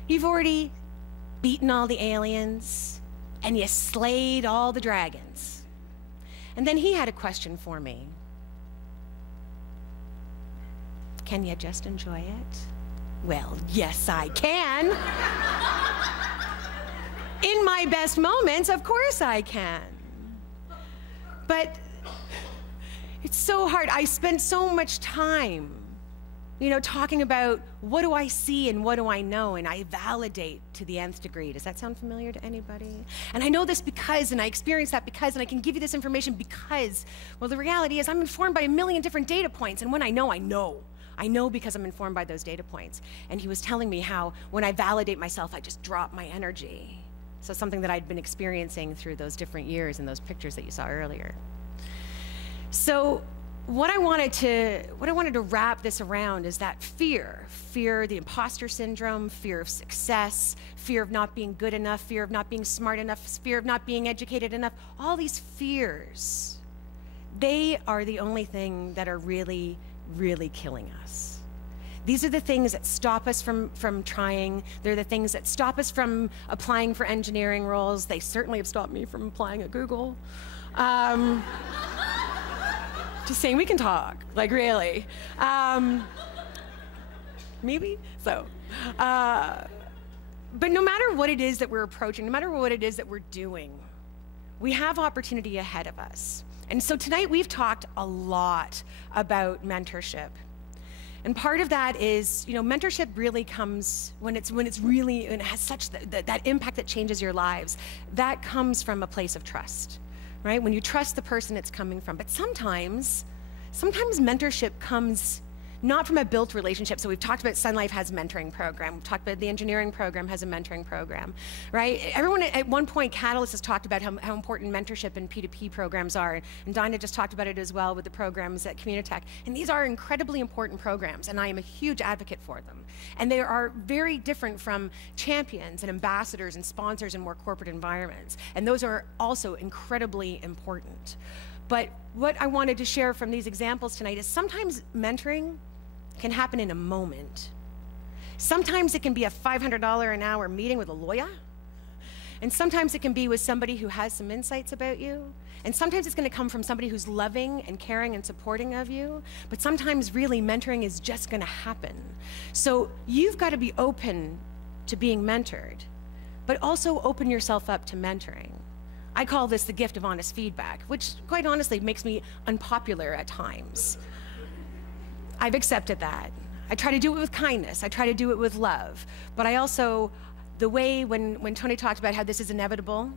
You've already beaten all the aliens, and you slayed all the dragons. And then he had a question for me. Can you just enjoy it? Well, yes, I can. In my best moments, of course I can. But it's so hard. I spend so much time, you know, talking about what do I see and what do I know, and I validate to the nth degree. Does that sound familiar to anybody? And I know this because, and I experience that because, and I can give you this information because, well, the reality is I'm informed by a million different data points, and when I know, I know. I know because I'm informed by those data points. And he was telling me how when I validate myself, I just drop my energy. So something that I'd been experiencing through those different years and those pictures that you saw earlier. So what I wanted to wrap this around is that fear, the imposter syndrome, fear of success, fear of not being good enough, fear of not being smart enough, fear of not being educated enough, all these fears, they are the only thing that are really killing us. These are the things that stop us from trying. They're the things that stop us from applying for engineering roles. They certainly have stopped me from applying at Google. Just saying, we can talk, like really. Maybe, so. But no matter what it is that we're approaching, no matter what it is that we're doing, we have opportunity ahead of us. And so tonight we've talked a lot about mentorship. And part of that is, you know, mentorship really comes when it's really, and it has such that impact that changes your lives. That comes from a place of trust, right? When you trust the person it's coming from. But sometimes mentorship comes not from a built relationship. So we've talked about Sun Life has a mentoring program. We've talked about the engineering program has a mentoring program, right? Everyone at one point, Catalyst has talked about how important mentorship and P2P programs are. And Dinah just talked about it as well with the programs at Communitech. And these are incredibly important programs, and I am a huge advocate for them. And they are very different from champions and ambassadors and sponsors in more corporate environments. And those are also incredibly important. But what I wanted to share from these examples tonight is sometimes mentoring can happen in a moment. Sometimes it can be a $500 an hour meeting with a lawyer. And sometimes it can be with somebody who has some insights about you. And sometimes it's going to come from somebody who's loving and caring and supporting of you. But sometimes really mentoring is just going to happen. So you've got to be open to being mentored, but also open yourself up to mentoring. I call this the gift of honest feedback, which quite honestly makes me unpopular at times. I've accepted that. I try to do it with kindness. I try to do it with love. But I also, the way when Tony talked about how this is inevitable,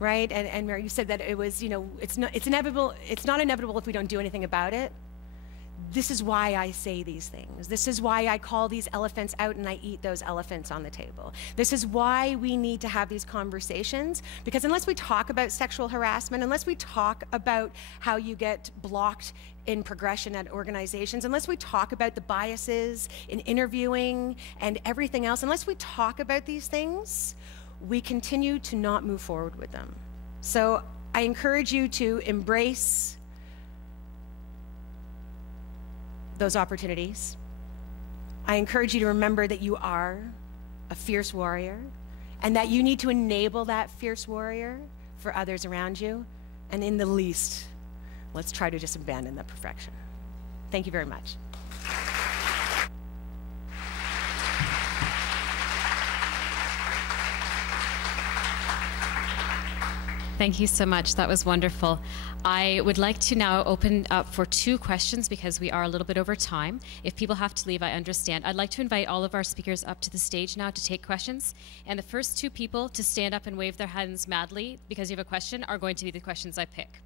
right? And Mary, you said that it was, you know, it's not inevitable if we don't do anything about it. this is why I say these things. This is why I call these elephants out and I eat those elephants on the table. This is why we need to have these conversations, because unless we talk about sexual harassment, unless we talk about how you get blocked in progression at organizations, unless we talk about the biases in interviewing and everything else, unless we talk about these things, we continue to not move forward with them. So I encourage you to embrace those opportunities. I encourage you to remember that you are a fierce warrior and that you need to enable that fierce warrior for others around you. And in the least, let's try to just abandon the perfection. Thank you very much. Thank you so much. That was wonderful. I would like to now open up for 2 questions because we are a little bit over time. If people have to leave, I understand. I'd like to invite all of our speakers up to the stage now to take questions. And the first 2 people to stand up and wave their hands madly because you have a question are going to be the questions I pick.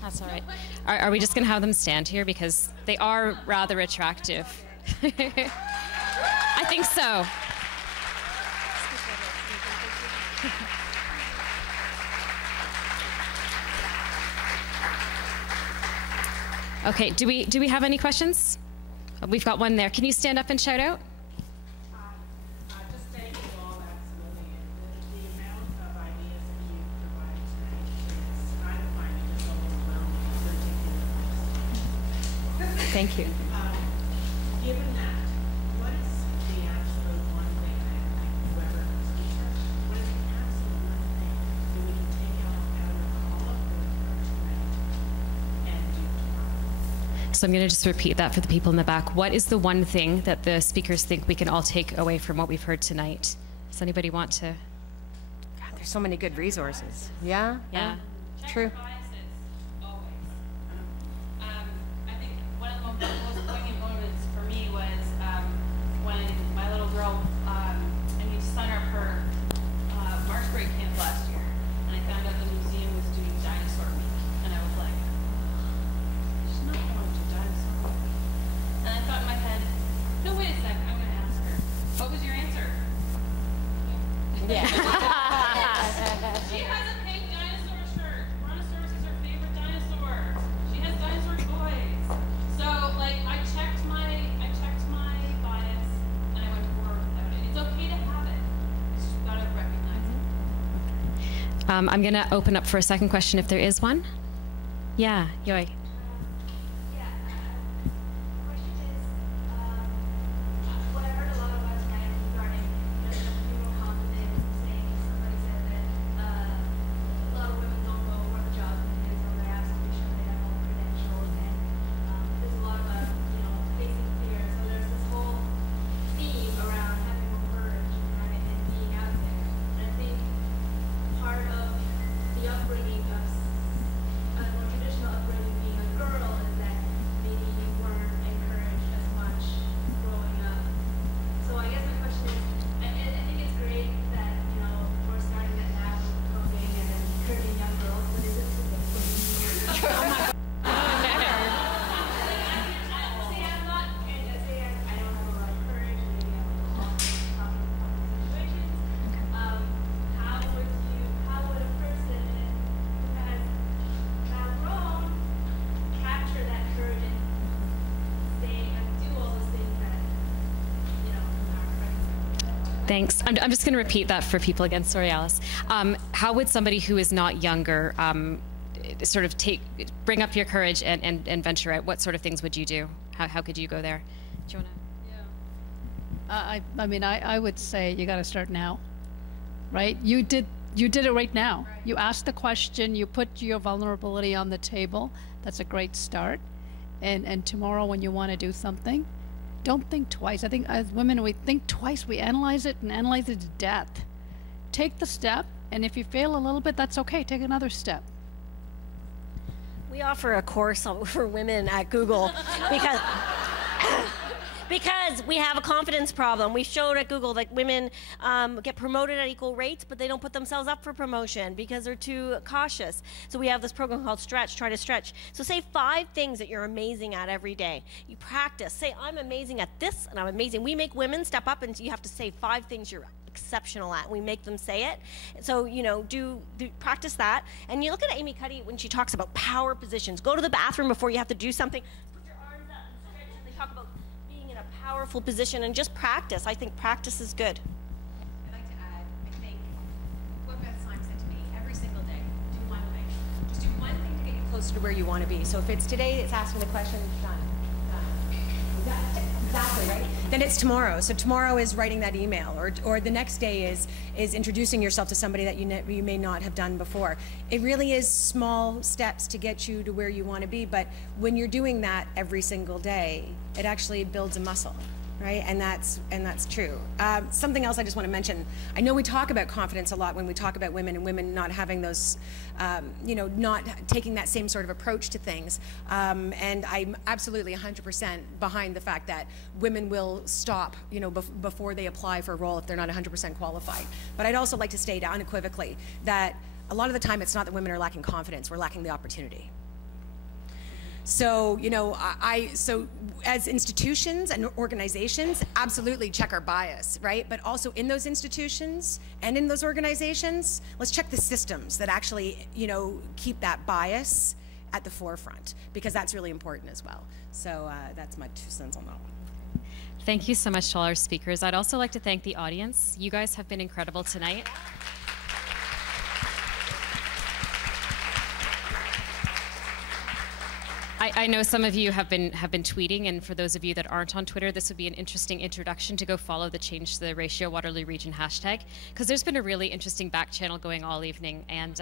That's all right. Are we just going to have them stand here because they are rather attractive? I think so. Okay, do we have any questions? We've got one there. Can you stand up and shout out? Just thank you all, absolutely. The amount of ideas that you provide tonight is, I find it just overwhelming. Thank you. Given that, what is the absolute one thing, whoever speaks first, what is the absolute one thing that we can take out of all of the tonight and do tomorrow? So I'm going to just repeat that for the people in the back. What is the one thing that the speakers think we can all take away from what we've heard tonight? Does anybody want to? God, there's so many good resources. Yeah? Yeah. True. I think one of the most poignant moments for me was when my little girl, I need to sign her up for March break camp last year, and I found out the museum was doing Dinosaur Week, and I was like, she's not going to Dinosaur Week. And I thought in my head, no, wait a sec, I'm going to ask her, what was your answer? Yeah. She has a pink dinosaur shirt. Brontosaurus is her favorite dinosaur. She has dinosaur toys. So, like, I checked my bias, and I went forward without it. It's okay to have it. It's just gotta recognize it. I'm going to open up for a second question if there is one. Yeah, Yoy. Thanks. I'm just going to repeat that for people again. Sorry, Alice. How would somebody who is not younger sort of bring up your courage and venture out? What sort of things would you do? How could you go there? Do you want to? I mean, I would say you got to start now, right? You did it right now. Right. You asked the question. You put your vulnerability on the table. That's a great start. And tomorrow, when you want to do something, don't think twice. I think as women, we think twice. We analyze it and analyze it to death. Take the step, and if you fail a little bit, that's okay. Take another step. We offer a course for women at Google Because we have a confidence problem. We showed at Google that women get promoted at equal rates, but they don't put themselves up for promotion because they're too cautious. So we have this program called Stretch, Try to Stretch. So say 5 things that you're amazing at every day. You practice. Say, I'm amazing at this, and I'm amazing. We make women step up, and you have to say 5 things you're exceptional at. We make them say it. So, you know, do practice that. And you look at Amy Cuddy when she talks about power positions. Go to the bathroom before you have to do something. Put your arms up and stretch. And they talk about being in a powerful position and just practice. I think practice is good. I'd like to add, I think, what Beth Syme said to me, every single day, do one thing. Just do one thing to get you closer to where you want to be. So if it's today, it's asking the question, done. Exactly, right? Then it's tomorrow. So tomorrow is writing that email, or the next day is introducing yourself to somebody that you may not have done before. It really is small steps to get you to where you want to be, but when you're doing that every single day, it actually builds a muscle. Right, and that's true. Something else I just want to mention. I know we talk about confidence a lot when we talk about women and women not having those, you know, not taking that same sort of approach to things. And I'm absolutely 100% behind the fact that women will stop, you know, before they apply for a role if they're not 100% qualified. But I'd also like to state unequivocally that a lot of the time it's not that women are lacking confidence; we're lacking the opportunity. So, you know, so as institutions and organizations, absolutely check our bias, right? But also in those institutions and in those organizations, let's check the systems that actually, you know, keep that bias at the forefront, because that's really important as well. So that's my 2 cents on that one. Thank you so much to all our speakers. I'd also like to thank the audience. You guys have been incredible tonight. I know some of you have been tweeting, and for those of you that aren't on Twitter, this would be an interesting introduction to go follow the Change the Ratio Waterloo Region hashtag, because there's been a really interesting back channel going all evening, and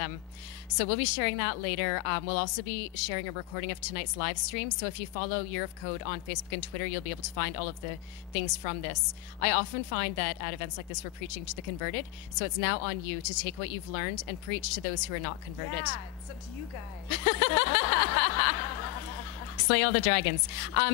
so we'll be sharing that later. We'll also be sharing a recording of tonight's live stream, so if you follow Year of Code on Facebook and Twitter, you'll be able to find all of the things from this. I often find that at events like this, we're preaching to the converted, so it's now on you to take what you've learned and preach to those who are not converted. Yeah, it's up to you guys. Slay all the dragons.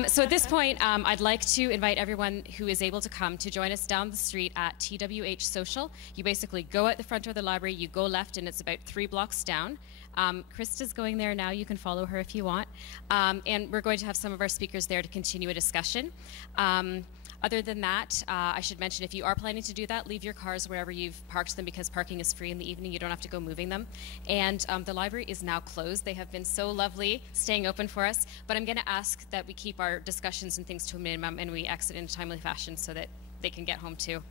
So at this point, I'd like to invite everyone who is able to come to join us down the street at TWH Social. You basically go out the front door of the library, you go left, and it's about 3 blocks down. Krista's going there now. You can follow her if you want. And we're going to have some of our speakers there to continue a discussion. Other than that, I should mention, if you are planning to do that, leave your cars wherever you've parked them, because parking is free in the evening. You don't have to go moving them. And the library is now closed. They have been so lovely staying open for us. But I'm going to ask that we keep our discussions and things to a minimum, and we exit in a timely fashion so that they can get home too.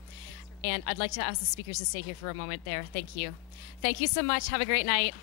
And I'd like to ask the speakers to stay here for a moment there. Thank you. Thank you so much. Have a great night.